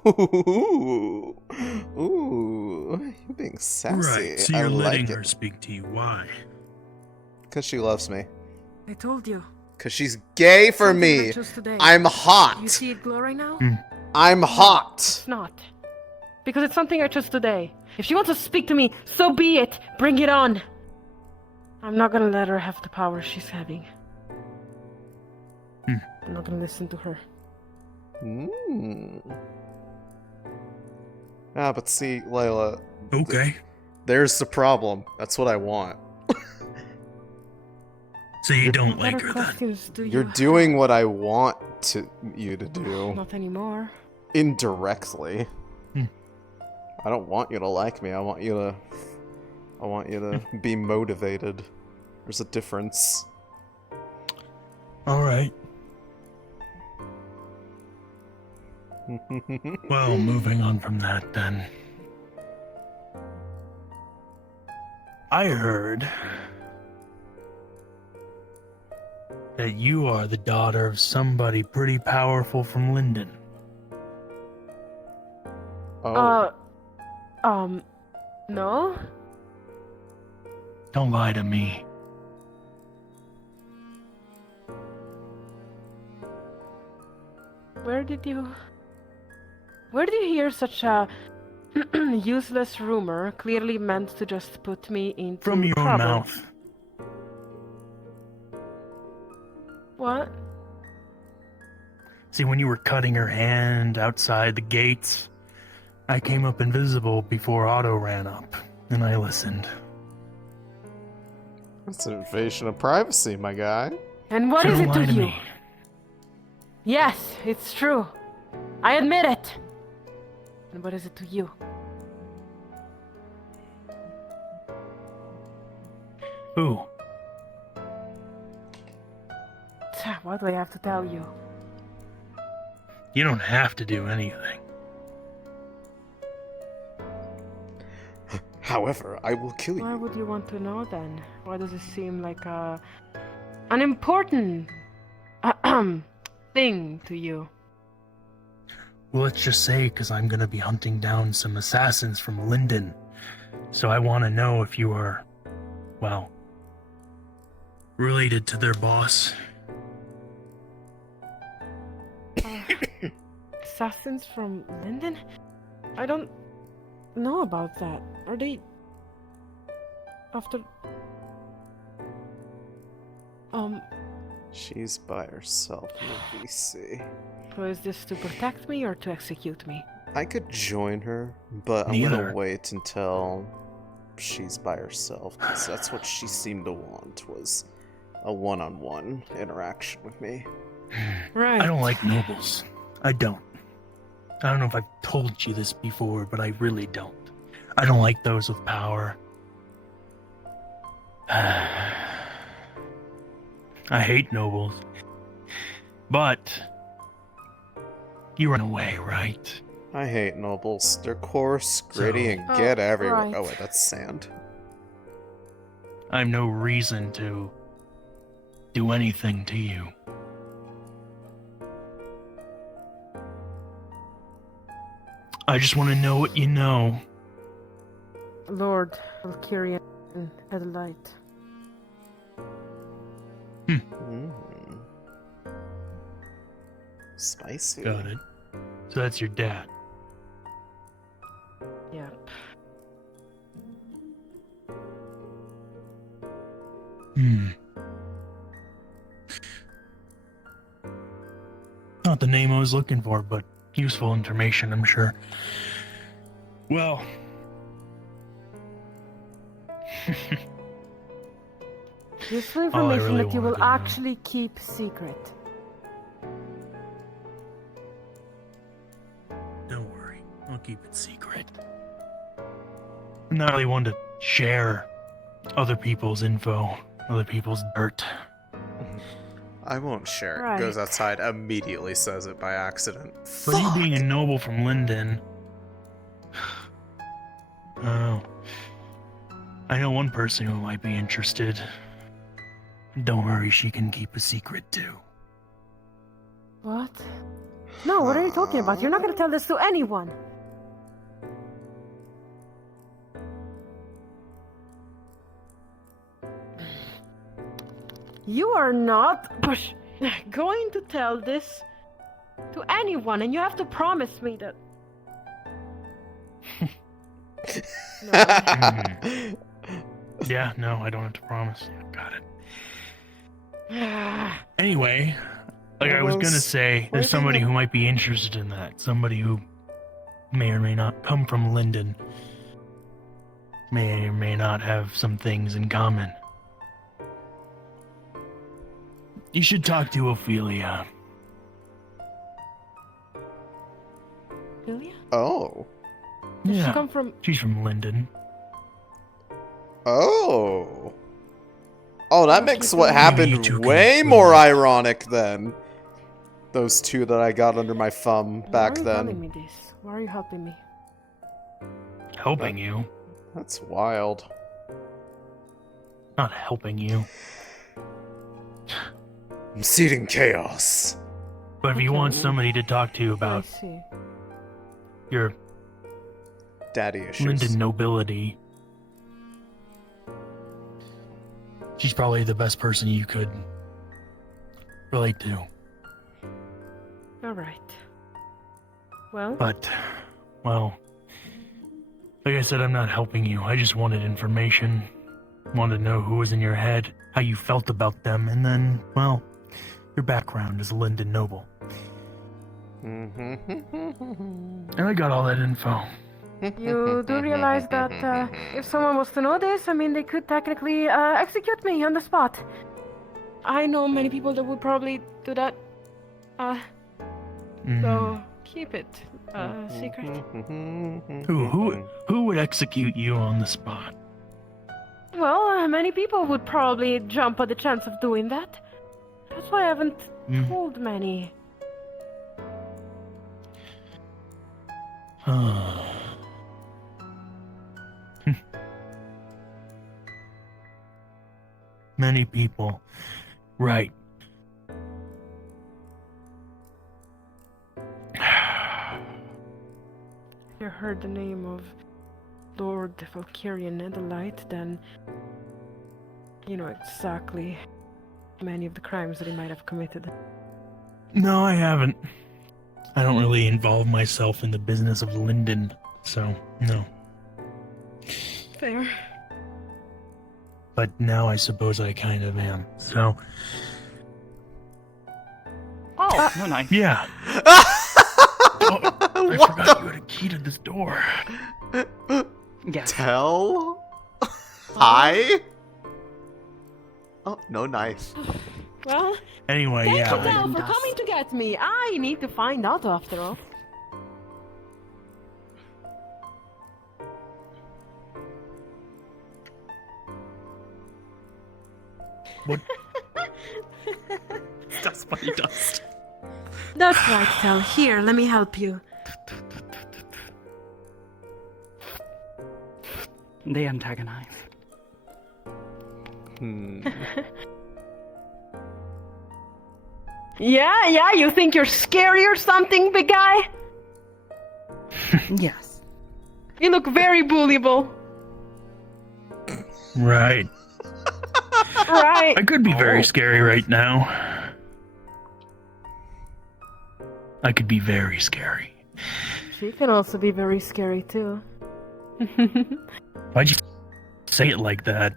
ooh, you're being sassy. Right, so I you're letting like her it. speak to you. Why? Cause she loves me. I told you. Cause she's gay for Something I me. chose today. I'm hot. You see it glow right now? I'm hot. It's not. Because it's something I chose today. If she wants to speak to me, so be it. Bring it on. I'm not gonna let her have the power she's having. I'm not gonna listen to her. Ah, but see, Layla. Okay. There's the problem. That's what I want. So you don't What other questions do you You're doing what I want you to do. Not anymore. Indirectly. I don't want you to like me. I want you to be motivated. There's a difference. All right. Well, moving on from that then. I heard that you are the daughter of somebody pretty powerful from Linden. Oh. No? Don't lie to me. Where did you hear such a useless rumor, clearly meant to just put me into From your trouble? own mouth. What? See, when you were cutting her hand outside the gates, I came up invisible before Otto ran up, and I listened. That's an invasion of privacy, my guy. And what So is don't it lie to to you? me. Yes, it's true. I admit it. And what is it to you? Who? Why do I have to tell you? You don't have to do anything. However, I will kill you. Why would you want to know then? Why does it seem like an important thing to you? Well, let's just say, because I'm gonna be hunting down some assassins from Linden. So I want to know if you are, well, related to their boss. Assassins from Linden? I don't know about that. Are they after She's by herself in the VC. So is this to protect me or to execute me? I could join her, but I'm gonna wait until she's by herself, because that's what she seemed to want, was a one-on-one interaction with me. Right. I don't like nobles. I don't. I don't know if I've told you this before, but I really don't. I don't like those with power. I hate nobles. But you run away, right? I hate nobles. They're coarse, gritty, and get everywhere. right. Oh wait, that's sand. I have no reason to do anything to you. I just want to know what you know. Lord Valkyrian Adelaide. Spicy. Got it. So that's your dad. Yep. Not the name I was looking for, but useful information, I'm sure. Well. Useful All I information really that you wanted will to know. actually keep secret. Don't worry, I'll keep it secret. I'm not really one to share other people's info, other people's dirt. I won't share it. Right. Goes outside, immediately says it by accident. But you being a noble from Linden... Oh. I know one person who might be interested. Don't worry, she can keep a secret too. What? No, what are you talking about? You're not gonna tell this to anyone. You are not going to tell this to anyone, and you have to promise me that. Yeah, no, I don't have to promise. Got it. Anyway, like I was gonna say, there's somebody who might be interested in that. Somebody who may or may not come from Linden. May or may not have some things in common. You should talk to Ophelia. Julia? Oh. Does Yeah. she come from... She's from Linden. Oh. Oh, that makes what Maybe you happened two can way more ironic then. Those two that I got under my thumb back Why are you then. telling me this? Why are you helping me? Helping you. That's wild. Not helping you. I'm seeding chaos. But if you want somebody to talk to I about see. your Daddy issues. Linden nobility, she's probably the best person you could relate to. Alright. Well, But, well, like I said, I'm not helping you. I just wanted information. Wanted to know who was in your head, how you felt about them, and then, well, your background as a Linden noble. And I got all that info. you do realize that if someone was to know this, I mean, they could technically execute me on the spot. I know many people that would probably do that. So keep it secret. Who would execute you on the spot? Well, many people would probably jump at the chance of doing that. That's why I haven't told many. Many people. Right. If you heard the name of Lord Valkyrian Netherlight, then you know exactly many of the crimes that he might have committed. No, I haven't. I don't really involve myself in the business of Linden, so no. Fair. But now I suppose I kind of am, so... Oh, no knife. Yeah. I forgot you had a key to this door. Yes. Tell? Hi? Oh, no knife. Well, Anyway, thank yeah. you, Del, for coming to get me. I need to find out after all. What? That's funny dust. That's right, Del. Here, let me help you. They antagonize. Yeah, you think you're scary or something, big guy? Yes. You look very bullyable. Right. Right. I could be very scary right now. I could be very scary. She can also be very scary, too. Why'd you say it like that?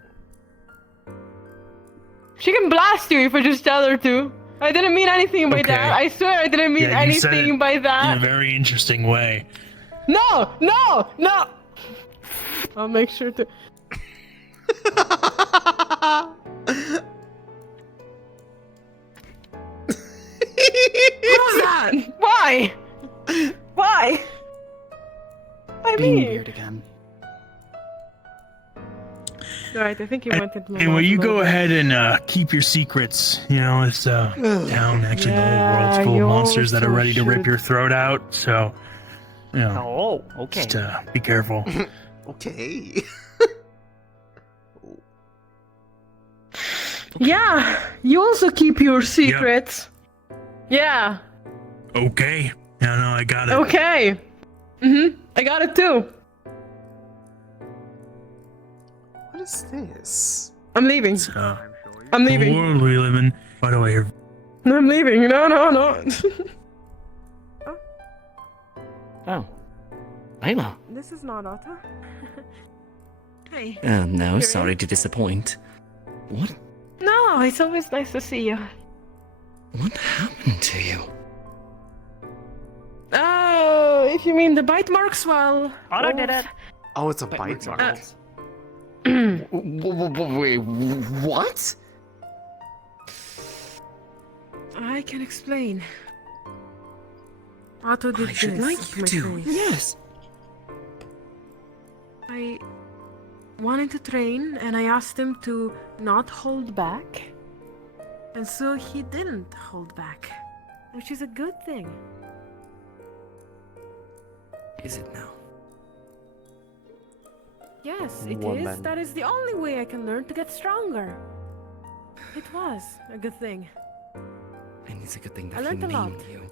She can blast you if I just tell her to. I didn't mean anything by that. I swear I didn't mean Yeah, you said anything it by in that. a very interesting way. No! I'll make sure to... Who's that? Why? Why? I Being mean... weird again. Right, I think you went into the Anyway, you mouth a go little bit. ahead and keep your secrets. You know, it's down. Actually, the whole world's full you of monsters that are also ready to rip should. your throat out. So, you know, Oh, okay. just be careful. Okay. Yeah, you also keep your secrets. Yeah. Okay. Yeah, no, I got it. Okay. I got it too. What is this? I'm leaving. I'm The leaving. world we live in. By the way, No, I'm leaving. No. Oh. Ayla. This is not Otto. Hey. No, Here sorry you to disappoint. What? No, it's always nice to see you. What happened to you? Oh, if you mean the bite marks, well... Otto did it. Oh, it's a bite mark. Wait, what? I can explain. Otto did I should this like with you my to. face. Yes. I wanted to train, and I asked him to not hold back. And so he didn't hold back, which is a good thing. Is it now? Yes, it is. Woman. That is the only way I can learn to get stronger. It was a good thing. And it's a good thing I that he learned a lot. named you.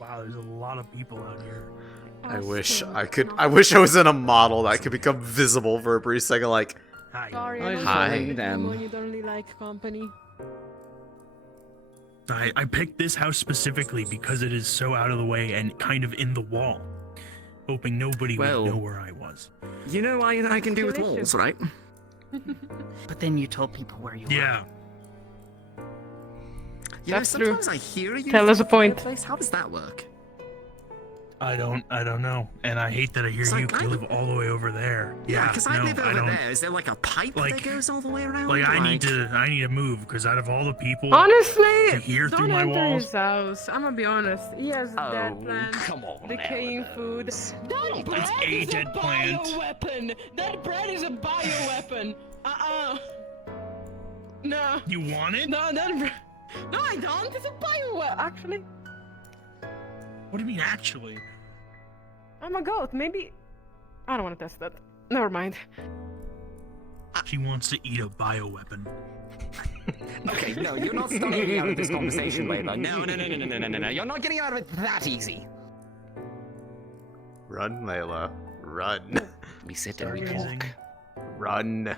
Wow, there's a lot of people out here. I wish I could. I wish I was in a model that could become visible for a brief second. Like, Sorry, Hi. I don't Hi. like them when you don't really like company. I picked this house specifically because it is so out of the way and kind of in the wall, hoping nobody Well, would know where I was. You know what I can do with walls, right? But then you told people where you Yeah. You know, That's true. sometimes I hear you. Tell us a point. Place. How does that work? I don't know, and I hate that I hear It's you like I live all the way over there. Yeah, because I no, live over don't. there. Is there like a pipe that goes all the way around? Like I need to move because out of all the people Honestly, to hear through don't my enter walls. his house. I'm gonna be honest. He has Oh, dead plants, come on, decaying food. That bread It's a is a dead plant. bioweapon. That bread is a bioweapon. No. You want it? No, that bread. No, I don't. It's a bioweapon. Actually, What do you mean actually? I'm a goat. Maybe. I don't want to test that. Never mind. She wants to eat a bioweapon. Okay, no, you're not stunning me out of this conversation, Layla. No. You're not getting out of it that easy. run, Layla, run. We sit and we talk. Run.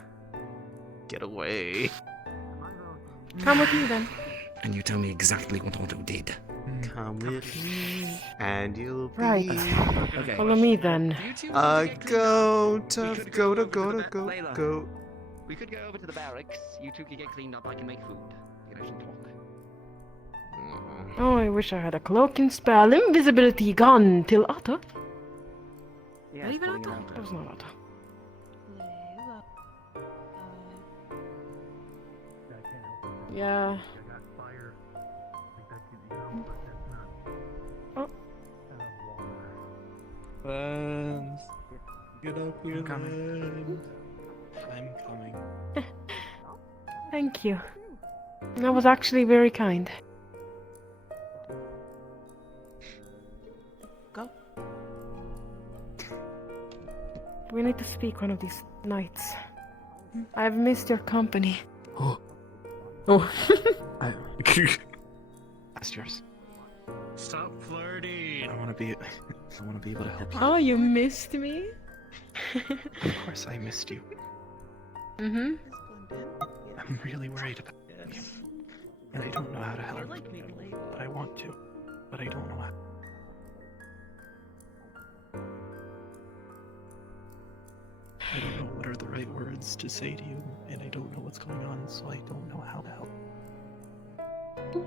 Get away. Come with me then. And you tell me exactly what Otto did. Come with me, and you'll be. Right. Okay. Follow me then. A goat of goat, a goat, a goat, Layla. goat. We could go over to the barracks. You two can get cleaned up. I can make food. You guys can talk. Oh, I wish I had a cloaking spell. Invisibility gone till Otto. Yeah, Not even pulling Otto. around. That was not Otto. Yeah. Oh. Lens, get up here, Lens. I'm coming. Thank you. That was actually very kind. Go. We need to speak one of these nights. I've missed your company. Oh. Oh. That's yours. Stop flirting. I want to be able to help you. Oh, you missed me? Of course, I missed you. Mm-hmm. I'm really worried about you, and I don't know how to help. But I want to, but I don't know how. I don't know what are the right words to say to you, and I don't know what's going on, so I don't know how to help.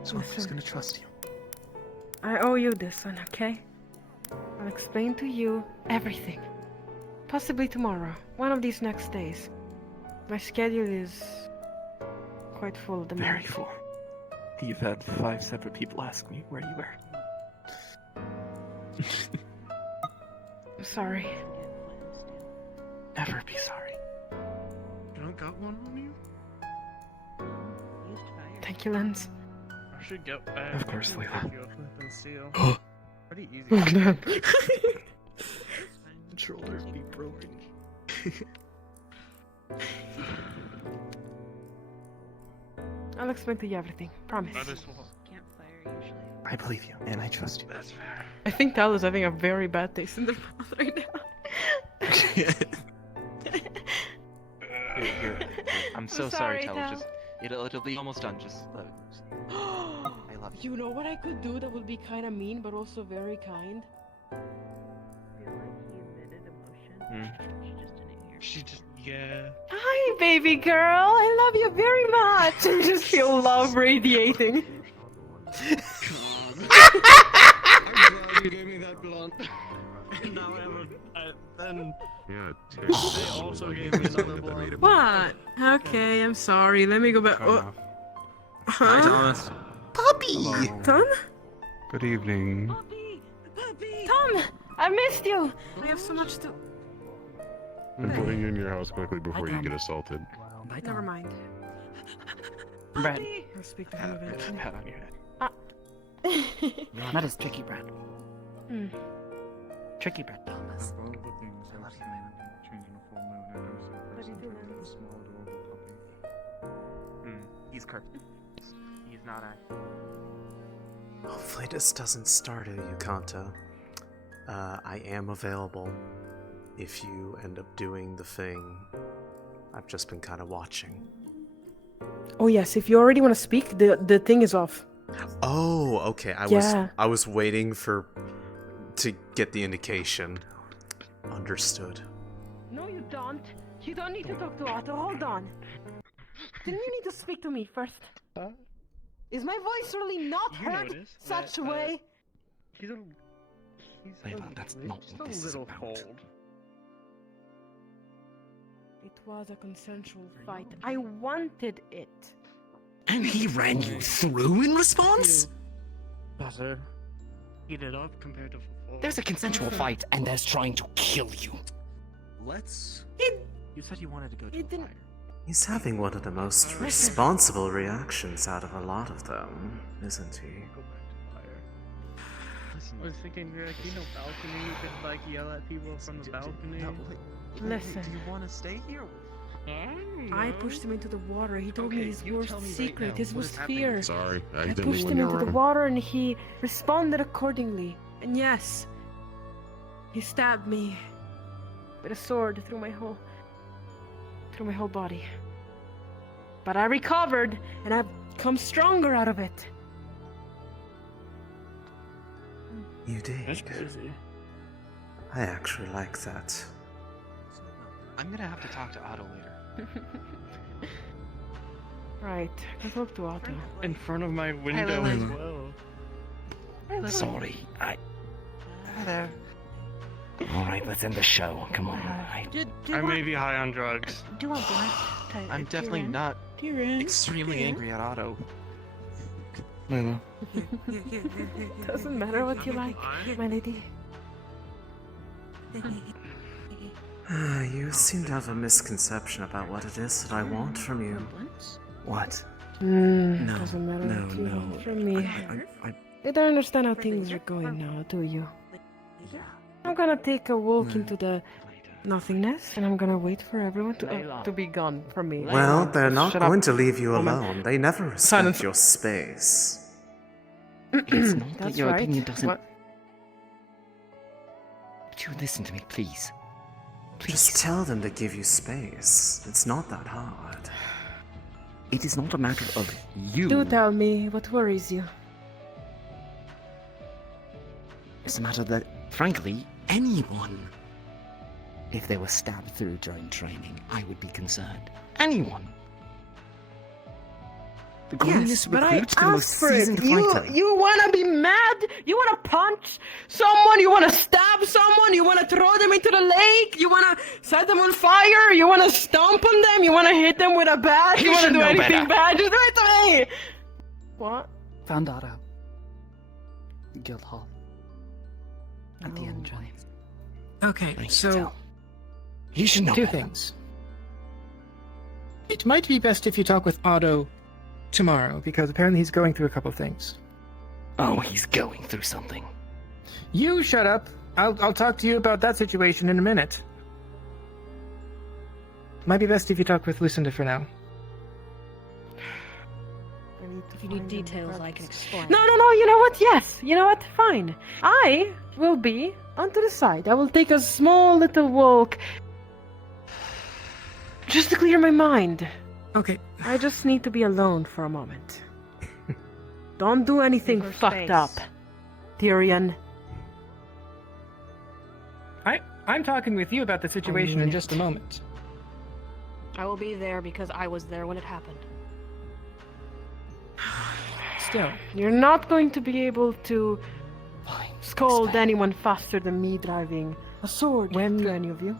So I'm just gonna trust you. I owe you this one, okay? I'll explain to you everything. Possibly tomorrow, one of these next days. My schedule is quite full at the moment. Very full. You've had 5 separate people ask me where you were. I'm sorry. Never be sorry. You don't got one on you? Thank you, Lens. I should get back. Of course, Leela. And seal. Pretty easy. Oh, no. Controllers be broken. I'll explain to you everything. Promise. I believe you, and I trust you. That's fair. I think Tal is having a very bad taste in the mouth right now. I'm so sorry, sorry, Tal. Tal. Just it'll be almost done. Just I love you. You know what I could do that would be kind of mean, but also very kind? She just, yeah. Hi, baby girl. I love you very much. I just feel love radiating. I'm glad you gave me that blunt. Now then Yeah, they also gave me another blunt. What? Okay, I'm sorry. Let me go back. Oh. Hi, Huh? Thomas. Puppy! Ton? Good evening. Tom! I missed you! I have so much to... I'm putting you in your house quickly before you get assaulted. Never mind. Brad. I'll speak to him eventually. Pat on your head. Not as tricky, Brad. Hmm. Tricky, Brad Thomas. All the things I've seen changing a full moon and I've seen What do you do, person man? a small adorable puppy. He's Kirk. He's not actually. Hopefully this doesn't startle you, Kanto. I am available if you end up doing the thing. I've just been kind of watching. Oh yes, if you already want to speak, the thing is off. Oh, okay. I was waiting to get the indication. Understood. No, you don't. You don't need to talk to Otto. Hold on. Didn't you need to speak to me first? Is my voice really not heard such a way? He's a That's not what this is about. cold. It was a consensual fight. I wanted it. And he ran you through in response? Better. Eat it up compared to before. There's a consensual fight, and there's trying to kill you. Let's. You said you wanted to go to a fire. He's having one of the most responsible reactions out of a lot of them, isn't he? I was thinking, like, balcony, you could, like, yell at people from the balcony. Listen. Do you want to stay here? I pushed him into the water. He told me his worst secret, now, his what worst is happening? fear. Sorry, I I accidentally pushed went him into the around. water and he responded accordingly. And yes, he stabbed me with a sword through my whole body. But I recovered and I've come stronger out of it. You did. That's crazy. I actually like that. I'm gonna have to talk to Otto later. Right, I talk to Otto. In front of my window as well. Sorry, Hi there. Alright, let's end the show. Come on. I may be high on drugs. Do you want black? I'm definitely not Tyrion. extremely angry at Otto. Layla. Doesn't matter what you like, my lady. You seem to have a misconception about what it is that I want from you. What? No, doesn't matter what you no. want from me. You don't understand how things are going now, do you? I'm gonna take a walk into the nothingness, and I'm gonna wait for everyone to be gone from me. Well, they're not Shut going up. to leave you Woman. alone. They never respect Silence. your space. It's not that That's your right. opinion doesn't. What? Would you listen to me, please? Just tell them to give you space. It's not that hard. It is not a matter of you. Do tell me what worries you. It's a matter that, frankly, anyone. If they were stabbed through during training, I would be concerned. Anyone. The greenest but I recruit to the most asked for it. seasoned fighter. You wanna be mad? You wanna punch someone? You wanna stab someone? You wanna throw them into the lake? You wanna set them on fire? You wanna stomp on them? You wanna hit them with a bat? You You wanna should do know anything better. bad? Just do it to me! What? Found Otto. Guildhall. At the end, Johnny. Okay, so You should know Two better. things. It might be best if you talk with Otto tomorrow, because apparently he's going through a couple of things. Oh, he's going through something. You shut up. I'll talk to you about that situation in a minute. Might be best if you talk with Lucinda for now. If you need details, I can explain. No, you know what? Yes, you know what? Fine. I will be onto the side. I will take a small little walk just to clear my mind. Okay. I just need to be alone for a moment. Don't do anything Give her fucked space. up, Tyrion. I'm talking with you about the situation in just a moment. I will be there because I was there when it happened. Still, you're not going to be able to scold anyone faster than me driving a sword through any of you.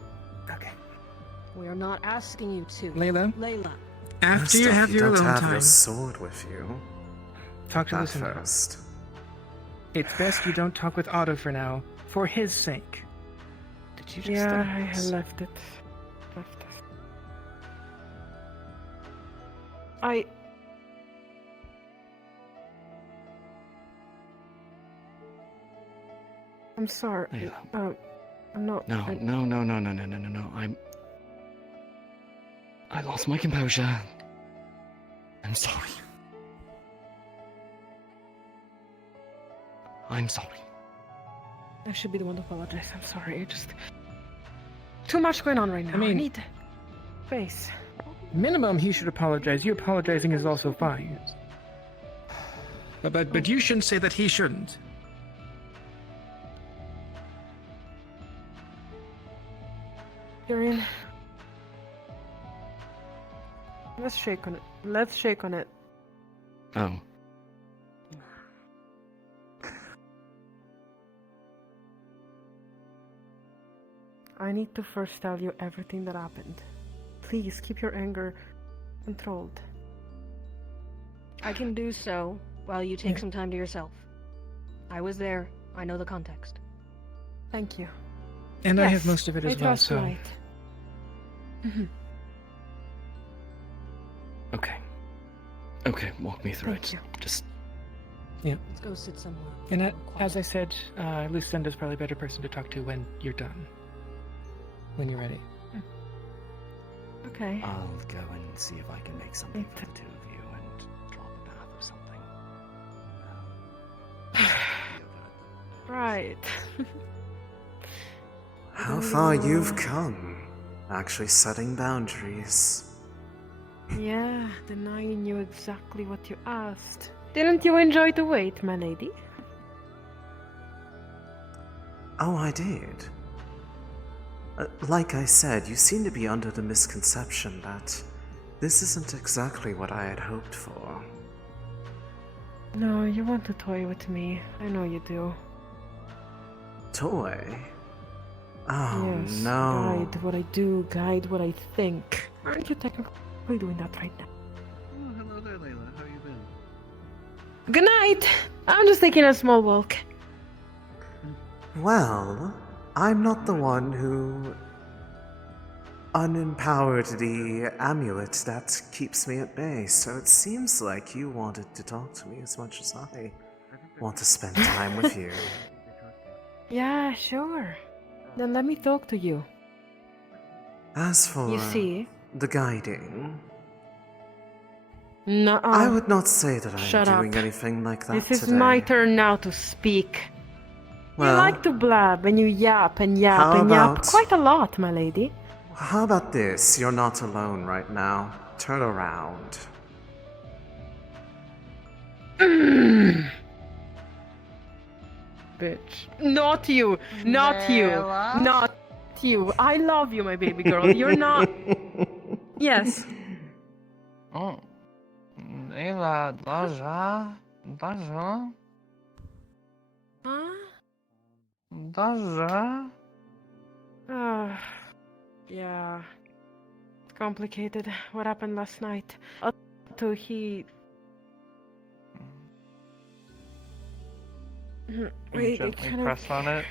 We are not asking you to. Layla? Layla. after you have your don't alone have time. your sword with you. Talk to That Lucinda. first. It's best you don't talk with Otto for now, for his sake. Did you just Yeah, start I this? left it. I'm sorry. Layla. I'm not. No. I lost my composure. I'm sorry. I'm sorry. I should be the one to apologize. I'm sorry. Just too much going on right now. I mean- need space. Minimum, he should apologize. You apologizing is also fine. But you shouldn't say that he shouldn't. Kieran, let's shake on it. Let's shake on it. Oh. I need to first tell you everything that happened. Please keep your anger controlled. I can do so while you take some time to yourself. I was there. I know the context. Thank you. And I Yes, have most of it I as well, trust so... right. Okay, walk me through Thank it. you. Just... Yeah. Let's go sit somewhere. And as I said, Lucinda's probably a better person to talk to when you're done. When you're ready. Okay. I'll go and see if I can make something for the two of you and drop a bath or something. Right. How far you've come. Actually setting boundaries. Yeah, then I knew exactly what you asked. Didn't you enjoy the wait, my lady? Oh, I did. Like I said, you seem to be under the misconception that this isn't exactly what I had hoped for. No, you want to toy with me. I know you do. Toy? Oh, Yes, no. guide what I do, guide what I think. Aren't you technically doing that right now? Oh, hello there, Layla. How you been? Good night! I'm just taking a small walk. Well, I'm not the one who unempowered the amulet that keeps me at bay, so it seems like you wanted to talk to me as much as I want to spend time with you. Yeah, sure. Then let me talk to you. As for You see? the guiding, No. I would not say that I'm Shut doing up. anything like that This is today. my turn now to speak. Well, you like to blab and you yap and yap how and yap about- quite a lot, my lady. How about this? You're not alone right now. Turn around. Bitch. Not you. Not you. Bella? Not you. I love you, my baby girl. You're not. Yes. Oh. Layla, Daja? Daja? Huh? Daja? Yeah. It's complicated. What happened last night? Otto, he. You Wait, it gently kind press of. on it.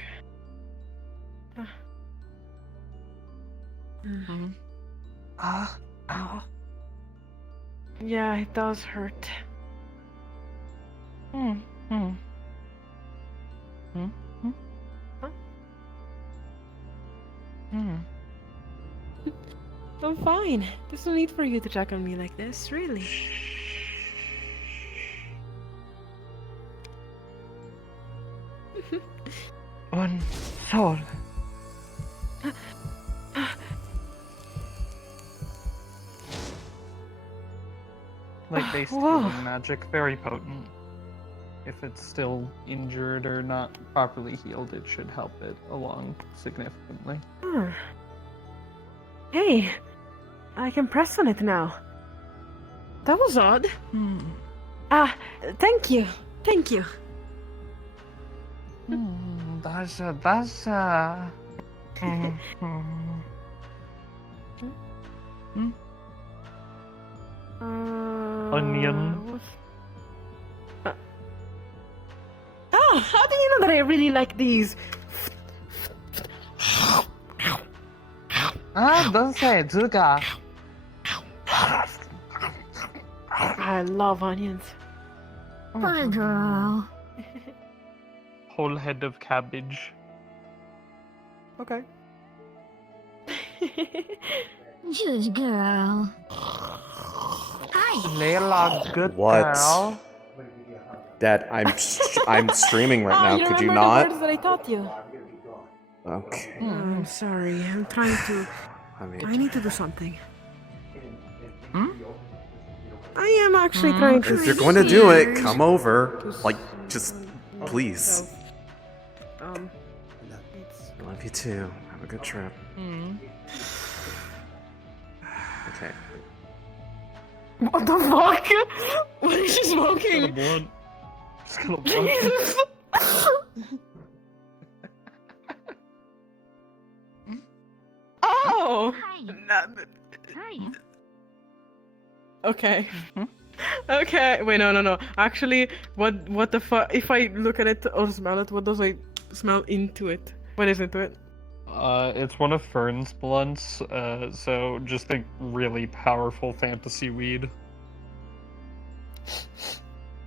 Ow. Yeah, it does hurt. Hmm. Huh? I'm fine. There's no need for you to check on me like this, really. Un sol. Like based Whoa. healing magic, very potent. If it's still injured or not properly healed, it should help it along significantly. Huh. Hey, I can press on it now. That was odd. Thank you. Thank you. Dasha. Onion. How do you know that I really like these? Don't say it, Zuka. I love onions. Poor girl. Whole head of cabbage. Okay. Good girl. Hi. Layla, good What? girl. Dad, I'm streaming right now. You Could you remember the not? words that I taught you? Okay. I'm sorry. I'm trying to. I need to do something. I am actually trying to. If you're going to do it, come over. Like, just please. Love you too. Have a good trip. Okay. What the fuck? What is she smoking? Just gonna blunt. Jesus. Oh. Hi. Okay. Okay. Wait, no. Actually, what the fuck? If I look at it or smell it, what does I smell into it? What is into it? It's one of Fern's blunts, so just think really powerful fantasy weed.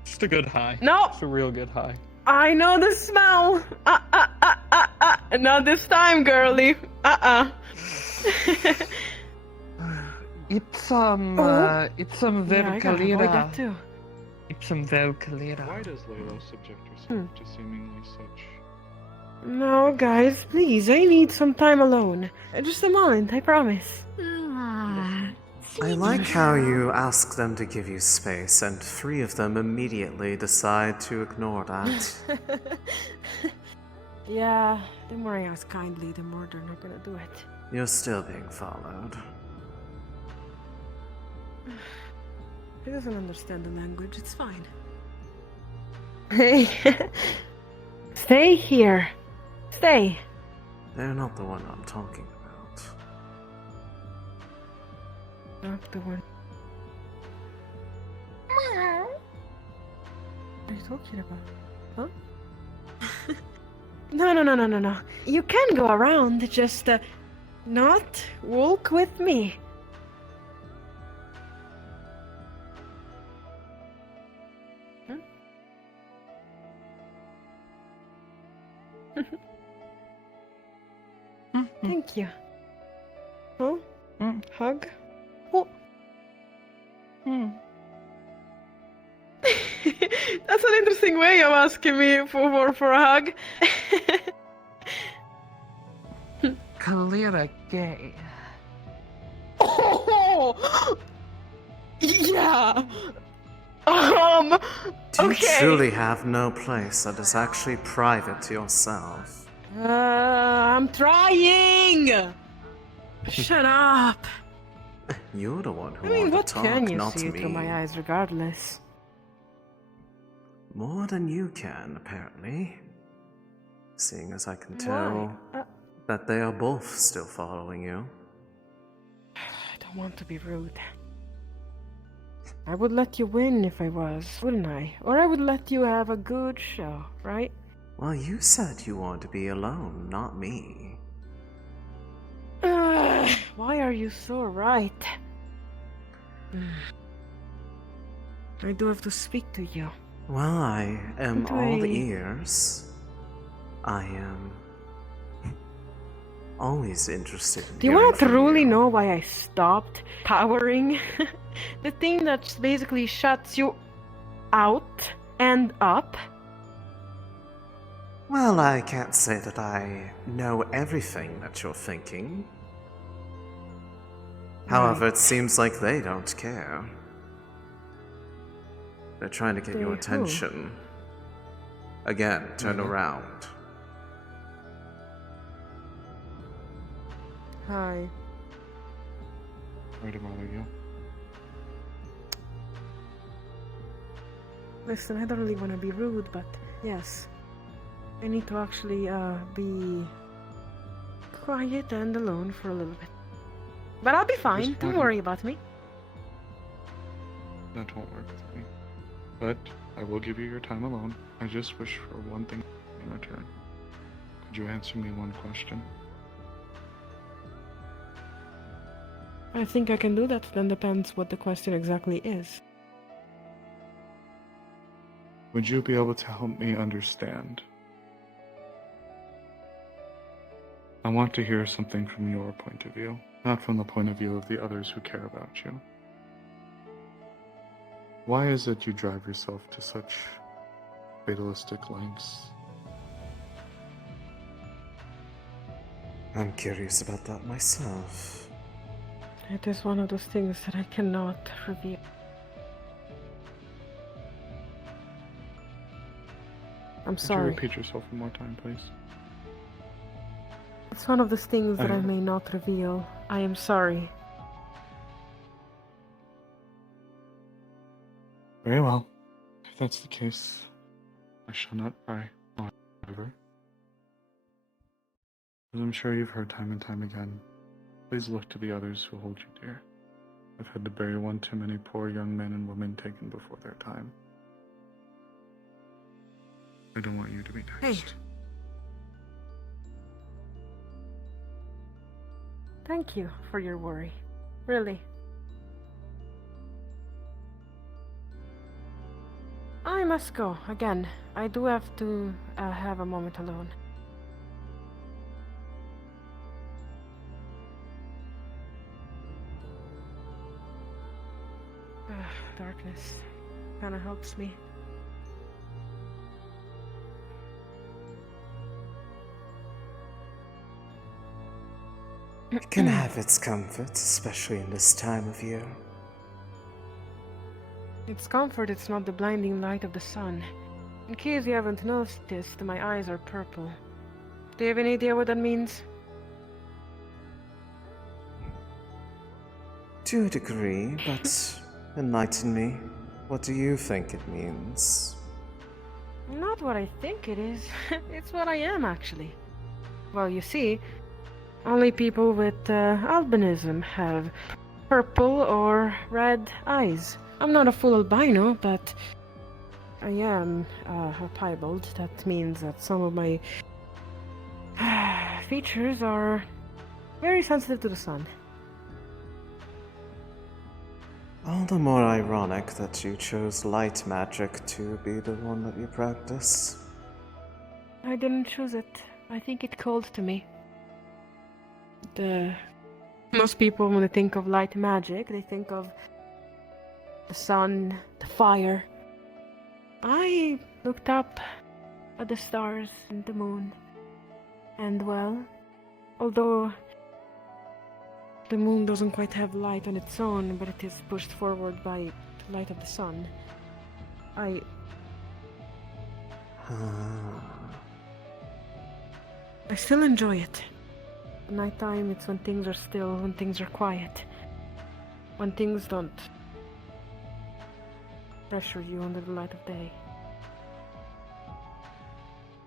Just a good high. No! Just a real good high. I know the smell. Not this time, girly. It's some Vel Yeah, I gotta avoid that too. It's some Vel Calera. Why does Layla subject herself to seemingly such? No, guys, please. I need some time alone. Just a moment, I promise. I like how you ask them to give you space, and 3 of them immediately decide to ignore that. Yeah, the more I ask kindly, the more they're not gonna do it. You're still being followed. He doesn't understand the language, it's fine. Hey, stay here. Stay. They're not the one I'm talking about. Not the one. What are you talking about? Huh? No. You can go around, just not walk with me. Thank you. Oh? Hug? Oh. That's an interesting way of asking me for a hug. Calera gay. Oh! Yeah. Do you Okay. truly have no place that is actually private to yourself? I'm trying. Shut up. You're the one who I mean, wanted what to talk, can you not see me. through my eyes, regardless? More than you can, apparently. Seeing as I can Why? tell that they are both still following you. I don't want to be rude. I would let you win if I was, wouldn't I? Or I would let you have a good show, right? Well, you said you wanted to be alone, not me. Why are you so right? I do have to speak to you. Well, I am Don't all I- ears. I am always interested in Do you hearing want to from truly you. know why I stopped powering? The thing that basically shuts you out and up? Well, I can't say that I know everything that you're thinking. However, it seems like they don't care. They're trying to get They your who? attention. Again, turn around. Hi. Wait a moment, you. Listen, I don't really want to be rude, but yes. I need to actually be quiet and alone for a little bit. But I'll be fine, don't worry about me. That won't work with me. But I will give you your time alone. I just wish for one thing in return. Could you answer me one question? I think I can do that, then depends what the question exactly is. Would you be able to help me understand? I want to hear something from your point of view, not from the point of view of the others who care about you. Why is it you drive yourself to such fatalistic lengths? I'm curious about that myself. It is one of those things that I cannot reveal. I'm Could sorry. you repeat yourself one more time, please? It's one of those things that I I- may not reveal. I am sorry. Very well. If that's the case, I shall not pry. However, as I'm sure you've heard time and time again, please look to the others who hold you dear. I've had to bury one too many poor young men and women taken before their time. I don't want you to be next. Hey. Thank you for your worry. Really. I must go. Again, I do have to have a moment alone. Darkness kind of helps me. It can have its comforts, especially in this time of year. Its comfort, it's not the blinding light of the sun. In case you haven't noticed, my eyes are purple. Do you have any idea what that means? To a degree, but enlighten me. What do you think it means? Not what I think it is. It's what I am, actually. Well, you see, only people with albinism have purple or red eyes. I'm not a full albino, but I am a piebald. That means that some of my features are very sensitive to the sun. All the more ironic that you chose light magic to be the one that you practice. I didn't choose it. I think it called to me. Most people, when they think of light magic, they think of the sun, the fire. I looked up at the stars and the moon. And well, although the moon doesn't quite have light on its own, but it is pushed forward by the light of the sun, I still enjoy it. At nighttime, it's when things are still, when things are quiet. When things don't pressure you under the light of day.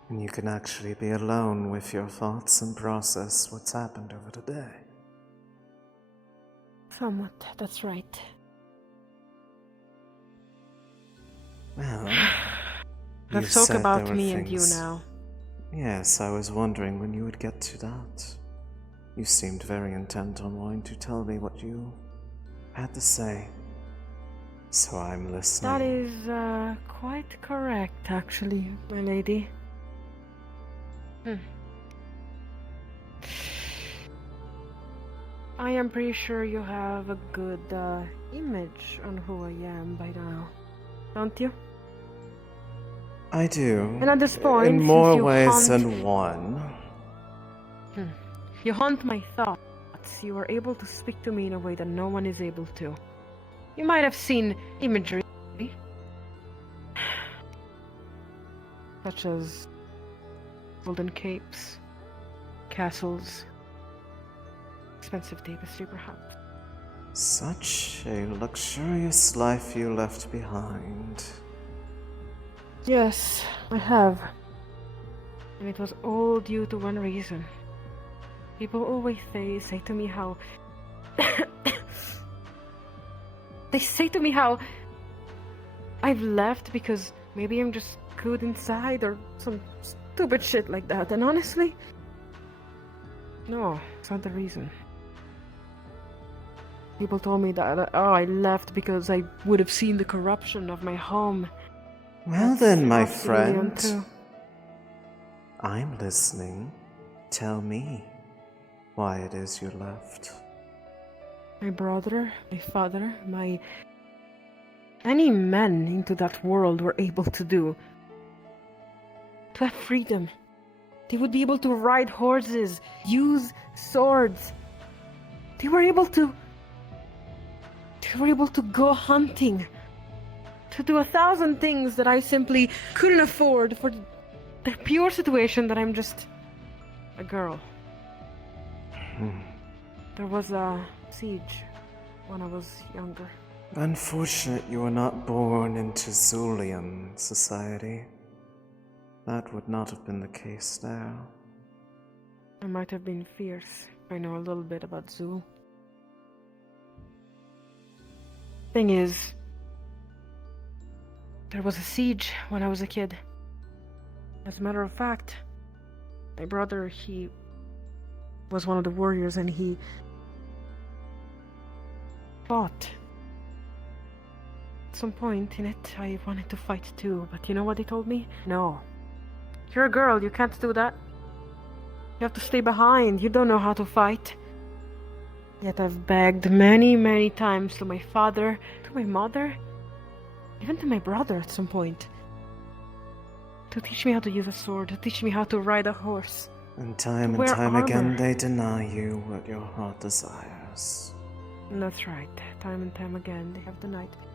And you can actually be alone with your thoughts and process what's happened over the day. Somewhat, that's right. Well, Let's you talk said about there were me and you things- now. Yes, I was wondering when you would get to that. You seemed very intent on wanting to tell me what you had to say. So I'm listening. That is quite correct, actually, my lady. I am pretty sure you have a good image on who I am by now, don't you? I do. And at this point, in since more you ways haunt- than one. You haunt my thoughts. You are able to speak to me in a way that no one is able to. You might have seen imagery, such as golden capes, castles, expensive tapestry, perhaps. Such a luxurious life you left behind. Yes, I have. And it was all due to one reason. People always say to me how... they say to me how I've left because Maybe I'm just good inside or some stupid shit like that. And honestly, no, it's not the reason. People told me that, I left because I would have seen the corruption of my home. Well That's then, my absolutely friend. untrue. I'm listening. Tell me why it is you left. My brother, my father, any men into that world were able to do. To have freedom. They would be able to ride horses, use swords. They were able to go hunting. To do 1,000 things that I simply couldn't afford for the pure situation that I'm just a girl. There was a siege when I was younger. Unfortunate you were not born into Zulian society. That would not have been the case there. I might have been fierce. I know a little bit about Zul. Thing is, there was a siege when I was a kid. As a matter of fact, my brother, he was one of the warriors and he fought. At some point in it, I wanted to fight too, but you know what he told me? No. You're a girl, you can't do that. You have to stay behind, you don't know how to fight. Yet I've begged many, many times to my father, to my mother, even to my brother at some point, to teach me how to use a sword, to teach me how to ride a horse. And time again they deny you what your heart desires. That's right. Time and time again they have denied me.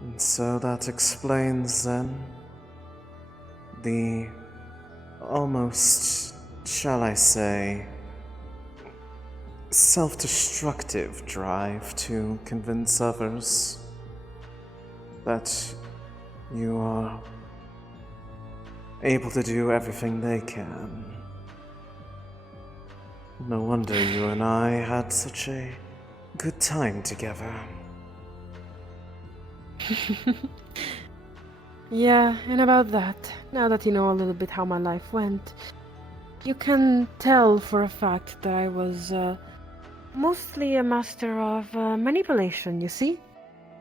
And so that explains then the almost, shall I say, self-destructive drive to convince others that you are able to do everything they can. No wonder you and I had such a good time together. Yeah, and about that, now that you know a little bit how my life went, you can tell for a fact that I was mostly a master of manipulation, you see?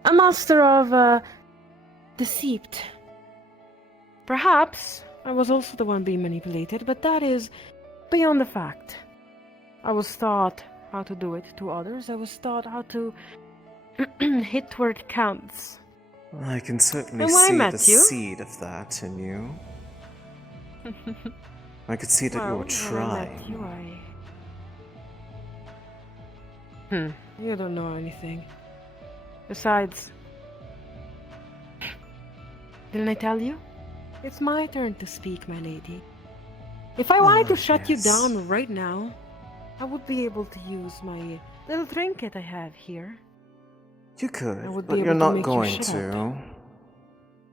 A master of deceit. Perhaps I was also the one being manipulated, but that is beyond the fact. I was taught how to do it to others. I was taught how to hit where it counts. I can certainly And when I see met the you- seed of that in you. I could see that you were When I trying. met you, you don't know anything. Besides, didn't I tell you? It's my turn to speak, my lady. If I wanted to shut you down right now, I would be able to use my little trinket I have here. You I could, would but be you're able to not make you going shut to. up.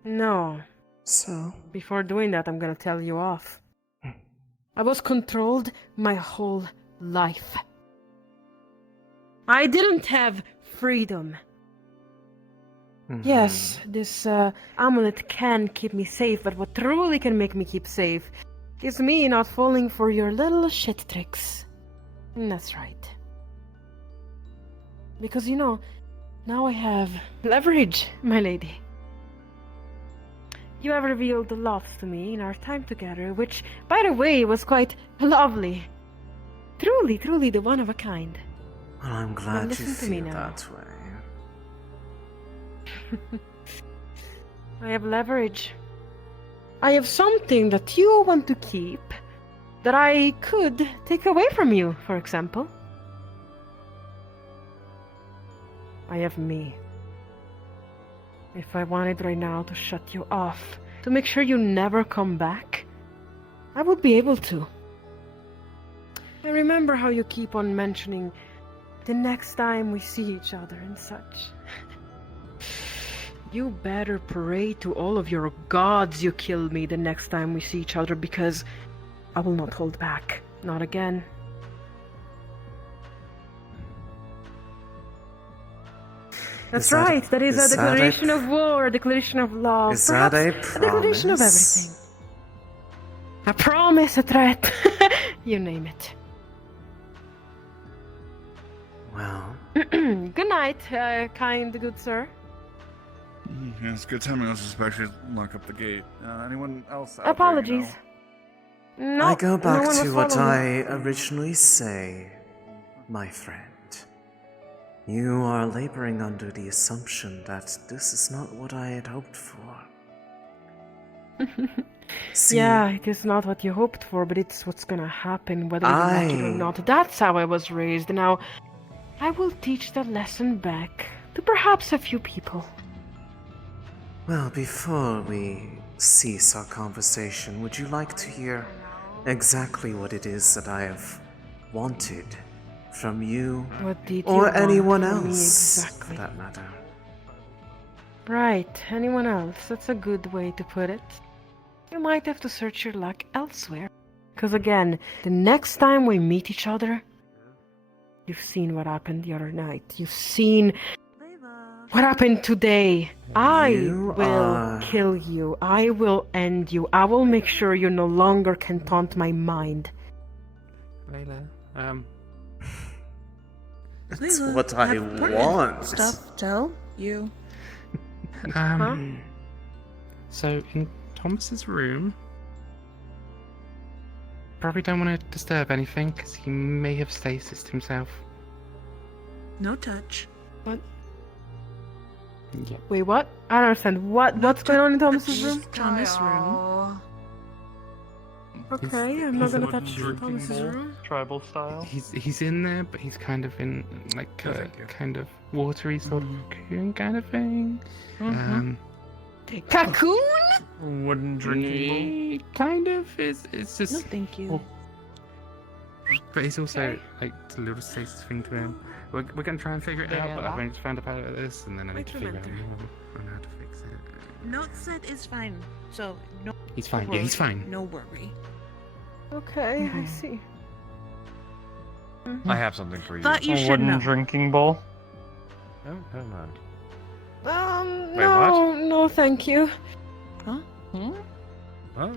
No. So? Before doing that, I'm gonna tell you off. I was controlled my whole life. I didn't have freedom. Yes, this amulet can keep me safe, but what truly can make me keep safe is me not falling for your little shit tricks. And that's right. Because, you know, now I have leverage, my lady. You have revealed a lot to me in our time together, which, by the way, was quite lovely. Truly, truly the one of a kind. Well, I'm Now glad you listen to me feel now. that way. I have leverage. I have something that you want to keep that I could take away from you, for example. I have me. If I wanted right now to shut you off, to make sure you never come back, I would be able to. I remember how you keep on mentioning the next time we see each other and such. You better pray to all of your gods you kill me the next time we see each other, because I will not hold back. Not again. That's Is that a- right. That is a is that a declaration of war, a declaration of love. Is that perhaps a declaration of promise? everything. A promise, a threat. You name it. Well, Good night, kind good sir. Yeah, it's good timing. I was just about to lock up the gate. Anyone else? Apologies. No, I go no back one to was what following. I originally say, my friend. You are laboring under the assumption that this is not what I had hoped for. See, Yeah, it is not what you hoped for, but it's what's gonna happen, whether you like it or not. That's how I was raised. Now, I will teach that lesson back to perhaps a few people. well, before we cease our conversation, would you like to hear exactly what it is that I have wanted from you What did or you anyone want from me else, exactly? for that matter? Right, anyone else? That's a good way to put it. You might have to search your luck elsewhere. Because again, the next time we meet each other, you've seen what happened the other night. You've seen what happened today. I You will are- kill you. I will end you. I will make sure you no longer can taunt my mind. Layla, That's what I want. Stuff, tell you. So in Thomas's room, probably don't want to disturb anything because he may have stasised himself. No touch. What? Yeah. Wait, what? I don't understand. What's going on in Thomas's room? Thomas' room. Okay, I'm not He's gonna in a touch drinking Thomas's bowl, room. Tribal style. He's in there, but he's kind of in like kind of watery sort of cocoon kind of thing. Cocoon? Wooden drinking Kind of. It's just. No, thank you. Well, but he's also like it's a little stasis thing to him. We're gonna try and figure it out, but I've only just found out about this, and then I need to figure out how to fix it. Note set is fine. So no. He's fine. worry. Yeah, he's fine. No worry. Okay, I see. I have something for you. Thought you A should wooden know. drinking bowl. Oh, never mind. Wait, No, no, thank you. Huh? Oh.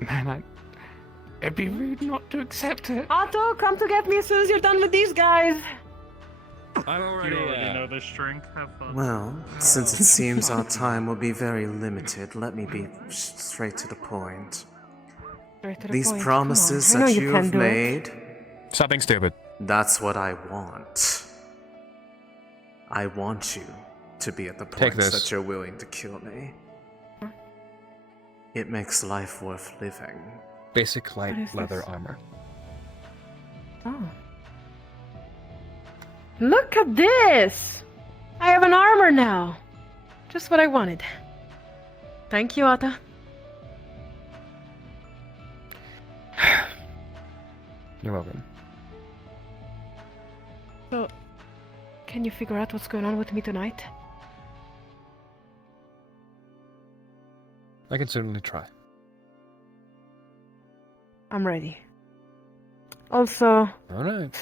Man, it'd be rude not to accept it. Otto, come to get me as soon as you're done with these guys. I'm already. You already know this drink. Have fun. Well, since it seems our time will be very limited, let me be straight to the point. Straight to the These point. promises Come on. I know that you you can have do it. made, Something stupid. that's what I want. I want you to be at the Take point this. that you're willing to kill me. It makes life worth living. Basic light What is leather this? armor. Oh. Look at this! I have an armor now. Just what I wanted. Thank you, Otto. You're welcome. So, can you figure out what's going on with me tonight? I can certainly try. I'm ready. Also, All right.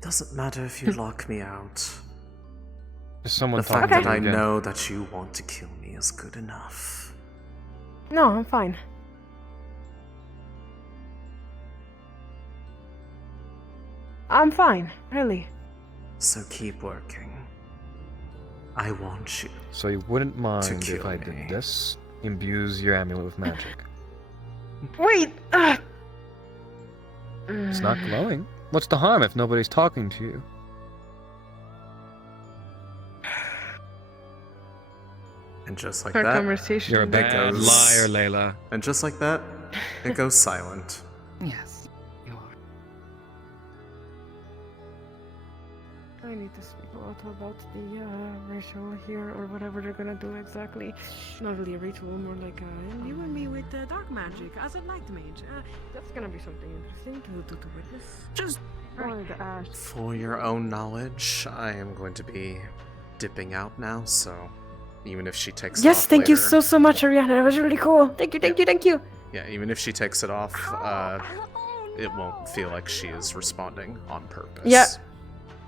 Doesn't matter if you lock me out. Is someone The fact talking that to I you again? know that you want to kill me is good enough. no, I'm fine. I'm fine, really. So keep working. I want you. So you wouldn't mind if kill I me. did this? Imbues your amulet with magic. Wait! It's not glowing. What's the harm if nobody's talking to you? And just like Our that, conversation. You're a big it goes- liar, Layla. And just like that, it goes silent. Yes, you are. I need to speak a lot about the ritual here, or whatever they're gonna do exactly. Not really a ritual, more like you and me with dark magic as a light mage. That's gonna be something interesting to witness. Just wanted to ask. For your own knowledge, I am going to be dipping out now, so even if she takes it Yes, off thank you later- so much, Ariana. That was really cool. Thank you, thank you, thank you. Yeah, even if she takes it off, it won't feel like she is responding on purpose. Yep.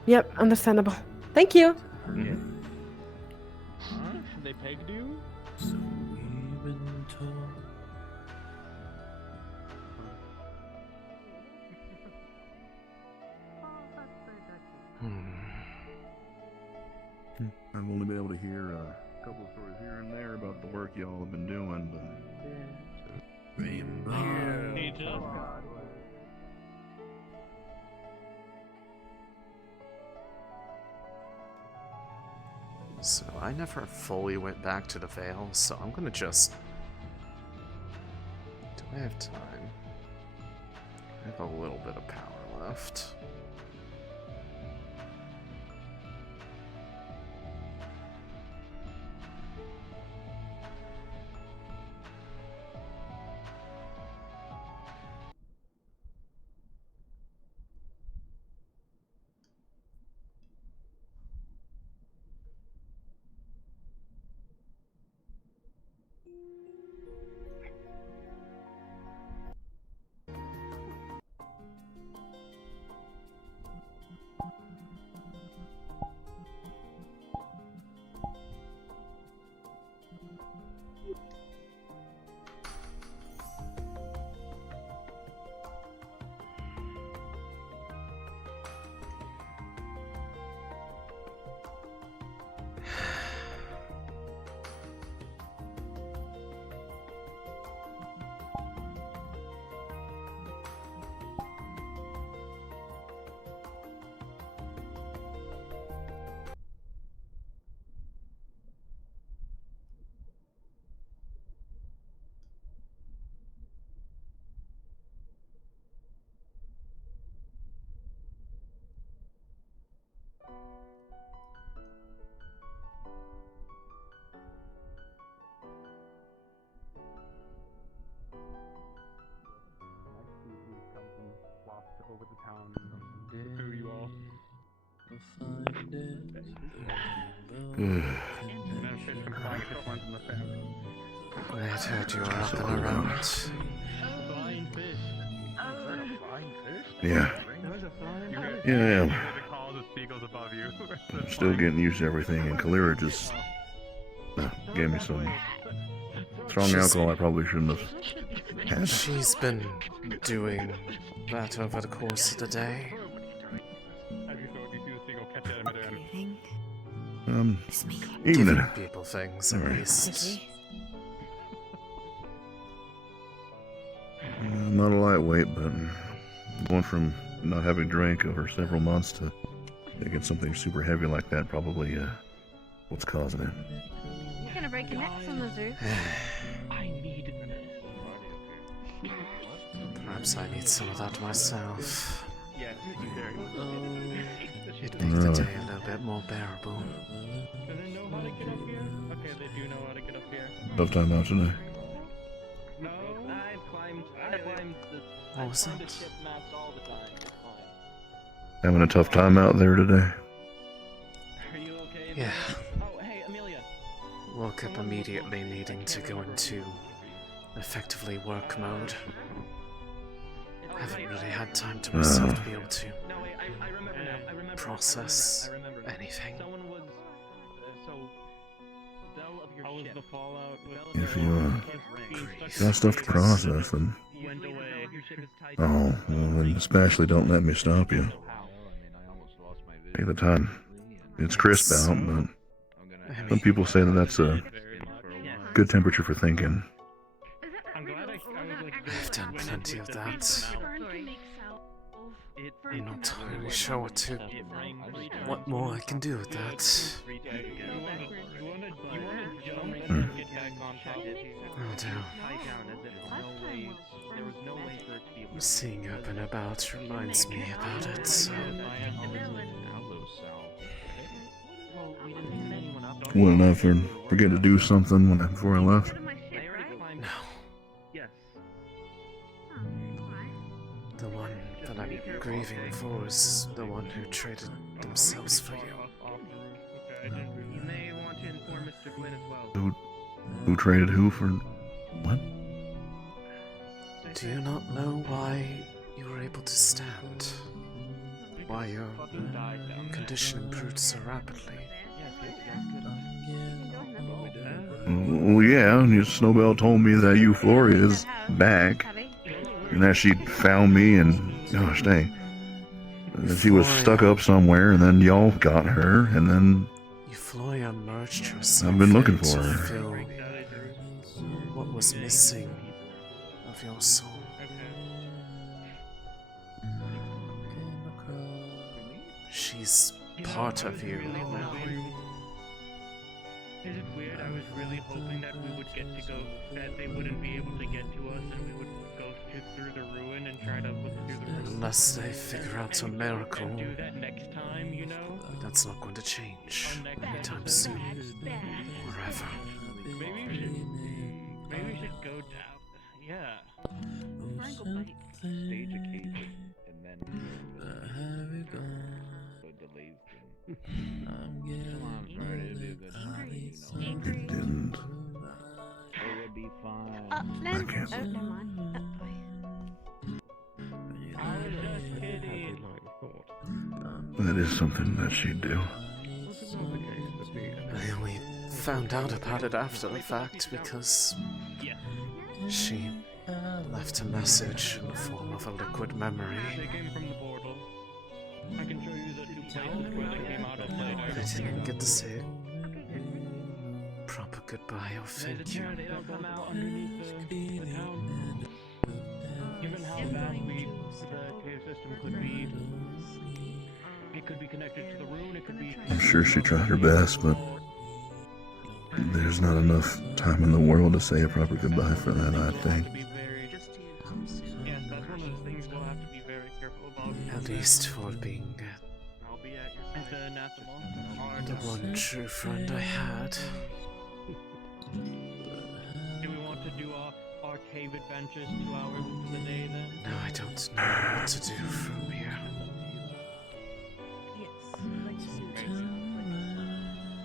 Yep, understandable. Thank you. They pegged you? I've only been able to hear a couple of stories here and there about the work y'all have been doing, but... So I never fully went back to the Vale, so I'm gonna just... Do I have time? I have a little bit of power left. Over the town and who you all. I had heard you were up and around. Flying fish. Yeah. Yeah, I am. I'm still getting used to everything, and Kalira just gave me some strong alcohol I probably shouldn't have had. She's been doing that over the course of the day. Evening. Giving people things, at least. I'm not a lightweight, but going from not having drank over several months to taking something super heavy like that probably what's causing it. You're gonna break your necks on the zoo. I need Perhaps I need some of that myself. Yes, It'd make the day a little bit more bearable. Do they know how to get up here? Okay, they do know how to get up here. Tough time out today. No, I've climbed the... What was I climb that? the ship mast all the time. It's fine. Having a tough time out there today. Are you okay? Yeah. Oh, hey, Amelia. Woke up immediately needing to go into effectively work mode. Haven't really had time to myself to be able to process anything. Someone was... so... Bell of your how was ship. the fallout with... If you got stuff to process, then... Oh, well then especially don't let me stop you. Take the time. It's crisp out, but some people say that that's a good temperature for thinking. I've done plenty of that. I'm not entirely sure what more I can do with that. Oh dear. Seeing you up and about reminds me about it, so... Wouldn't I forget to do something before I left? No. The one that I'm grieving for is the one who traded themselves for you. You may want to inform Mr. Gwyn as well. Who traded who for what? Do you not know why you were able to stand. Why your condition improved so rapidly. Well, yeah, Snowbell told me that Euphoria's back, and that she'd found me, and gosh dang, that she was stuck up somewhere, and then y'all got her, and then Euphoria merged herself I've been looking in for to her. fill what was missing of your soul. She's part of you now. Is it weird? I was really hoping that we would get to go, that they wouldn't be able to get to us, and we would go through the ruin and try to look through the ruin. Unless they figure out a miracle, And do that next time, you know? that's not going to change anytime soon, or ever. Maybe we should go down. Yeah. Stage occasion and then go delays them. Come on, Friday, it'll be a good time. Didn't. It would be fine. I can't. Oh, never mind. I was just kidding. That is something that she'd do. I only found out about it after the fact because she left a message in the form of a liquid memory. They came from the portal. I can show you the two places where they came out of later. I didn't get to say a proper goodbye or thank you. They don't come out underneath the town. Given how vast the cave system could be, it could be connected to the ruin, it could be... I'm sure she tried her best, but there's not enough time in the world to say a proper goodbye for that, I think. Yes, that's one of the things we'll have to be very careful about. At least for being I'll be at your side. The anathema. the one true friend I had. Do we want to do our cave adventures 2 hours into the day then? Now I don't know what to do from here.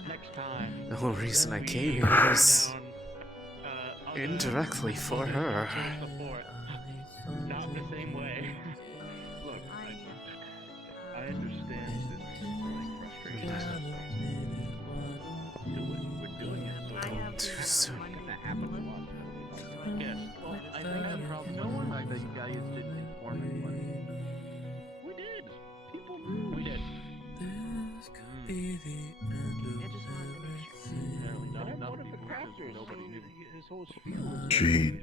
Next time. The whole reason I came here was indirectly for her. Not the same way. Look, I understand this frustration. We're doing it. Gone too soon. Yes. I think the problem no one like that you guys didn't inform anyone. We did. People knew. We did. One of the crafters. Nobody knew. His whole spiel was She...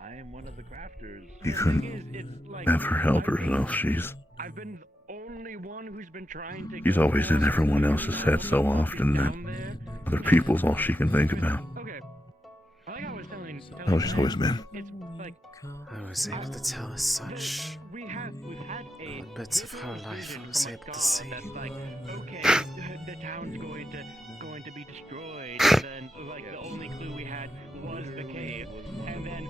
I am one of the crafters. You couldn't have her help herself. She's I've been the only one who's been trying to... She's always in everyone else's head so often that other people's all she can think about. Okay. Like I was telling Oh, she's always been. it's like I was able to tell us such we've had a bits of her life I was able to see. that's like, okay, the town's going to be destroyed, and then like the only clue we had was the cave, and then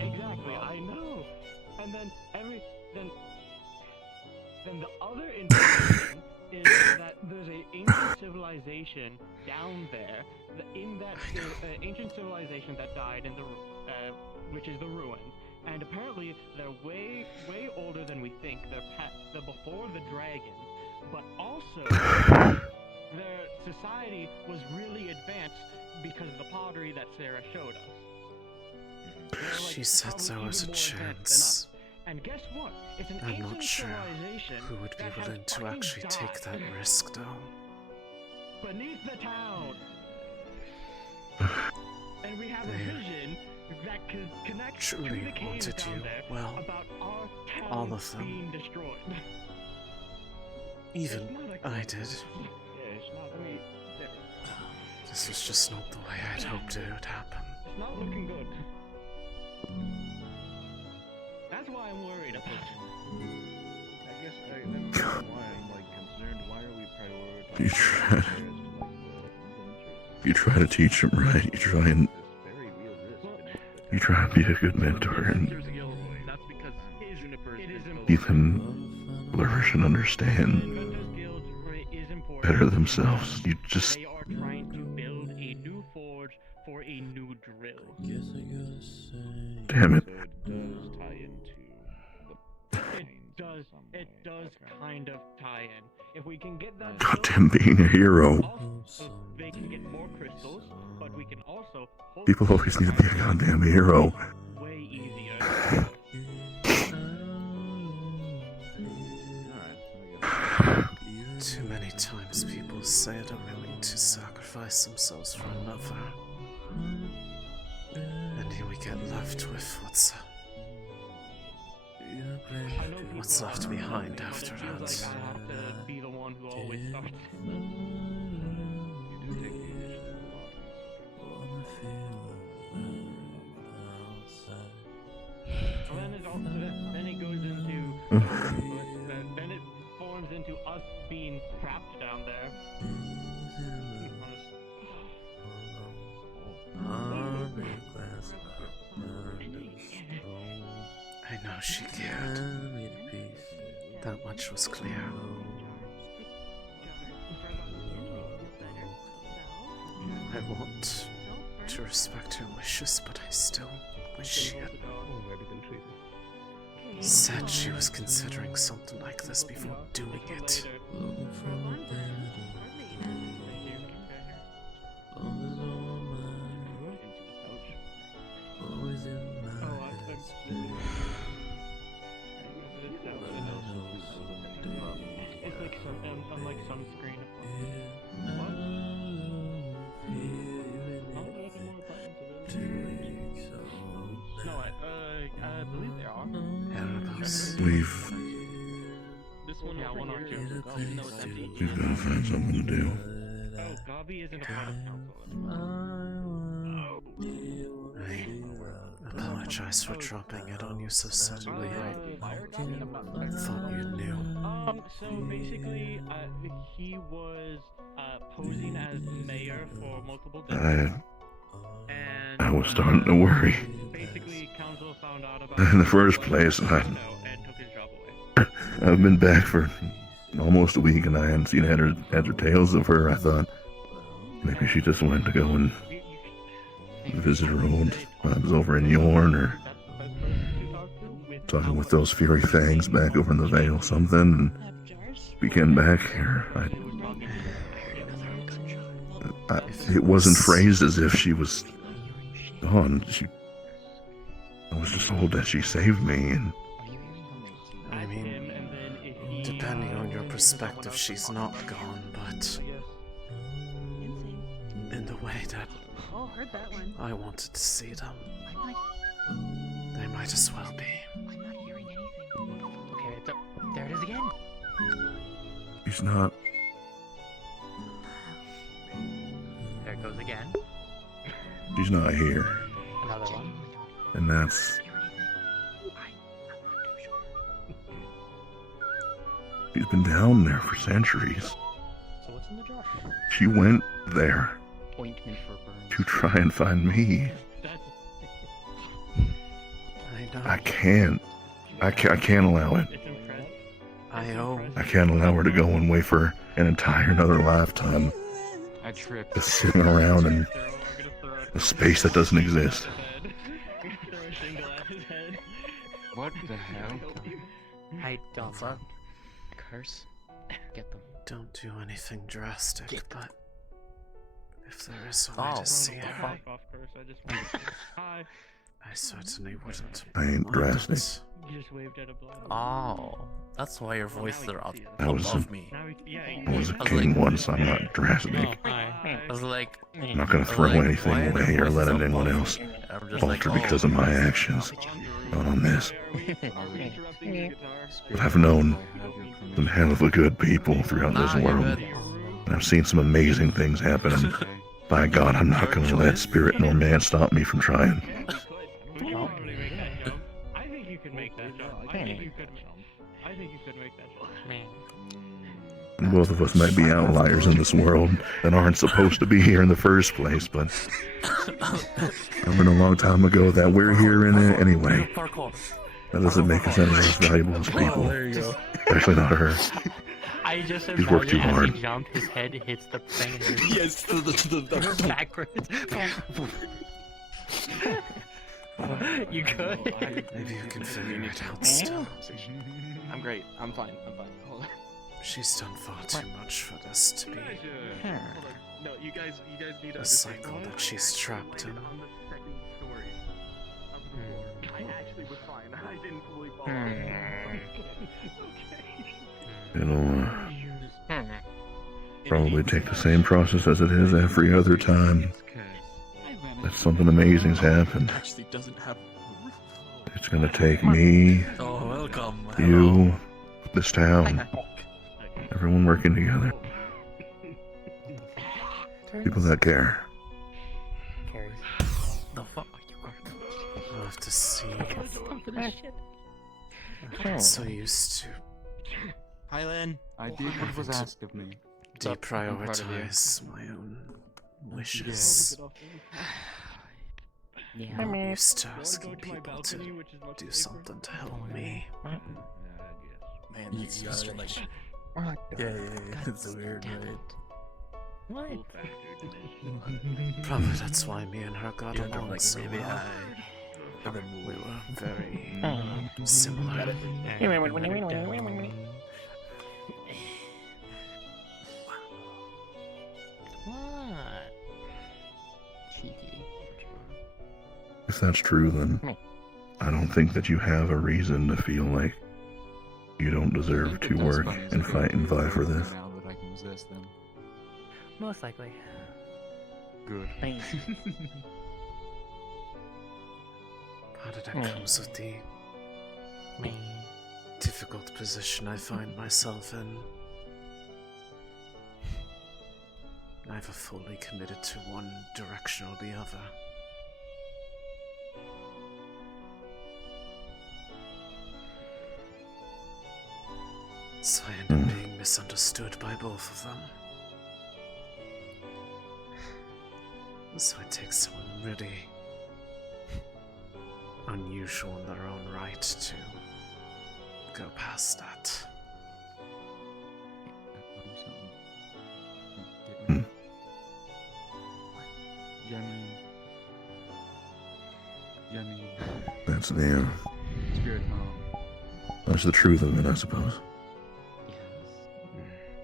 exactly, I know, and then then the other information is that there's an ancient civilization down there. In that ancient civilization that died in the which is the ruins, and apparently they're way older than we think. They're before the dragons, but also their society was really advanced because of the pottery that Sarah showed us. She said there was a chance. And guess what? It's an I'm ancient not sure civilization who would be that has willing to fucking actually take died. that risk, though. Beneath the town. And we have a vision that connects Truly to the caves wanted down you there well. about our town All of them. being destroyed. Even It's not a- I did. Yeah, it's not. I mean, This was just not the way I'd hoped it would happen. it's not looking good. That's why I'm worried about it. I guess that's why I'm like concerned. Why are we prioritizing? You try to teach them right. You try to be a good mentor and That's because keep them flourish and understand better themselves. You just they are trying to build a new forge for a new drill. Damn it. It does kind of tie in. If we can get that Goddamn being a hero. they can get more crystals, but we can also People always need to be a goddamn hero. way easier. Too many times people say they're willing to sacrifice themselves for another. And here we get left with what's left behind after that. I have to be the one who always starts. Then it goes into then it forms into us being trapped down there. I know she cared. That much was clear. I want to respect her wishes, but I still wish she had said she was considering something like this before doing it. It's like unlike some screen. No, I believe there are. Leave. This one, yeah, one or two. No, it's empty. You've got to find something to do. Oh, Gabi isn't a part of council. I apologize for dropping it on you so suddenly. I thought you knew. So basically, he was posing as mayor for multiple days. I was starting to worry. Basically, council found out about In the first place, and took his job away. I've been back for almost a week and I hadn't seen heads or tails of her. I thought maybe she just went to go and visit her old friends over in Yorn, or talking with those Fury Fangs back over in the Vale something, and we came back here. It wasn't phrased as if she was gone. I was just told that she saved me, and I mean, depending on your perspective, she's not gone, but in the way that I wanted to see them, they might as well be. Okay, there it is again. she's not. There it goes again. She's not here. Another one. And that's... She's been down there for centuries. So what's in the jar? She went there Ointment for burns. to try and find me. I can't. I can't allow it. I can't allow her to go and wait for an entire another lifetime. I tripped. Just sitting around in a space that doesn't exist. What the hell? I don't curse. Get them. Don't do anything drastic, but if there is a way to see her, I certainly wouldn't. I ain't mind drastic. it. Oh, that's why your voice are up I was above a- me. I was a king once, I'm not drastic. I was like, I'm not gonna throw anything away or let anyone else alter because of my actions. Not on this. But I've known some hell of a good people throughout this world. And I've seen some amazing things happen, and by God, I'm not gonna let spirit nor man stop me from trying. I think you could make that jump. I think you could make that jump. And both of us might be outliers in this world that aren't supposed to be here in the first place, but I learned a long time ago that we're here in it anyway. That doesn't make us any less valuable as people. Especially not her. I just He's worked too imagine as hard. he jumped, his head hits the thing and just Yes, the backwards. You could. Maybe you can figure it out still. I'm great. I'm fine. I'm fine. Hold on. She's done far too much for this to be Hold on. No, you guys need to a understand. cycle that she's trapped in. On the second story of the floor. I actually was fine. I didn't fully fall. It'll probably take the same process as it is every other time that something amazing's happened. Actually doesn't have. It's gonna take me, Oh, welcome. you, this town, everyone working together. People that care. The fuck? I'll have to see. I got so used to Hylan. I did what was asked of me. deprioritize my own wishes. I'm used to asking people to do something to help me. Man, you gotta like. Yeah, it's weird, right? What? Probably that's why me and her got along like so really well. high. And then We were very similar. What? Cheeky. If that's true, then I don't think that you have a reason to feel like you don't deserve to work and fight and vie for this. Now that I can resist them. Most likely. Good. Part of that comes with the difficult position I find myself in. Neither fully committed to one direction or the other. So I end up being misunderstood by both of them. So it takes someone really unusual in their own right to go past that. Yummy. That's the Spirit mom. that's the truth of it, I suppose.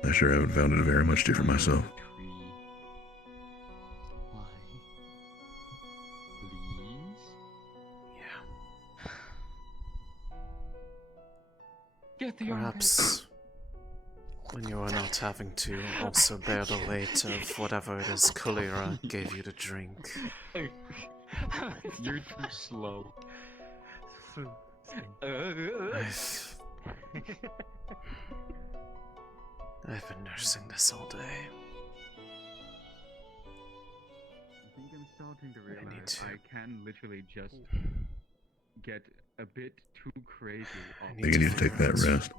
I sure haven't found it very much different myself. Get the Perhaps when you are not having to also bear the weight of whatever it is Kulira gave you to drink. You're too slow. I've been nursing this all day. I think I'm starting to I need realize to. I can literally just get a bit too crazy. I think you need to take that rest.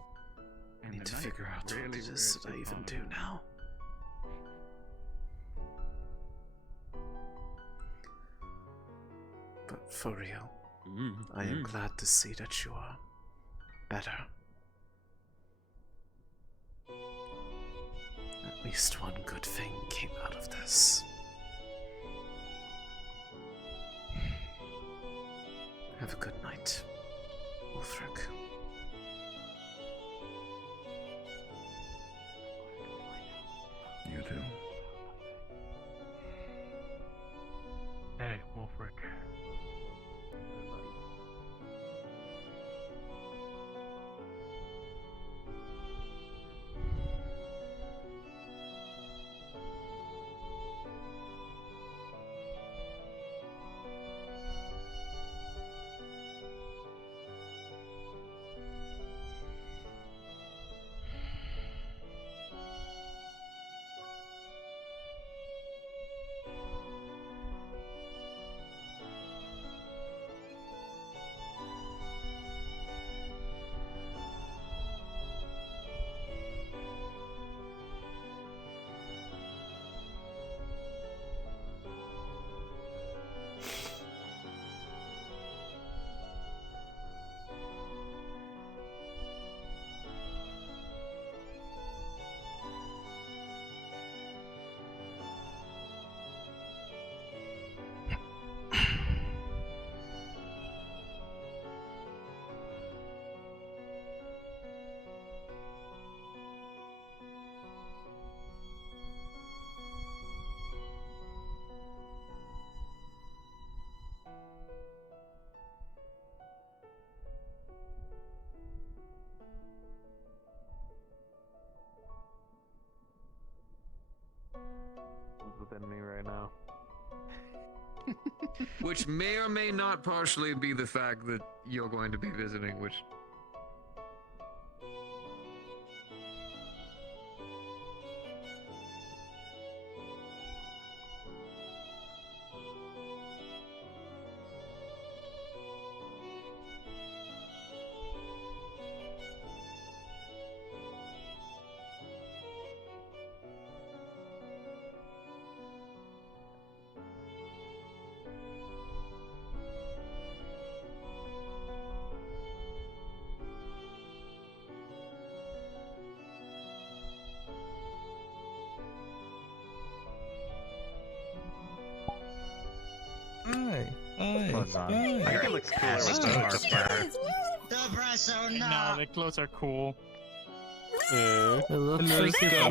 I need to figure out what it is that I even do now. But for real, I am glad to see that you are better. At least one good thing came out of this. Have a good night, Ulfric. You too. Hey, Wolfric. Which may or may not partially be the fact that you're going to be visiting, which... Hi. Clothes on. Hi. I think it looks cooler with the heart fire. Depresso, Nah, the clothes are cool. It looks Let's like go.